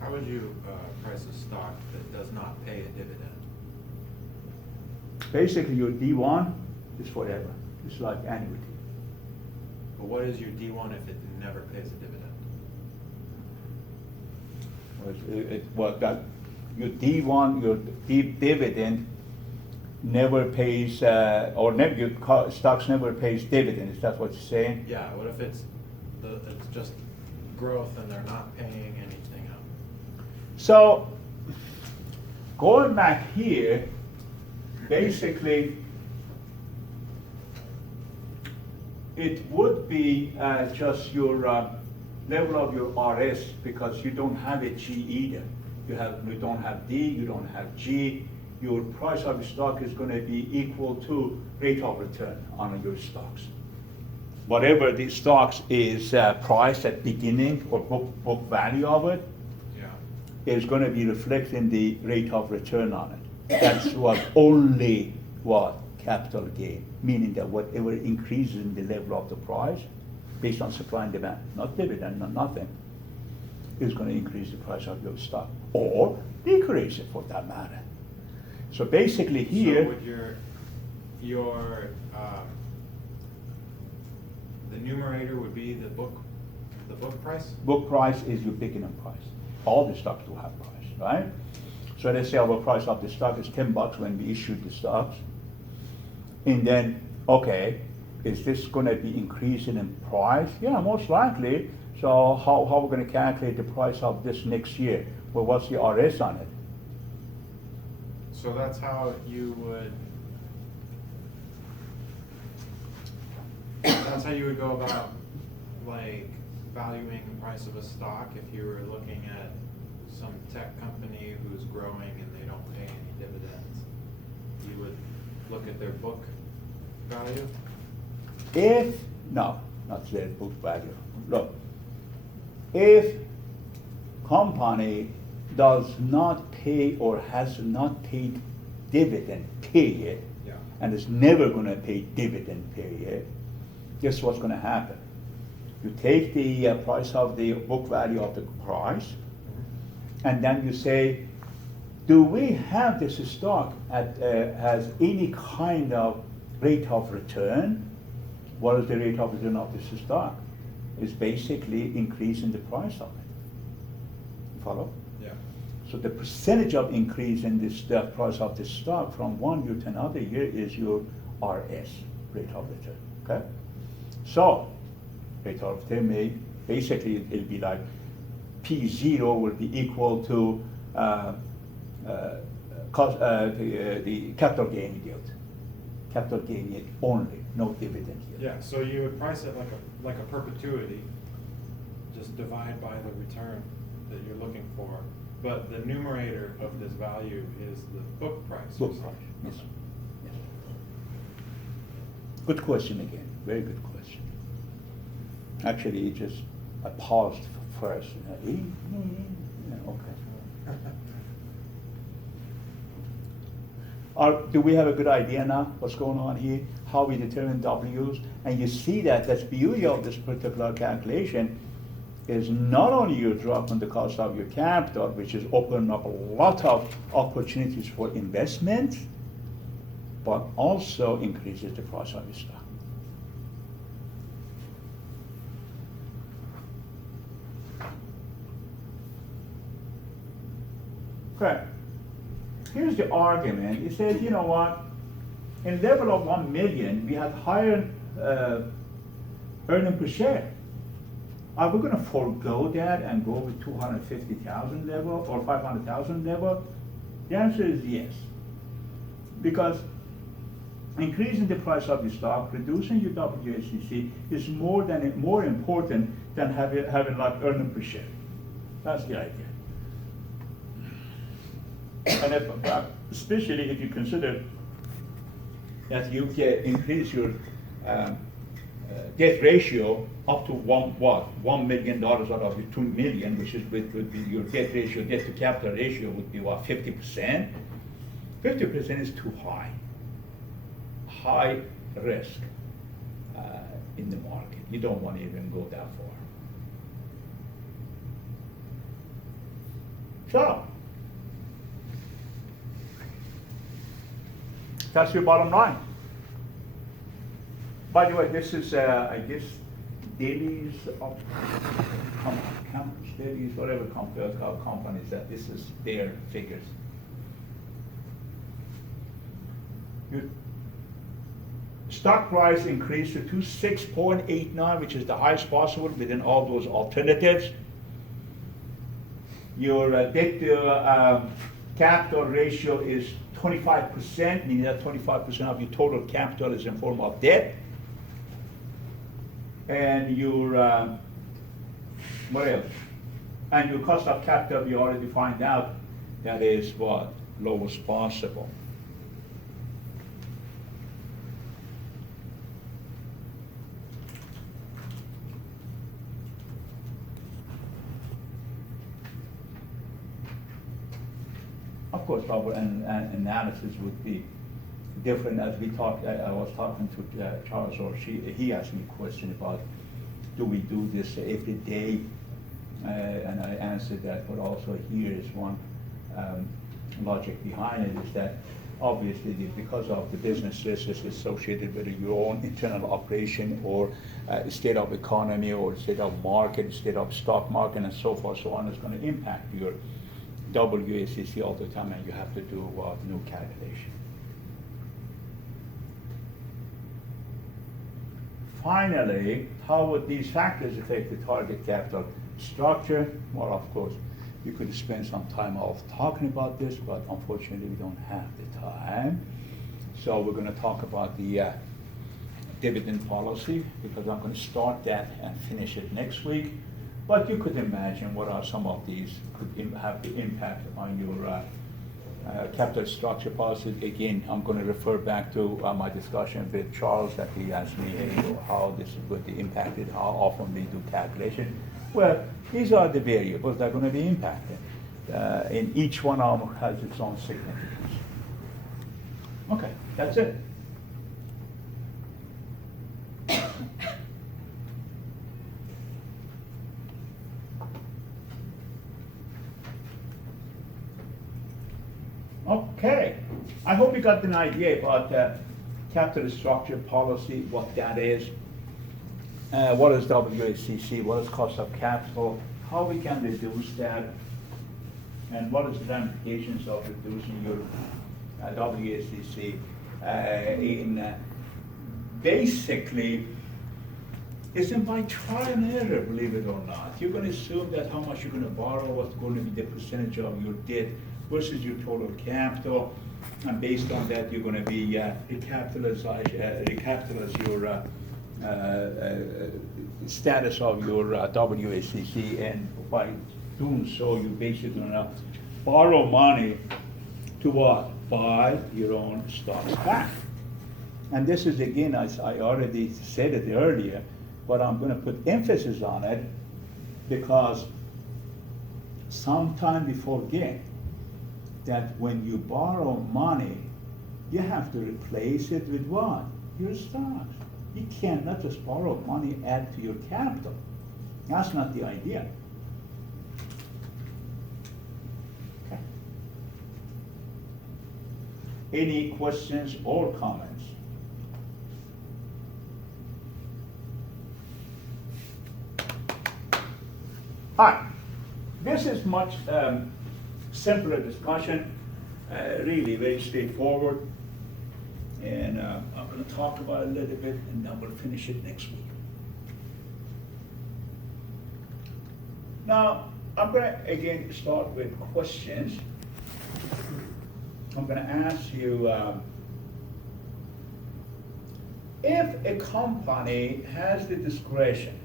How would you price a stock that does not pay a dividend? Basically, your D1 is forever. It's like annuity. But what is your D1 if it never pays a dividend? Your D1, your dividend never pays, your stocks never pays dividend. Is that what you're saying? Yeah, what if it's just growth and they're not paying anything out? So, going back here, basically, it would be just your level of your RS, because you don't have a G either. You don't have D, you don't have G. Your price of your stock is going to be equal to rate of return on your stocks. Whatever the stocks is priced at beginning or book value of it, Yeah. is going to be reflecting the rate of return on it. That's what only what capital gain, meaning that whatever increases in the level of the price based on supply and demand, not dividend, not nothing, is going to increase the price of your stock or decrease it for that matter. So basically here, So would the numerator would be the book price? book price is your beginning price. All the stocks do have price, right? So let's say our price of the stock is $10 when we issued the stocks. And then, okay, is this going to be increasing in price? Yeah, most likely. So how are we going to calculate the price of this next year? Well, what's the RS on it? So that's how you would. That's how you would go about, like, valuing the price of a stock if you were looking at some tech company who's growing and they don't pay any dividends. You would look at their book value. No, not their book value. Look, if company does not pay or has not paid dividend period, Yeah. and it's never gonna pay dividend period, guess what's gonna happen? You take the price of the book value of the price, and then you say, do we have this stock has any kind of rate of return? What is the rate of return of this stock? It's basically increasing the price of it. Follow? Yeah. So the percentage of increase in the price of the stock from 1 year to another year is your RS, rate of return, okay? So, rate of return may, basically it'll be like P0 will be equal to the capital gain yield. Capital gain yield only, no dividend yield. Yeah, so you would price it like a perpetuity, just divide by the return that you're looking for. But the numerator of this value is the book price. Book price, yes. Yes. Good question again, very good question. Actually, just I paused first. Okay. Do we have a good idea now what's going on here? How we determine W's? And you see that that's beauty of this particular calculation is not only you drop on the cost of your capital, which is opening up a lot of opportunities for investment, but also increases the price of your stock. Okay. Here's the argument. It says, you know what? In level of 1 million, we have higher earning per share. Are we going to forego that and go with 250,000 level or 500,000 level? The answer is yes. Because increasing the price of the stock, reducing your WACC is more important than having like earning per share. That's the idea. And especially if you consider that you can increase your debt ratio up to $1 million out of your $2 million, which would be your debt ratio, debt to capital ratio would be what, 50%? 50% is too high. High risk in the market. You don't want to even go that far. So, that's your bottom line. By the way, this is, I guess, Davies, Davies, whatever companies that this is their figures. Your stock price increased to 26.89, which is the highest possible within all those alternatives. Your debt to capital ratio is 25%, meaning that 25% of your total capital is in form of debt. And your, what else? And your cost of capital, we already find out, that is what? Lowest possible. Of course, our analysis would be different as we talked. I was talking to Charles, or he asked me a question about, do we do this every day? And I answered that, but also here is one logic behind it, is that obviously because of the business risks associated with your own internal operation or state of economy or state of market, state of stock market and so forth, so on, is going to impact your WACC all the time, and you have to do a new calculation. Finally, how would these factors affect the target capital structure? Well, of course, you could spend some time off talking about this, but unfortunately we don't have the time. So we're going to talk about the dividend policy, because I'm going to start that and finish it next week. But you could imagine what are some of these could have the impact on your capital structure policy. Again, I'm going to refer back to my discussion with Charles, that he asked me how this would be impacted, how often we do calculation. Well, these are the variables that are going to be impacted. And each one of them has its own significance. Okay, that's it. Okay, I hope you got an idea about capital structure policy, what that is, what is WACC, what is cost of capital, how we can reduce that, and what is the ramifications of reducing your WACC. Basically, it's by trial and error, believe it or not. You're going to assume that how much you're going to borrow, what's going to be the percentage of your debt versus your total capital, and based on that, you're going to be recapitalize your status of your WACC, and by doing so, you're basically going to borrow money to what? Buy your own stocks back. And this is, again, as I already said it earlier, but I'm going to put emphasis on it because sometimes we forget that when you borrow money, you have to replace it with what? Your stocks. You cannot just borrow money, add to your capital. That's not the idea. Okay. Any questions or comments? Hi. This is much simpler discussion, really very straightforward. And I'm going to talk about it a little bit, and then we'll finish it next week. Now, I'm going to again start with questions. I'm going to ask you, if a company has the discretion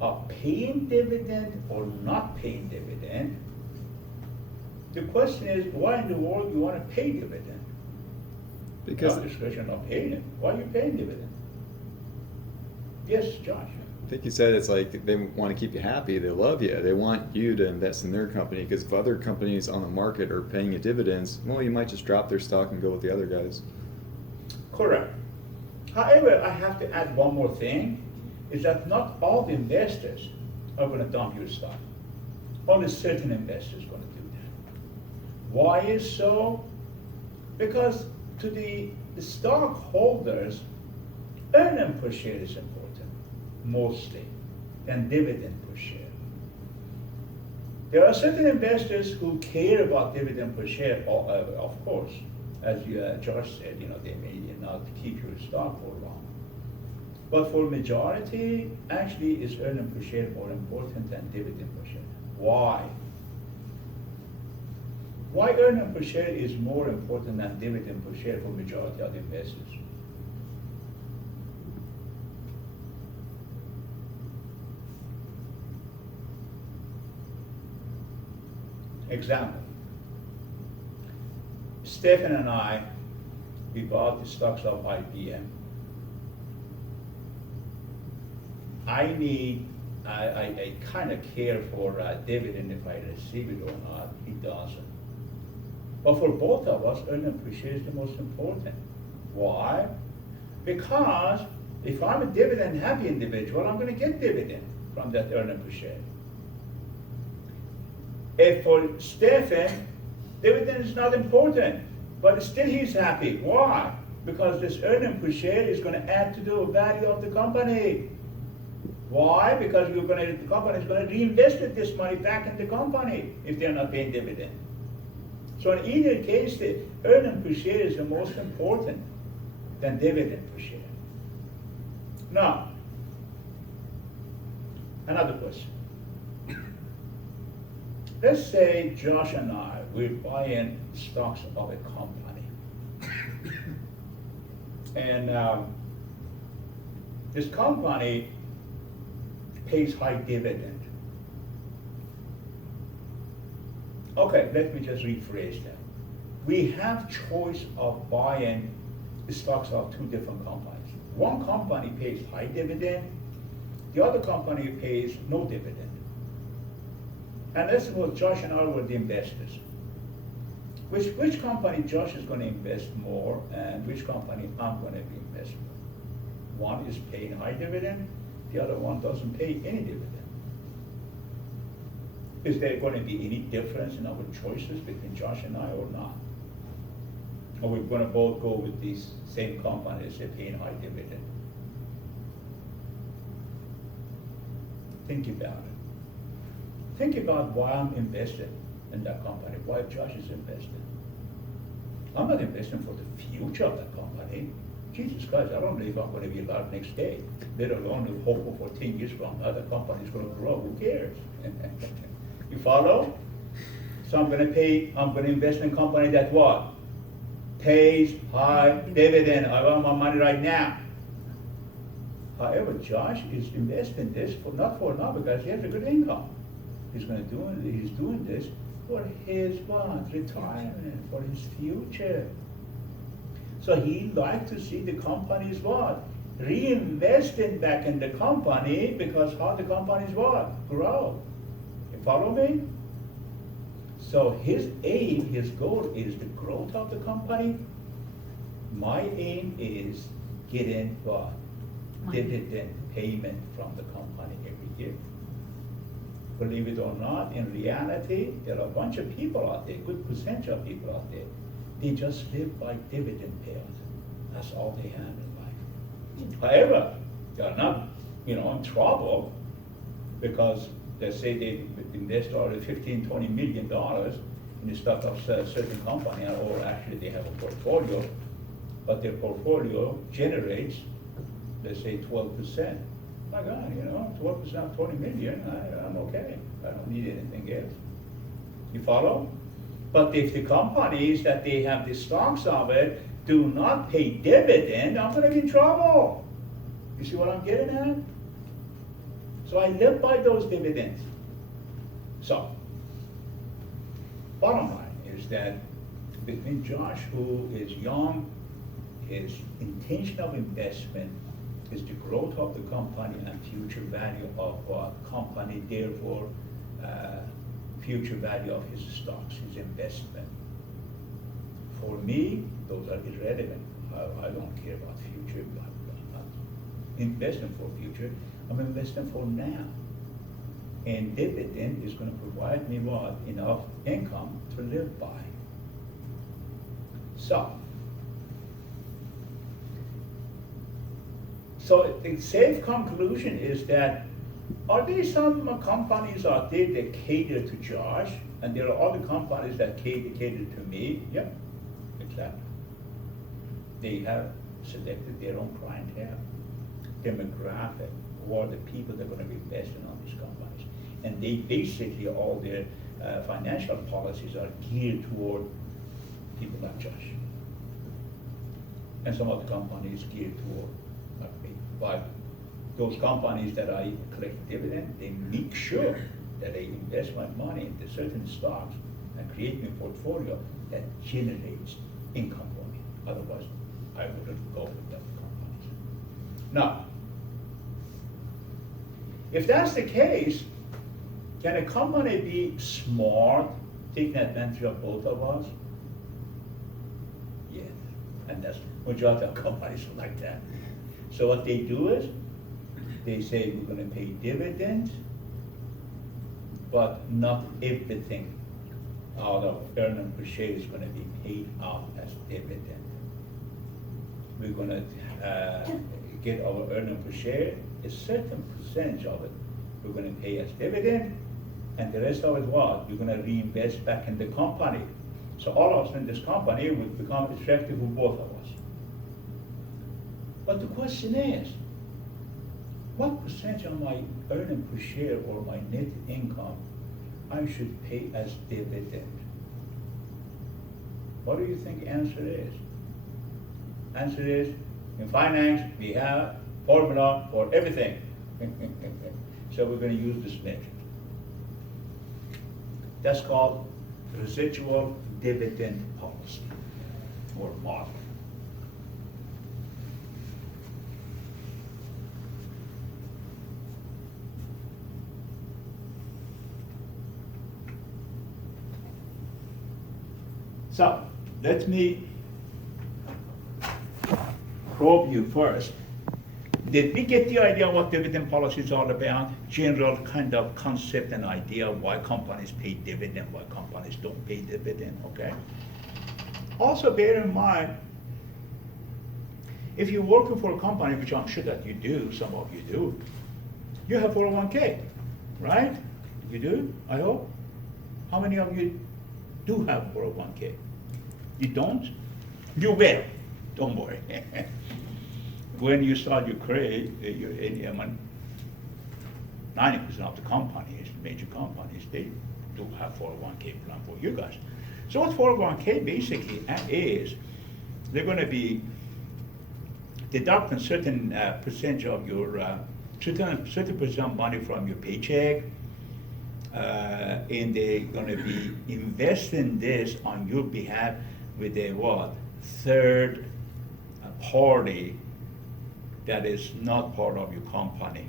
of paying dividend or not paying dividend, the question is, why in the world you want to pay dividend? Because You have discretion of paying it. Why are you paying dividend? Yes, Josh. I think you said it's like they want to keep you happy. They love you. They want you to invest in their company, because if other companies on the market are paying you dividends, well, you might just drop their stock and go with the other guys. Correct. However, I have to add one more thing, is that not all the investors are going to dump your stock. Only certain investors are going to do that. Why is so? Because to the stockholders, earnings per share is important, mostly, than dividend per share. There are certain investors who care about dividend per share, of course. As Josh said, they may not keep your stock for long. But for majority, actually, is earnings per share more important than dividend per share. Why? Why earnings per share is more important than dividend per share for majority of investors? Example. Stephen and I, we bought the stocks of IBM. I kind of care for dividend if I receive it or not. He doesn't. But for both of us, earnings per share is the most important. Why? Because if I'm a dividend happy individual, I'm going to get dividend from that earnings per share. If for Stephen, dividend is not important, but still he's happy. Why? Because this earnings per share is going to add to the value of the company. Why? Because the company is going to reinvest this money back in the company if they're not paying dividend. So in either case, the earnings per share is the most important than dividend per share. Now, another question. Let's say Josh and I, we're buying stocks of a company. And this company pays high dividend. Okay, let me just rephrase that. We have choice of buying stocks of two different companies. One company pays high dividend, the other company pays no dividend. And let's suppose Josh and I were the investors. Which company Josh is gonna invest more and which company I'm gonna be investing more? One is paying high dividend, the other one doesn't pay any dividend. Is there gonna be any difference in our choices between Josh and I or not? Or we're gonna both go with these same companies that paying high dividend? Think about it. Think about why I'm invested in that company, why Josh is invested. I'm not investing for the future of that company. Jesus Christ, I don't know if I'm gonna be alive next day, let alone if hopeful for 10 years from now, the company's gonna grow, who cares? You follow? So I'm gonna invest in a company that what? Pays high dividend. I want my money right now. However, Josh is investing this not for now because he has a good income. He's doing this for his what? Retirement, for his future. So he likes to see the company's what? Reinvesting back in the company because how the company's what? Grow. You follow me? So his aim, his goal is the growth of the company. My aim is getting what? Money. Dividend payment from the company every year. Believe it or not, in reality, there are a bunch of people out there, good percentage of people out there, they just live by dividend payouts. That's all they have in life. However, they're not, in trouble because they say they invest already $15-20 million in the stock of a certain company, or actually they have a portfolio, but their portfolio generates, let's say 12%. My God, 12% of 20 million, I'm okay. I don't need anything else. You follow? But if the companies that they have the stocks of it do not pay dividend, I'm gonna be in trouble. You see what I'm getting at? So I live by those dividends. So, bottom line is that between Josh, who is young, his intention of investment is the growth of the company and future value of company, therefore future value of his stocks, his investment. For me, those are irrelevant. I don't care about future. I'm not investing for future. I'm investing for now. And dividend is going to provide me what? Enough income to live by. So the safe conclusion is that are there some companies out there that cater to Josh, and there are other companies that cater to me? Yeah, exactly. They have selected their own clientele, demographic, or the people that are going to be investing on these companies. And they basically, all their financial policies are geared toward people like Josh. And some of the companies geared toward like me. But those companies that I collect dividend, they make sure that they invest my money into certain stocks and create me a portfolio that generates income for me. Otherwise, I wouldn't go with those companies. Now, if that's the case, can a company be smart, taking advantage of both of us? Yes, and that's majority of companies are like that. So what they do is, they say we're going to pay dividends, but not everything out of earnings per share is going to be paid out as dividend. We're going to get our earnings per share, a certain percentage of it we're going to pay as dividend, and the rest of it what? We're going to reinvest back in the company. So all of us in this company would become attractive for both of us. But the question is, what percentage of my earnings per share or my net income I should pay as dividend? What do you think the answer is? Answer is, in finance, we have formula for everything. So we're going to use this metric. That's called residual dividend policy or model. So, let me probe you first. Did we get the idea what dividend policy is all about? General kind of concept and idea why companies pay dividend, why companies don't pay dividend, okay? Also bear in mind, if you're working for a company, which I'm sure that you do, some of you do, you have 401k, right? You do, I hope? How many of you do have 401k? You don't? You will, don't worry. When you start your career, you're in, 90% of the companies, major companies, they do have 401k plan for you guys. So what 401k basically is, they're gonna be deducting certain percentage of your, certain percent money from your paycheck, and they're gonna be investing this on your behalf with a what? Third party that is not part of your company.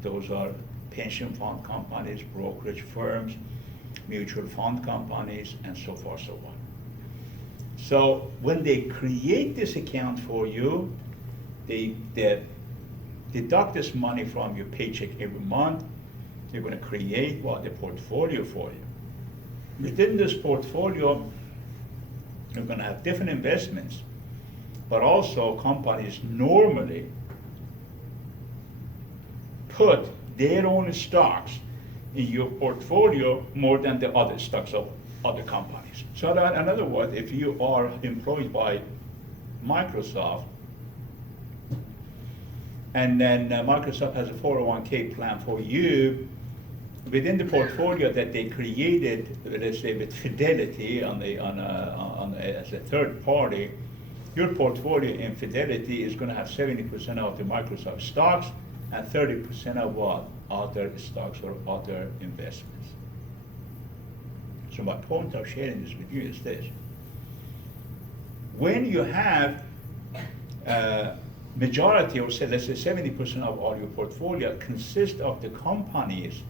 Those are pension fund companies, brokerage firms, mutual fund companies, and so forth, so on. So when they create this account for you, they deduct this money from your paycheck every month. They're going to create what? A portfolio for you. Within this portfolio, you're going to have different investments, but also companies normally put their own stocks in your portfolio more than the other stocks of other companies. So that, in other words, if you are employed by Microsoft, and then Microsoft has a 401k plan for you, within the portfolio that they created, let's say with Fidelity as a third party, your portfolio in Fidelity is going to have 70% of the Microsoft stocks and 30% of what? Other stocks or other investments. So my point of sharing this with you is this. When you have majority, or say, let's say 70% of all your portfolio consists of the company's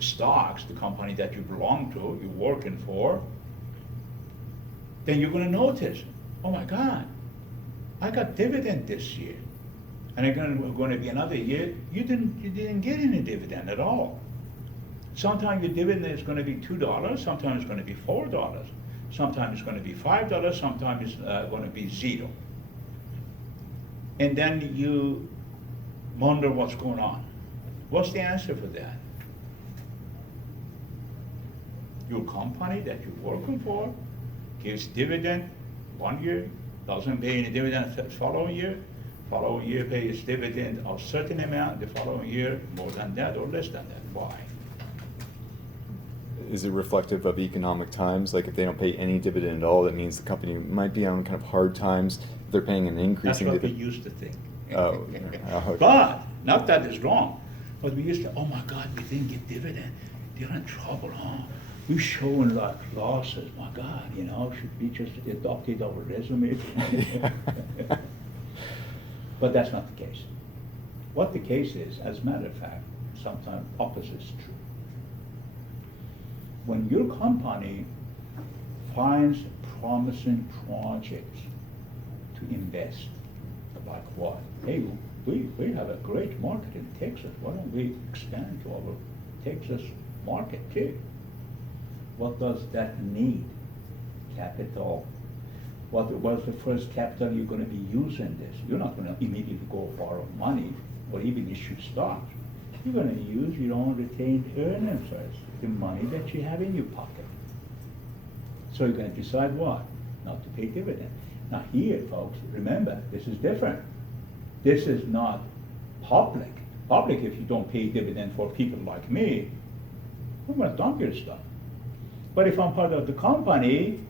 stocks, the company that you belong to, you're working for, then you're going to notice, oh my God, I got dividend this year, and it's going to be another year. You didn't get any dividend at all. Sometimes your dividend is going to be $2. Sometimes it's going to be $4. Sometimes it's going to be $5. Sometimes it's going to be $0. And then you wonder what's going on. What's the answer for that? Your company that you're working for gives dividend 1 year, doesn't pay any dividend the following year pays dividend of certain amount, the following year more than that or less than that. Why? Is it reflective of economic times? Like if they don't pay any dividend at all, that means the company might be on kind of hard times. They're paying an increasing That's what we dividend. used to think. Oh, okay. But, not that is wrong, but we used to, oh my God, we didn't get dividend. They're in trouble, huh? We're showing like losses, my God, should we just adopted our resume? But that's not the case. What the case is, as a matter of fact, sometimes opposite is true. When your company finds promising projects to invest, like what? Hey, we have a great market in Texas. Why don't we expand to our Texas market too? What does that need? Capital. What's the first capital you're going to be using this? You're not going to immediately go borrow money or even issue stocks. You're going to use your own retained earnings first, the money that you have in your pocket. So you're going to decide what? Not to pay dividend. Now here, folks, remember, this is different. This is not public. Public, if you don't pay dividend for people like me, I'm going to dump your stuff. But if I'm part of the company,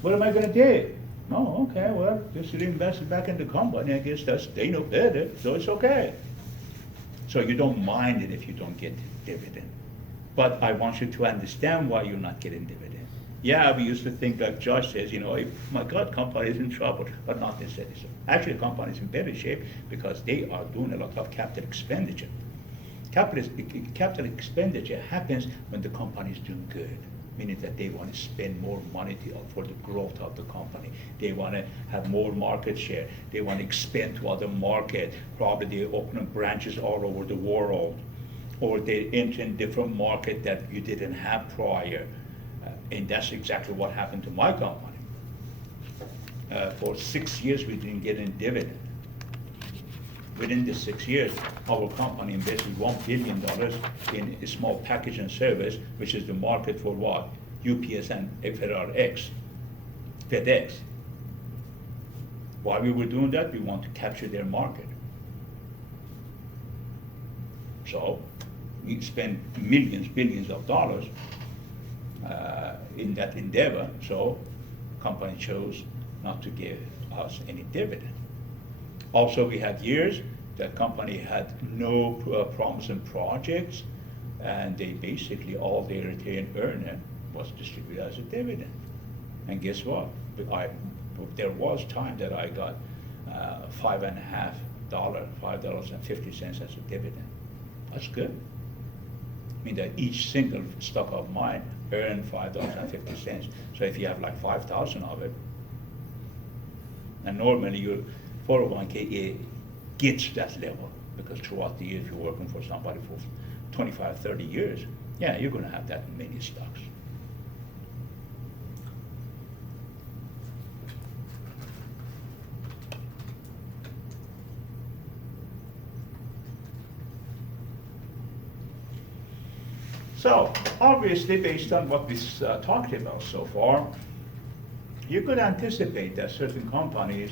what am I going to do? Oh, okay, well, just reinvest it back in the company. I guess they know better, so it's okay. So you don't mind it if you don't get dividend. But I want you to understand why you're not getting dividend. Yeah, we used to think, like Josh says, if my God, company is in trouble, but not necessarily so. Actually, the company is in better shape because they are doing a lot of capital expenditure. Capital expenditure happens when the company is doing good. meaning that they want to spend more money for the growth of the company. They want to have more market share. They want to expand to other market. Probably they open up branches all over the world, or they enter in different market that you didn't have prior. And that's exactly what happened to my company. For 6 years, we didn't get any dividend. Within the 6 years, our company invested $1 billion in a small package and service, which is the market for what? UPS and FedEx. Why we were doing that? We want to capture their market. So we spent millions, billions of dollars in that endeavor, so company chose not to give us any dividend. Also, we had years that company had no promising projects, and they basically, all their retained earning was distributed as a dividend. And guess what? There was time that I got $5.50, $5.50 as a dividend. That's good. I mean that each single stock of mine earned $5.50. So if you have like 5,000 of it, and normally your 401k gets that level, because throughout the year, if you're working for somebody for 25, 30 years, yeah, you're going to have that many stocks. So, obviously, based on what we talked about so far, you could anticipate that certain companies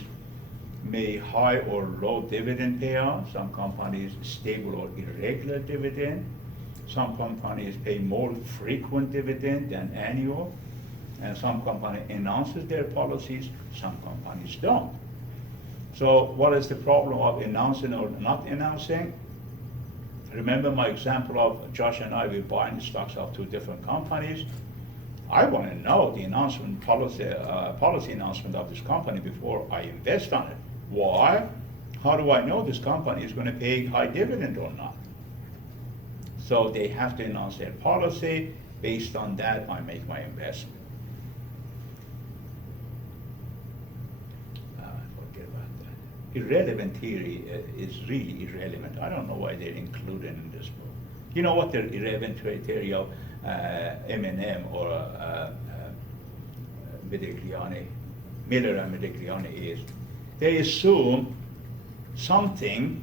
may high or low dividend payout, some companies stable or irregular dividend, some companies pay more frequent dividend than annual, and some company announces their policies, some companies don't. So what is the problem of announcing or not announcing? Remember my example of Josh and I, we're buying stocks of 2 different companies. I want to know the announcement policy announcement of this company before I invest on it. Why? How do I know this company is going to pay high dividend or not? So they have to announce their policy. Based on that, I make my investment. Forget about that. Irrelevant theory is really irrelevant. I don't know why they're included in this book. You know what the irrelevant theory of M&M or Miller and Modigliani is? They assume something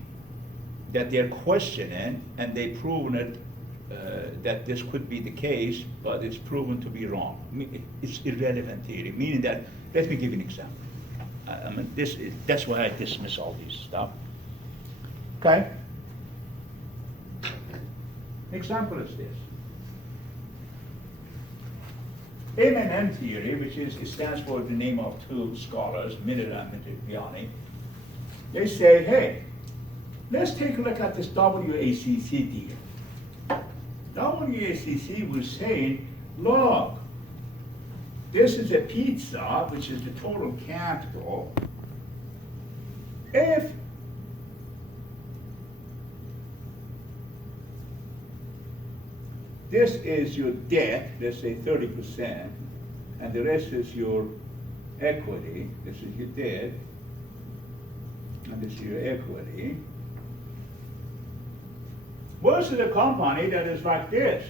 that they're questioning, and they've proven it that this could be the case, but it's proven to be wrong. I mean, it's irrelevant theory, meaning that, let me give you an example. That's why I dismiss all this stuff. Okay? Example is this. M&M theory, which stands for the name of 2 scholars, Miller and Modigliani, they say, hey, let's take a look at this WACC deal. WACC was saying, look, this is a pizza, which is the total capital. If this is your debt, let's say 30%, and the rest is your equity, this is your debt, and this is your equity, versus a company that is like this.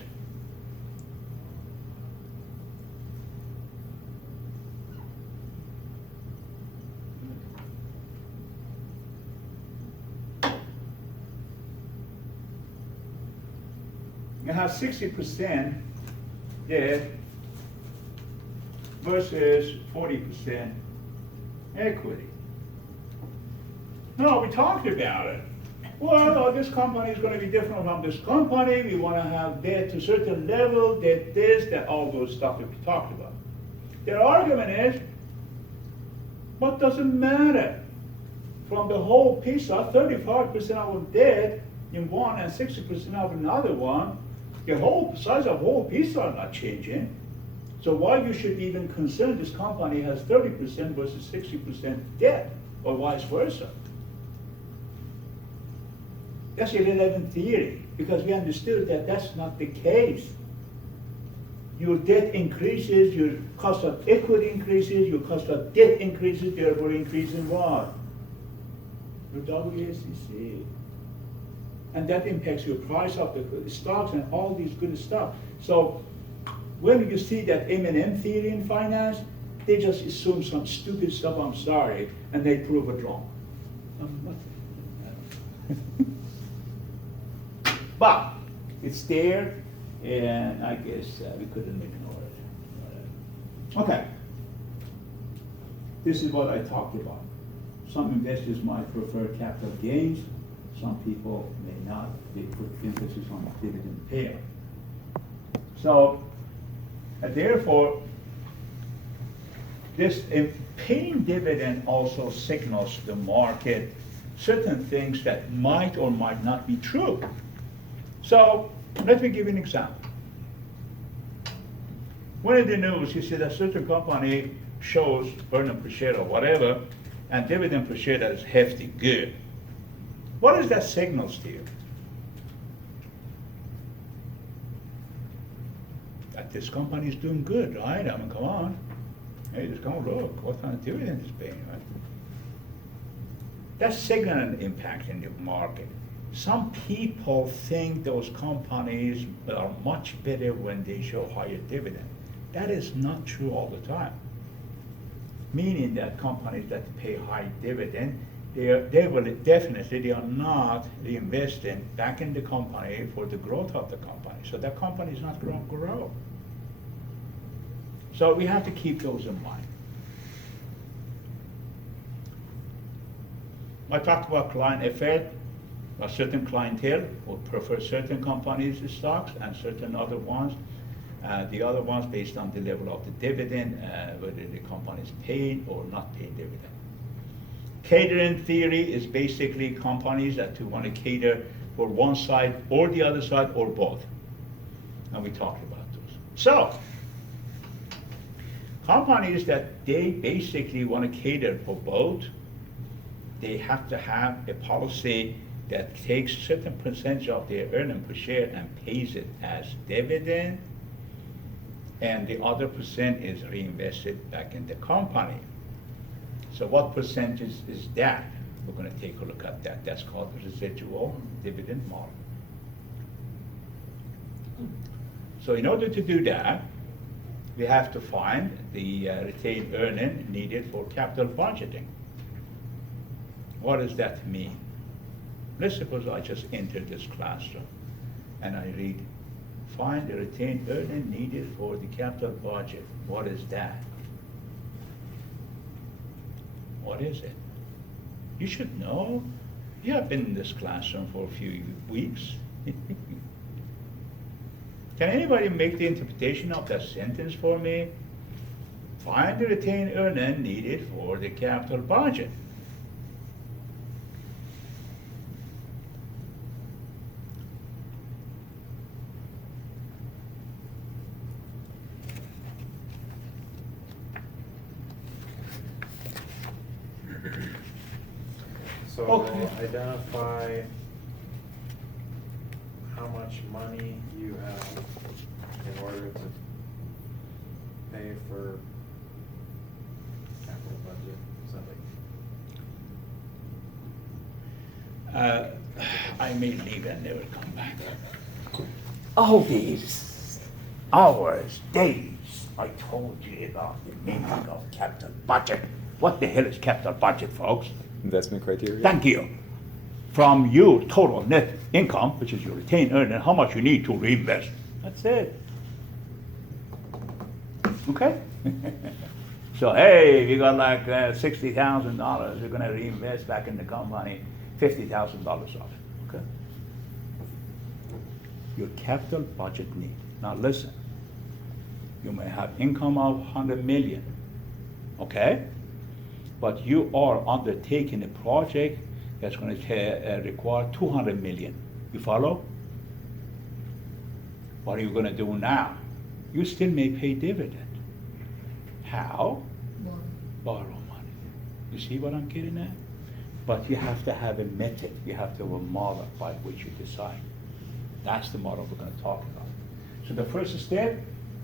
You have 60% debt versus 40% equity. No, we talked about it. Well, this company is going to be different from this company. We want to have debt to a certain level, debt this, that, all those stuff that we talked about. Their argument is, what does it matter? From the whole pizza, 35% of debt in one and 60% of another one, the whole size of whole pizza are not changing. So why you should even concern this company has 30% versus 60% debt, or vice versa? That's irrelevant theory, because we understood that that's not the case. your debt increases, your cost of equity increases, your cost of debt increases, therefore increasing what? Your WACC. And that impacts your price of the stocks and all these good stuff. So when you see that M&M theory in finance, they just assume some stupid stuff, I'm sorry, and they prove it wrong. But it's there, and I guess we couldn't ignore it. Okay. This is what I talked about. Some investors might prefer capital gains. Some people may not. They put emphasis on dividend payout. So, therefore, this paying dividend also signals the market certain things that might or might not be true. So, let me give you an example. One of the news, you see that certain company shows earnings per share or whatever, and dividend per share that is hefty, good. What does that signals to you? That this company is doing good, right? I mean, come on. Hey, just come look, what kind of dividend is paying, right? That's signaling impact in the market. Some people think those companies are much better when they show higher dividend. That is not true all the time. Meaning that companies that pay high dividend, they are not reinvesting back in the company for the growth of the company. So that company is not going to grow. So we have to keep those in mind. I talked about client effect. A certain clientele would prefer certain companies' stocks and certain other ones. The other ones based on the level of the dividend, whether the company is paid or not paid dividend. Catering theory is basically companies that want to cater for one side or the other side or both. And we talked about those. So, companies that they basically want to cater for both, they have to have a policy that takes certain percentage of their earnings per share and pays it as dividend, and the other percent is reinvested back in the company. So what percentage is that? We're going to take a look at that. That's called the residual dividend model. So in order to do that, we have to find the retained earning needed for capital budgeting. What does that mean? Let's suppose I just entered this classroom and I read, find the retained earning needed for the capital budget. What is that? What is it? You should know. You have been in this classroom for a few weeks. Can anybody make the interpretation of that sentence for me? Find the retained earning needed for the capital budget. So Okay. identify how much money you have in order to pay for capital budget, something. I may leave and never come back. All these hours, days, I told you about the meaning of capital budget. What the hell is capital budget, folks? Investment criteria? Thank you. From your total net income, which is your retained earnings, how much you need to reinvest. That's it. Okay? So, hey, we got like $60,000. We're going to reinvest back in the company $50,000 of it. Okay? Your capital budget need. Now listen. You may have income of 100 million. Okay? But you are undertaking a project that's going to require 200 million. You follow? What are you going to do now? You still may pay dividend. How? Borrow money. You see what I'm getting at? But you have to have a method. You have to have a model by which you decide. That's the model we're going to talk about. So the first step,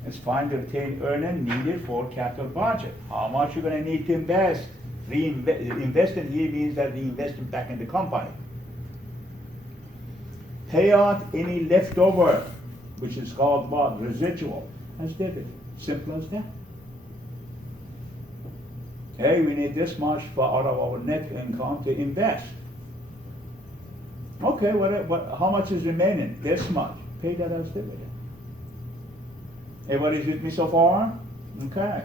Let's find the retained earning needed for capital budget. How much you're gonna need to invest? Investing here means that reinvesting back in the company. Pay out any leftover, which is called what? Residual, as dividend. Simple as that. Hey, we need this much out of our net income to invest. Okay, how much is remaining? This much. Pay that as dividend. Everybody's with me so far? Okay.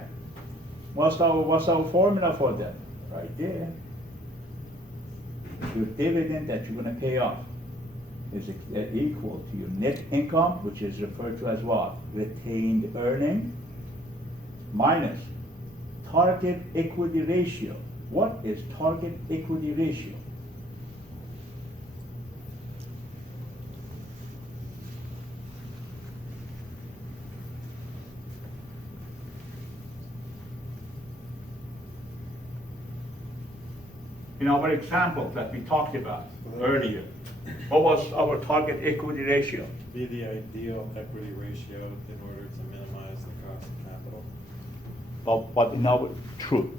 What's our formula for that? Right there. Your dividend that you're gonna pay off is equal to your net income, which is referred to as what? Retained earning, minus target equity ratio. What is target equity ratio? In our example that we talked about earlier, what was our target equity ratio? Be the ideal equity ratio in order to minimize the cost of capital. But in our, true.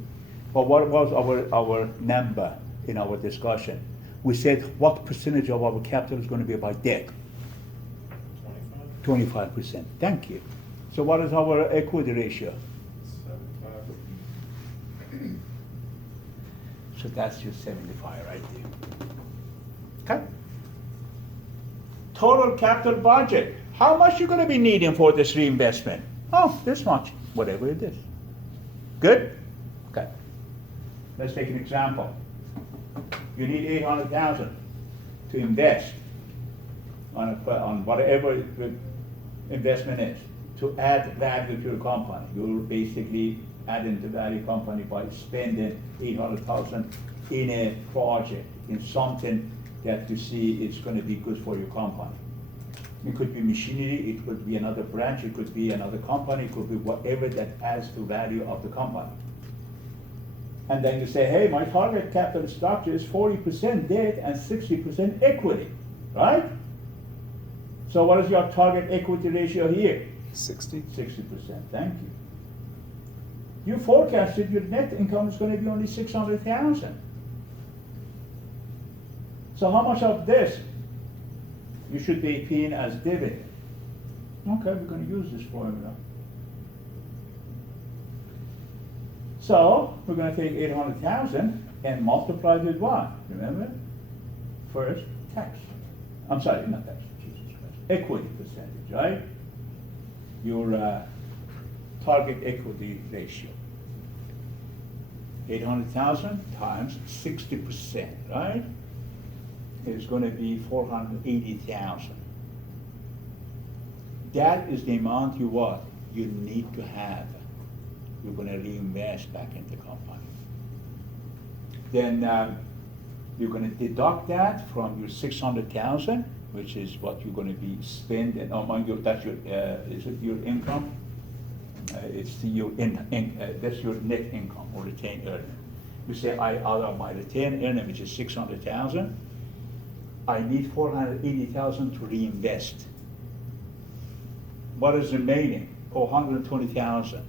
But what was our number in our discussion? We said what percentage of our capital is going to be by debt? 25? 25%. Thank you. So what is our equity ratio? 75. So that's your 75 right there. Okay. Total capital budget. How much you going to be needing for this reinvestment? Oh, this much, whatever it is. Good? Okay. Let's take an example. You need 800,000 to invest on whatever the investment is to add value to your company. You're basically adding the value company by spending 800,000 in a project, in something that you see it's going to be good for your company. It could be machinery, it could be another branch, it could be another company, it could be whatever that adds to value of the company. And then you say, hey, my target capital structure is 40% debt and 60% equity, right? So what is your target equity ratio here? 60? 60%, thank you. You forecasted your net income is going to be only 600,000. So how much of this you should be paying as dividend? Okay, we're going to use this formula. So we're going to take 800,000 and multiply it with what? Remember? First, tax. I'm sorry, not tax. Jesus Christ. Equity percentage, right? Your target equity ratio. 800,000 times 60%, right? Is going to be 480,000. That is the amount you what? You need to have. You're going to reinvest back in the company. Then you're going to deduct that from your 600,000, which is what you're going to be spending among your. That's your. Is it your income? It's that's your net income or retained earning. You say out of my retained earning, which is 600,000, I need 480,000 to reinvest. What is remaining? 420,000.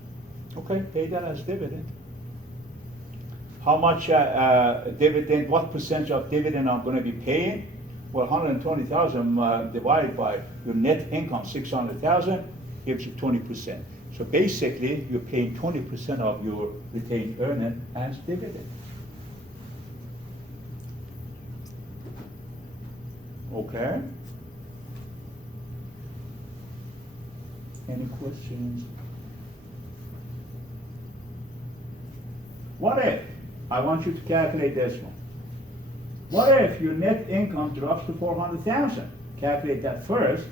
Okay, pay that as dividend. How much dividend? What percentage of dividend I'm going to be paying? Well, 120,000 divided by your net income, 600,000, gives you 20%. So basically, you're paying 20% of your retained earning as dividend. Okay? Any questions? What if, I want you to calculate this one. What if your net income drops to 400,000? Calculate that first,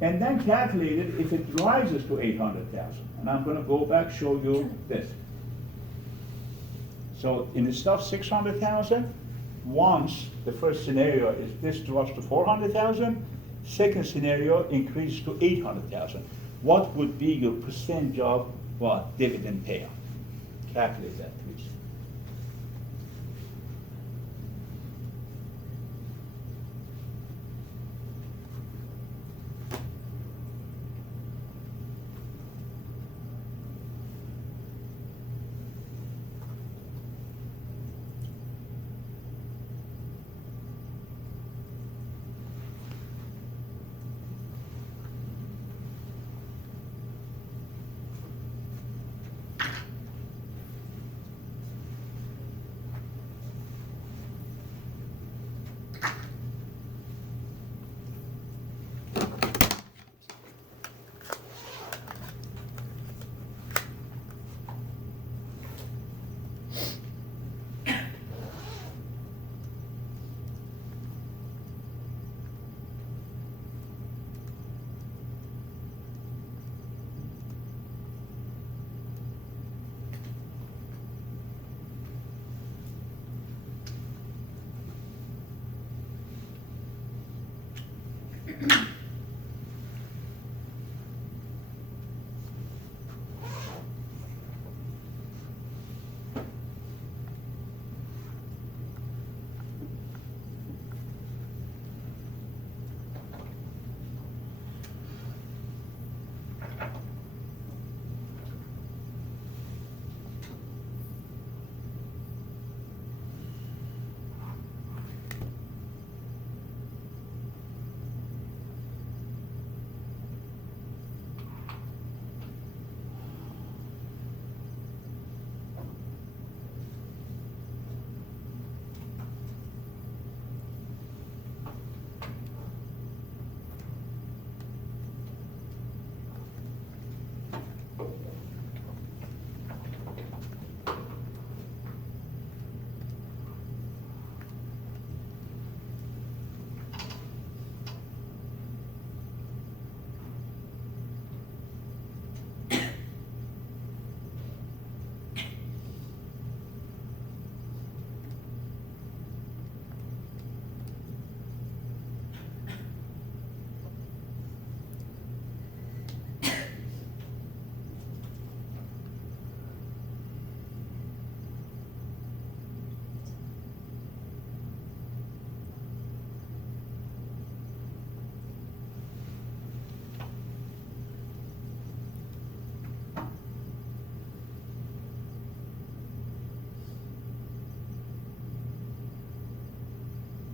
and then calculate it if it rises to 800,000. And I'm going to go back, show you this. So in the stuff 600,000, once the first scenario is this drops to 400,000, second scenario increases to 800,000. What would be your percentage of what? Dividend payout? Calculate that, please.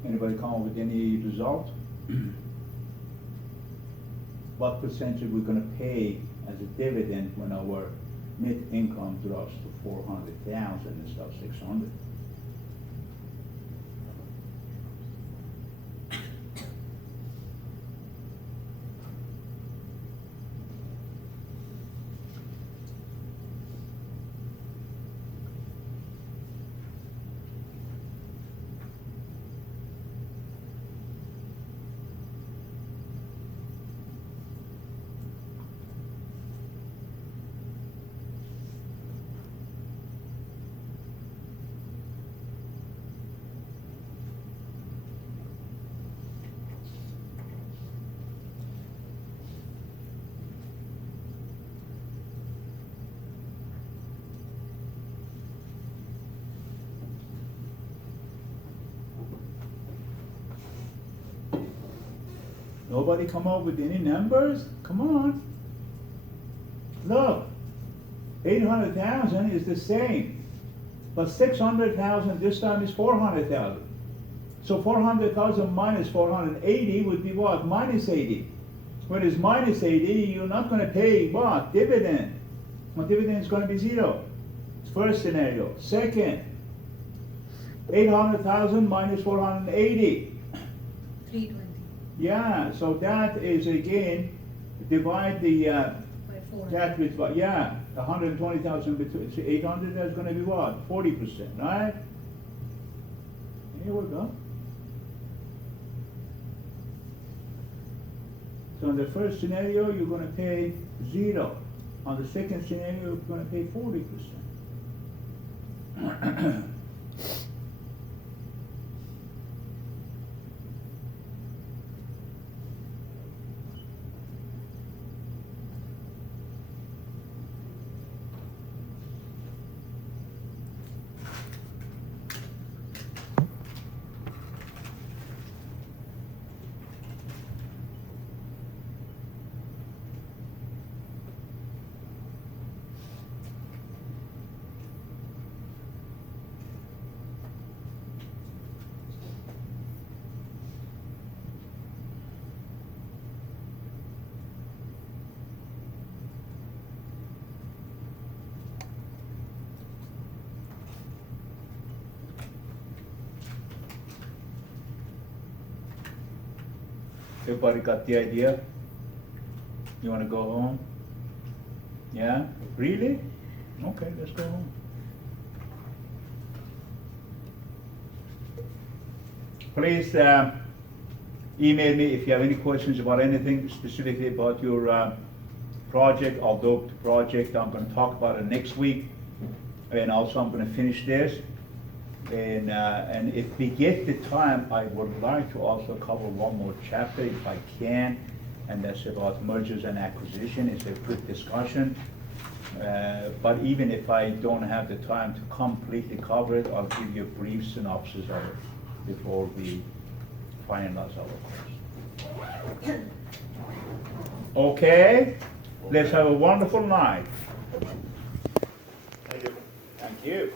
Anybody come up with any result? What percentage are we gonna pay as a dividend when our net income drops to 400,000 instead of 600? Nobody come up with any numbers? Come on. Look, 800,000 is the same, but 600,000 this time is 400,000. So 400,000 minus 480 would be what? Minus 80. When it's minus 80, you're not gonna pay what? Dividend. My dividend is gonna be zero. First scenario. Second, 800,000 minus 480. 320 Yeah, so that is again, divide the, by 4. that with, yeah, 120,000 between, 800, that's gonna be what? 40%, right? Here we go. So in the first scenario, you're gonna pay 0. On the second scenario, you're gonna pay 40%. Everybody got the idea? You wanna go home? Yeah? Really? Okay, let's go home. Please email me if you have any questions about anything specifically about your project, although the project, I'm gonna talk about it next week. And also I'm gonna finish this. And if we get the time, I would like to also cover one more chapter if I can, and that's about mergers and acquisition. It's a quick discussion. But even if I don't have the time to completely cover it, I'll give you a brief synopsis of it before we finalize our course. Okay? Let's have a wonderful night. Thank you. Thank you.